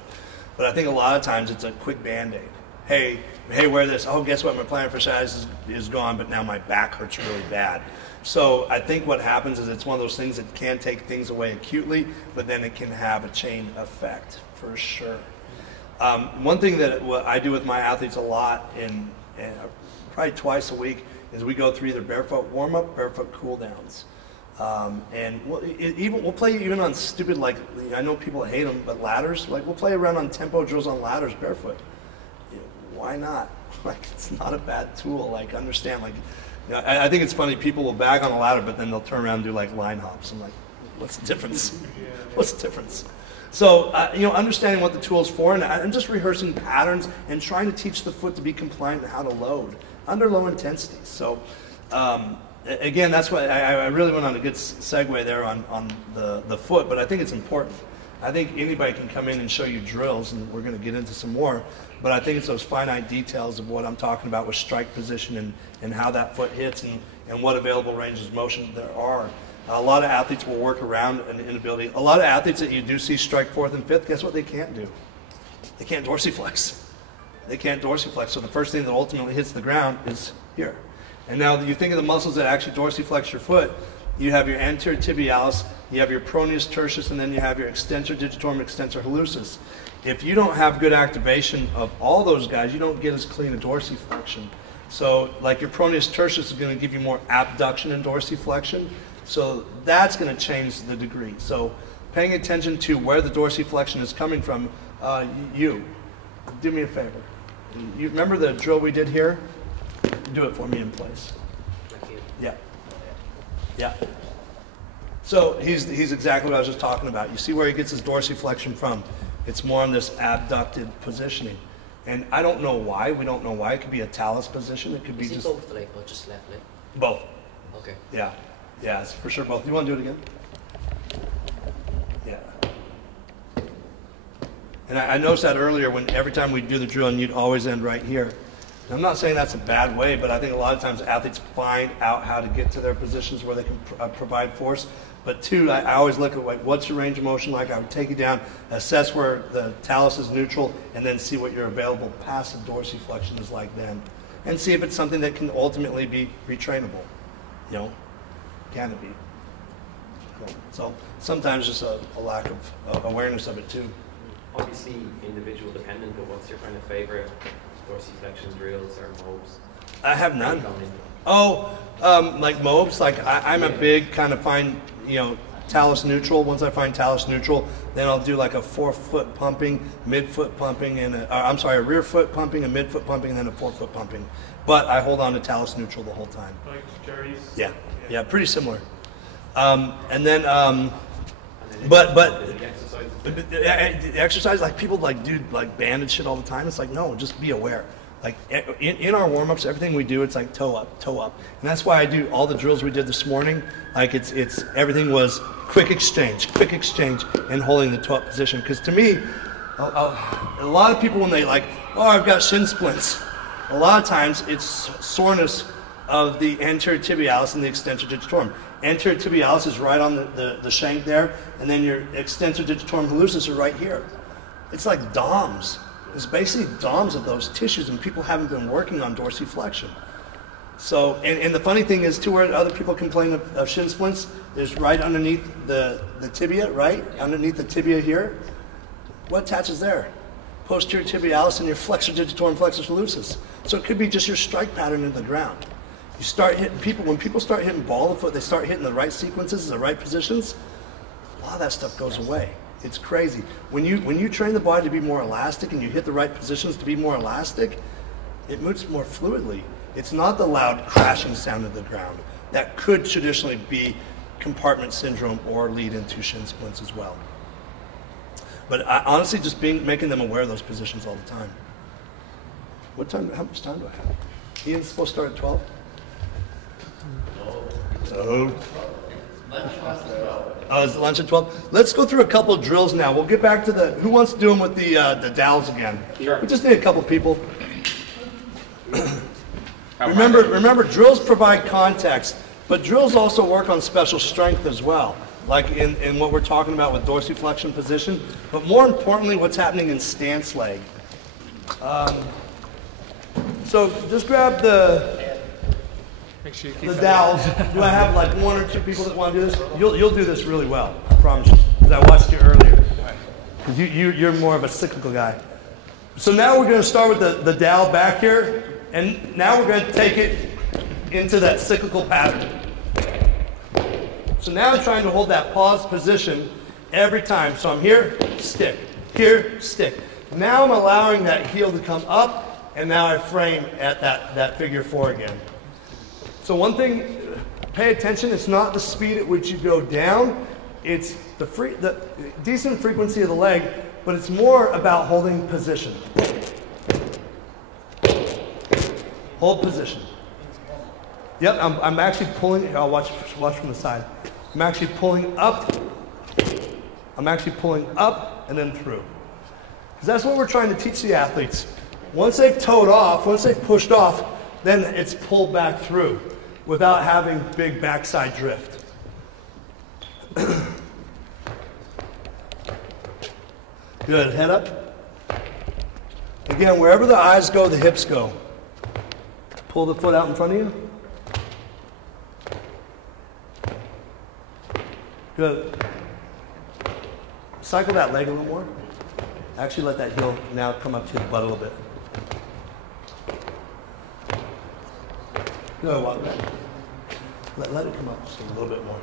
But I think a lot of times it's a quick Band-Aid. Hey, wear this. Oh, guess what? My plantar fasciitis is gone, but now my back hurts really bad. So I think what happens is it's one of those things that can take things away acutely, but then it can have a chain effect for sure. One thing that I do with my athletes a lot, and probably twice a week, is we go through either barefoot warm-up, barefoot cool-downs. And we'll play even on stupid, like, I know people hate them, but ladders, like we'll play around on tempo drills on ladders barefoot. Why not? Like, it's not a bad tool. Like, understand, like, I think it's funny, people will bag on a ladder, but then they'll turn around and do like line hops. I'm like, what's the difference? What's the difference? So, understanding what the tool's for, and I'm just rehearsing patterns and trying to teach the foot to be compliant and how to load under low intensity. So, again, that's why I really went on a good segue there on the foot, but I think it's important. I think anybody can come in and show you drills, and we're going to get into some more, but I think it's those finite details of what I'm talking about with strike position and how that foot hits and what available ranges of motion there are. A lot of athletes will work around an inability. A lot of athletes that you do see strike fourth and fifth, guess what they can't do? They can't dorsiflex. They can't dorsiflex, so the first thing that ultimately hits the ground is here. And now you think of the muscles that actually dorsiflex your foot, you have your anterior tibialis, you have your pronated tertius, and then you have your extensor digitorum, extensor hallucis. If you don't have good activation of all those guys, you don't get as clean a dorsiflexion. So like your pronated tertius is going to give you more abduction and dorsiflexion. So that's going to change the degree. So paying attention to where the dorsiflexion is coming from, you, do me a favor. You remember the drill we did here? Do it for me in place. Yeah. Yeah. So he's exactly what I was just talking about. You see where he gets his dorsiflexion from. It's more on this abducted positioning. And I don't know why. We don't know why. It could be a talus position. It could be just both leg or just left leg? Both. Okay. Yeah. Yeah, it's for sure both. You want to do it again? Yeah. And I noticed that earlier when every time we do the drill and you'd always end right here. And I'm not saying that's a bad way, but I think a lot of times athletes find out how to get to their positions where they can provide force. But two, I always look at like, what's your range of motion like? I would take you down, assess where the talus is neutral, and then see what your available passive dorsiflexion is like then. And see if it's something that can ultimately be retrainable. You know, can it be? Cool. So sometimes just a lack of awareness of it too. Obviously individual dependent, but what's your kind of favorite dorsiflexion drills or moves? I have none. Oh, like mobs, like I'm a big kind of find, you know, talus neutral. Once I find talus neutral, then I'll do like a forefoot pumping, midfoot pumping, and a rear foot pumping, a midfoot pumping, and then a forefoot pumping. But I hold on to talus neutral the whole time. Like Jerry's? Yeah, yeah, pretty similar. And then, but the exercise, like people like do like banded shit all the time. It's like, no, just be aware. Like in our warm-ups, everything we do, it's like toe up. And that's why I do all the drills we did this morning. Like it's everything was quick exchange, and holding the toe up position. Because to me, a lot of people when they like, oh, I've got shin splints, a lot of times it's soreness of the anterior tibialis and the extensor digitorum. Anterior tibialis is right on the shank there, and then your extensor digitorum hallucis are right here. It's like DOMs. It's basically DOMs of those tissues, and people haven't been working on dorsiflexion. So, and the funny thing is, too, where other people complain of shin splints, is right underneath the tibia, right? Underneath the tibia here. What attaches there? Posterior tibialis and your flexor digitorum, flexor hallucis. So it could be just your strike pattern in the ground. You start hitting people, when people start hitting ball of foot, they start hitting the right sequences, the right positions, a lot of that stuff goes away. It's crazy. When you train the body to be more elastic and you hit the right positions to be more elastic, it moves more fluidly. It's not the loud crashing sound of the ground. That could traditionally be compartment syndrome or lead into shin splints as well. But honestly, just making them aware of those positions all the time. What time? How much time do I have? Ian's supposed to start at 12? No. Oh, is it lunch at 12? Let's go through a couple of drills now. We'll get back to who wants to do them with the dowels again? Sure. We just need a couple people. Remember, drills provide context, but drills also work on special strength as well, like in what we're talking about with dorsiflexion position, but more importantly, what's happening in stance leg. So just grab the dowels. Do I have like one or two people that want to do this? You'll do this really well, I promise you, because I watched you earlier. Because you're more of a cyclical guy. So now we're going to start with the dowel back here, and now we're going to take it into that cyclical pattern. So now I'm trying to hold that paused position every time. So I'm here, stick, here, stick. Now I'm allowing that heel to come up, and now I frame at that figure 4 again. So one thing, pay attention, it's not the speed at which you go down, it's the decent frequency of the leg, but it's more about holding position. Hold position. Yep, I'm actually pulling, I'll watch from the side. I'm actually pulling up, and then through. Because that's what we're trying to teach the athletes. Once they've toed off, once they've pushed off, then it's pulled back through without having big backside drift. Good, head up. Again, wherever the eyes go, the hips go. Pull the foot out in front of you. Good. Cycle that leg a little more. Actually let that heel now come up to the butt a little bit. Good, walk back. Let it come up just a little bit more.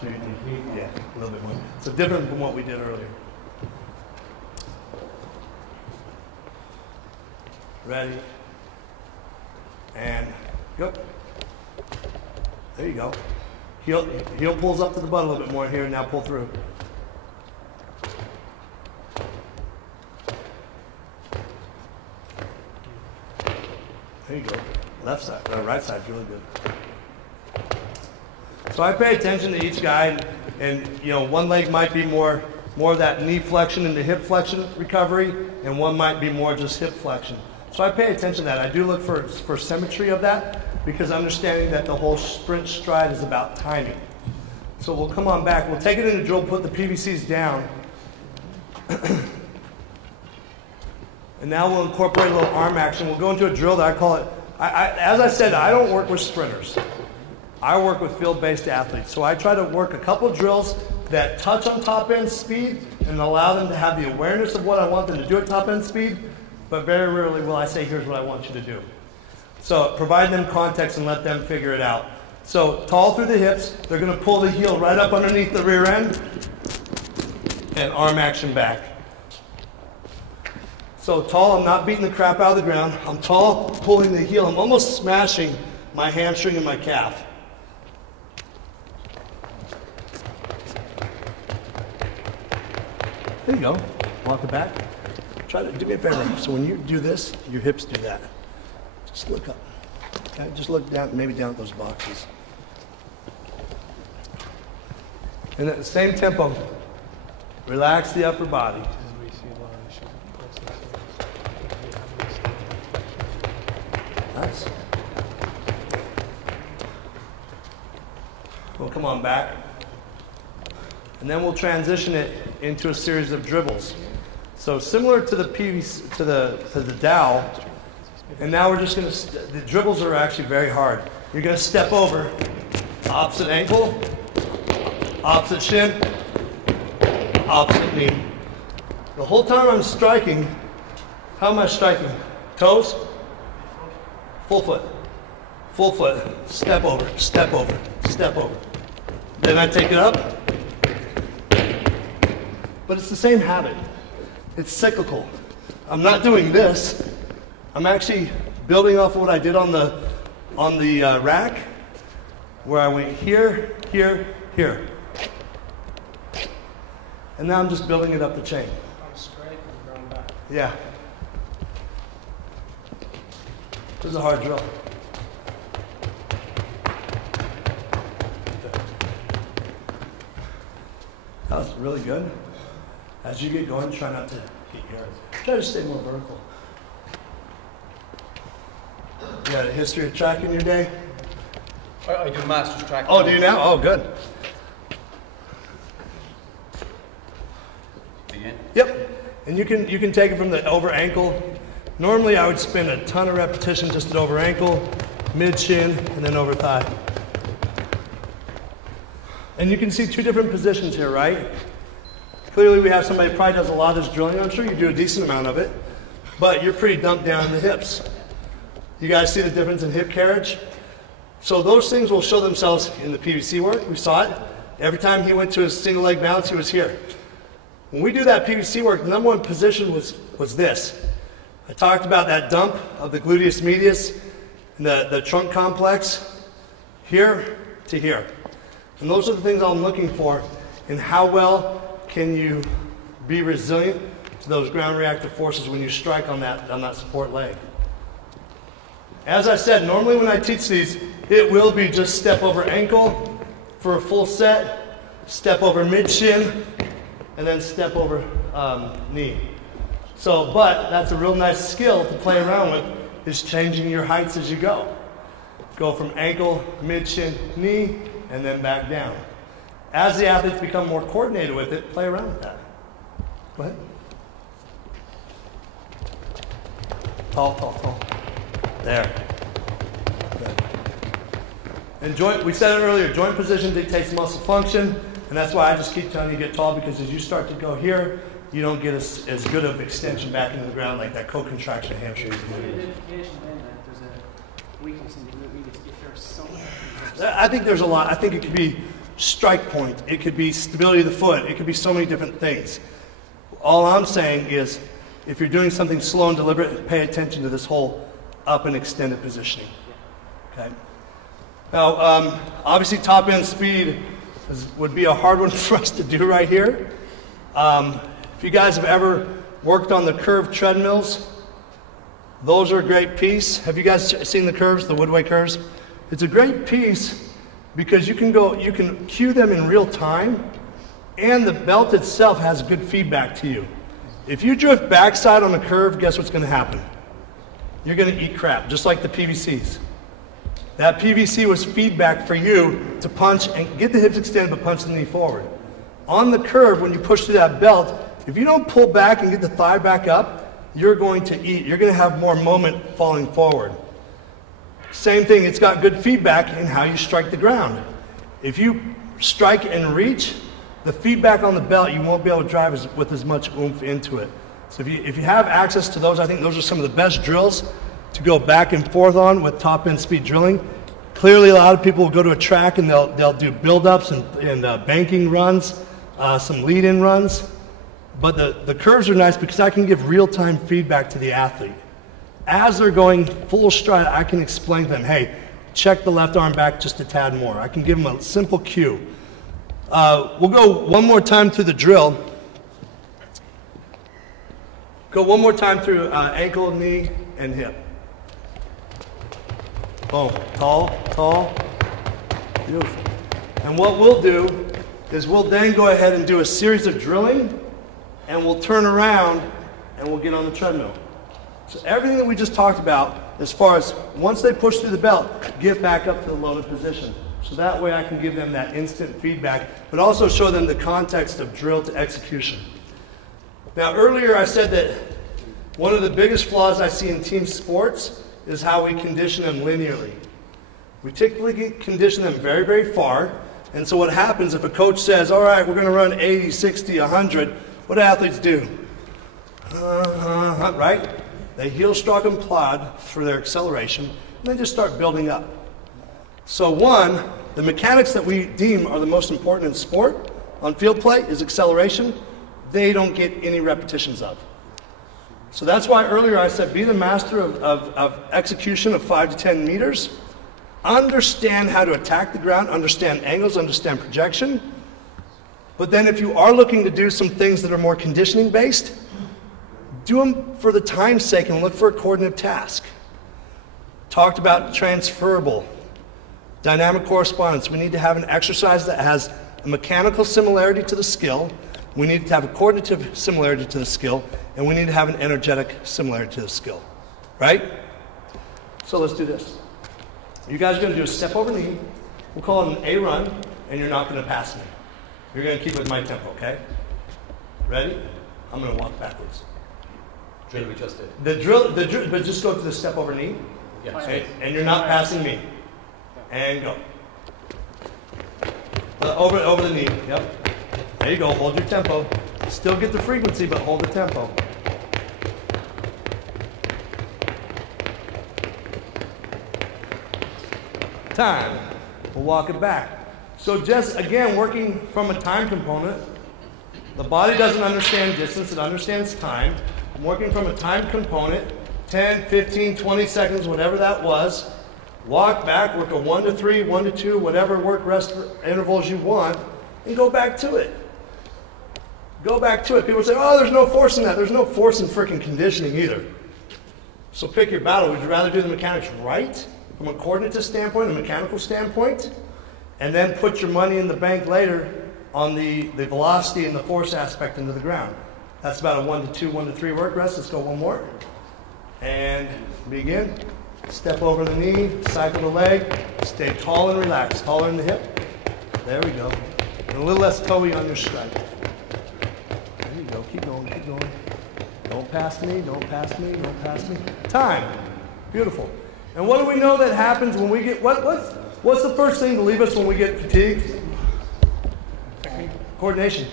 So yeah, a little bit more. So different from what we did earlier. Ready. And go. There you go. Heel pulls up to the butt a little bit more here, and now pull through. There you go. Left side, right side's really good. So I pay attention to each guy, and you know, one leg might be more of that knee flexion into hip flexion recovery, and one might be more just hip flexion. So I pay attention to that. I do look for symmetry of that, because understanding that the whole sprint stride is about timing. So we'll come on back. We'll take it in a drill, put the PVCs down. And now we'll incorporate a little arm action. We'll go into a drill that I call it, as I said, I don't work with sprinters. I work with field-based athletes. So I try to work a couple drills that touch on top-end speed and allow them to have the awareness of what I want them to do at top-end speed, but very rarely will I say, here's what I want you to do. So provide them context and let them figure it out. So tall through the hips, they're going to pull the heel right up underneath the rear end and arm action back. So tall, I'm not beating the crap out of the ground. I'm tall, pulling the heel. I'm almost smashing my hamstring and my calf. There you go. Walk it back. Try to do me a favor. So when you do this, your hips do that. Just look up. Okay? Just look down, maybe down at those boxes. And at the same tempo, relax the upper body. Nice. We'll come on back. And then we'll transition it into a series of dribbles. So similar to the PVC, to the dowel, and now we're just going to, the dribbles are actually very hard. You're going to step over, opposite ankle, opposite shin, opposite knee. The whole time I'm striking, how am I striking? Toes? Full foot. Full foot. Step over, step over, step over. Then I take it up. But it's the same habit. It's cyclical. I'm not doing this. I'm actually building off of what I did on the rack, where I went here, here, here. And now I'm just building it up the chain. I'm straight and going back. Yeah. This is a hard drill. That was really good. As you get going, try not to get your, try to stay more vertical. You got a history of track in your day? I do master's track. Oh, do you now? Oh, good. Again? Yep. And you can take it from the over ankle. Normally I would spend a ton of repetition just at over ankle, mid shin, and then over thigh. And you can see two different positions here, right? Clearly we have somebody who probably does a lot of this drilling. I'm sure you do a decent amount of it, but you're pretty dumped down in the hips. You guys see the difference in hip carriage? So those things will show themselves in the PVC work. We saw it. Every time he went to his single leg balance, he was here. When we do that PVC work, the number one position was this. I talked about that dump of the gluteus medius and the trunk complex, here to here. And those are the things I'm looking for in how well can you be resilient to those ground reactive forces when you strike on that support leg. As I said, normally when I teach these, it will be just step over ankle for a full set, step over mid shin, and then step over knee. So, but that's a real nice skill to play around with, is changing your heights as you go. Go from ankle, mid shin, knee, and then back down. As the athletes become more coordinated with it, play around with that. Go ahead. Tall, tall, tall. There. Good. And joint, we said it earlier, joint position dictates muscle function. And that's why I just keep telling you to get tall, because as you start to go here, you don't get as good of extension back into the ground like that co-contraction hamstring. I think there's a lot. I think it could be strike point. It could be stability of the foot. It could be so many different things. All I'm saying is, if you're doing something slow and deliberate, pay attention to this whole up and extended positioning. Okay. Now, obviously, top end speed would be a hard one for us to do right here. If you guys have ever worked on the curved treadmills, those are a great piece. Have you guys seen the curves, the Woodway curves? It's a great piece because you can cue them in real time, and the belt itself has good feedback to you. If you drift backside on a curve, guess what's going to happen? You're going to eat crap, just like the PVCs. That PVC was feedback for you to punch and get the hips extended, but punch the knee forward. On the curve, when you push through that belt, if you don't pull back and get the thigh back up, you're going to eat. You're going to have more moment falling forward. Same thing, it's got good feedback in how you strike the ground. If you strike and reach, the feedback on the belt, you won't be able to drive with as much oomph into it. So if you have access to those, I think those are some of the best drills to go back and forth on with top end speed drilling. Clearly, a lot of people will go to a track and they'll do build-ups and banking runs, some lead-in runs. But the curves are nice because I can give real-time feedback to the athlete. As they're going full stride, I can explain to them, hey, check the left arm back just a tad more. I can give them a simple cue. We'll go one more time through the drill. Go one more time through ankle, knee, and hip. Boom. Tall, tall. Beautiful. And what we'll do is we'll then go ahead and do a series of drilling, and we'll turn around and we'll get on the treadmill. So everything that we just talked about, as far as once they push through the belt, get back up to the loaded position. So that way I can give them that instant feedback, but also show them the context of drill to execution. Now earlier I said that one of the biggest flaws I see in team sports is how we condition them linearly. We typically condition them very, very far, and so what happens if a coach says, all right, we're going to run 80, 60, 100, what do athletes do? Right? They heel, stroke, and plod for their acceleration, and they just start building up. So one, the mechanics that we deem are the most important in sport on field play is acceleration. They don't get any repetitions of. So that's why earlier I said be the master of execution of 5 to 10 meters. Understand how to attack the ground, understand angles, understand projection. But then if you are looking to do some things that are more conditioning based, do them for the time's sake and look for a coordinative task. Talked about transferable, dynamic correspondence. We need to have an exercise that has a mechanical similarity to the skill. We need to have a coordinative similarity to the skill, and we need to have an energetic similarity to the skill, right? So let's do this. You guys are going to do a step over knee. We'll call it an A run, and you're not going to pass me. You're going to keep with my tempo, okay? Ready? I'm going to walk backwards. Drill we just did. The drill, but just go to the step over knee. Yeah. Okay? And you're not passing me. And go. Over the knee. Yep. There you go. Hold your tempo. Still get the frequency, but hold the tempo. Time. We'll walk it back. So just, again, working from a time component. The body doesn't understand distance. It understands time. I'm working from a time component. 10, 15, 20 seconds, whatever that was. Walk back, work a 1 to 3, 1 to 2, whatever work rest intervals you want, and go back to it. Go back to it. People say, oh, there's no force in that. There's no force in freaking conditioning either. So pick your battle. Would you rather do the mechanics right, from a coordinative standpoint, a mechanical standpoint, and then put your money in the bank later on the velocity and the force aspect into the ground? That's about a 1 to 2, 1 to 3 work rest. Let's go one more. And begin. Step over the knee, cycle the leg, stay tall and relaxed, taller in the hip. There we go. And a little less toey on your strike. There you go, keep going, keep going. Don't pass me, don't pass me, don't pass me. Time. Beautiful. And what do we know that happens when we get, what's the first thing to leave us when we get fatigued? Coordination.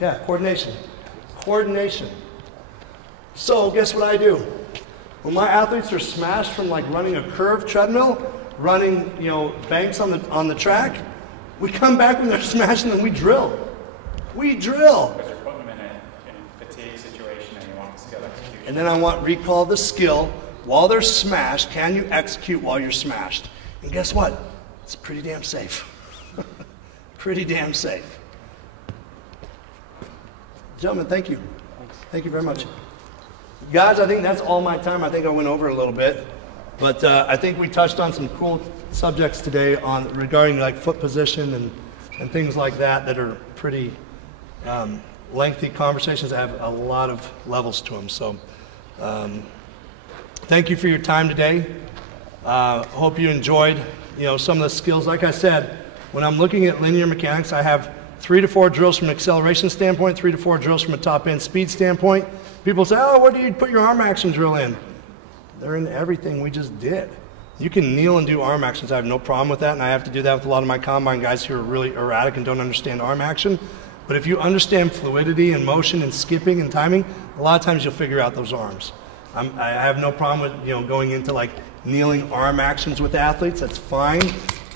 Yeah, coordination. Coordination. So guess what I do? When my athletes are smashed from like running a curved treadmill, running, you know, banks on the track, we come back when they're smashing and we drill. We drill. Because you're putting them in a fatigue situation and you want skill execution. And then I want recall of the skill. While they're smashed, can you execute while you're smashed? And guess what? It's pretty damn safe. Pretty damn safe. Gentlemen, thank you. Thank you very much. Guys, I think that's all my time. I think I went over a little bit. But I think we touched on some cool subjects today on regarding like foot position and things like that are pretty lengthy conversations that have a lot of levels to them. So thank you for your time today. Hope you enjoyed, you know, some of the skills. Like I said, when I'm looking at linear mechanics, I have 3 to 4 drills from an acceleration standpoint, 3 to 4 drills from a top end speed standpoint. People say, oh, where do you put your arm action drill in? They're in everything we just did. You can kneel and do arm actions. I have no problem with that, and I have to do that with a lot of my combine guys who are really erratic and don't understand arm action. But if you understand fluidity and motion and skipping and timing, a lot of times you'll figure out those arms. I have no problem with, you know, going into like kneeling arm actions with athletes. That's fine.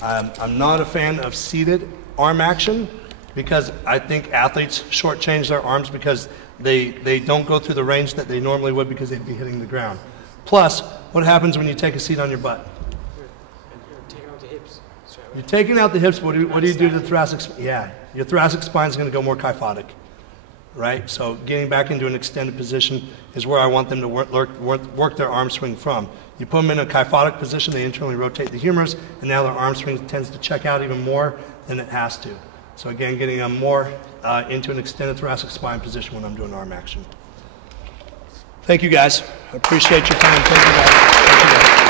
I'm not a fan of seated arm action because I think athletes shortchange their arms because they don't go through the range that they normally would because they'd be hitting the ground. Plus, what happens when you take a seat on your butt? You're taking out the hips. You're taking out the hips. What do you do to the thoracic spine? Yeah, your thoracic spine is going to go more kyphotic, right? So getting back into an extended position is where I want them to work their arm swing from. You put them in a kyphotic position, they internally rotate the humerus, and now their arm swing tends to check out even more than it has to. So again, getting them more into an extended thoracic spine position when I'm doing arm action. Thank you, guys. I appreciate your time. Thank you, guys. Thank you, guys.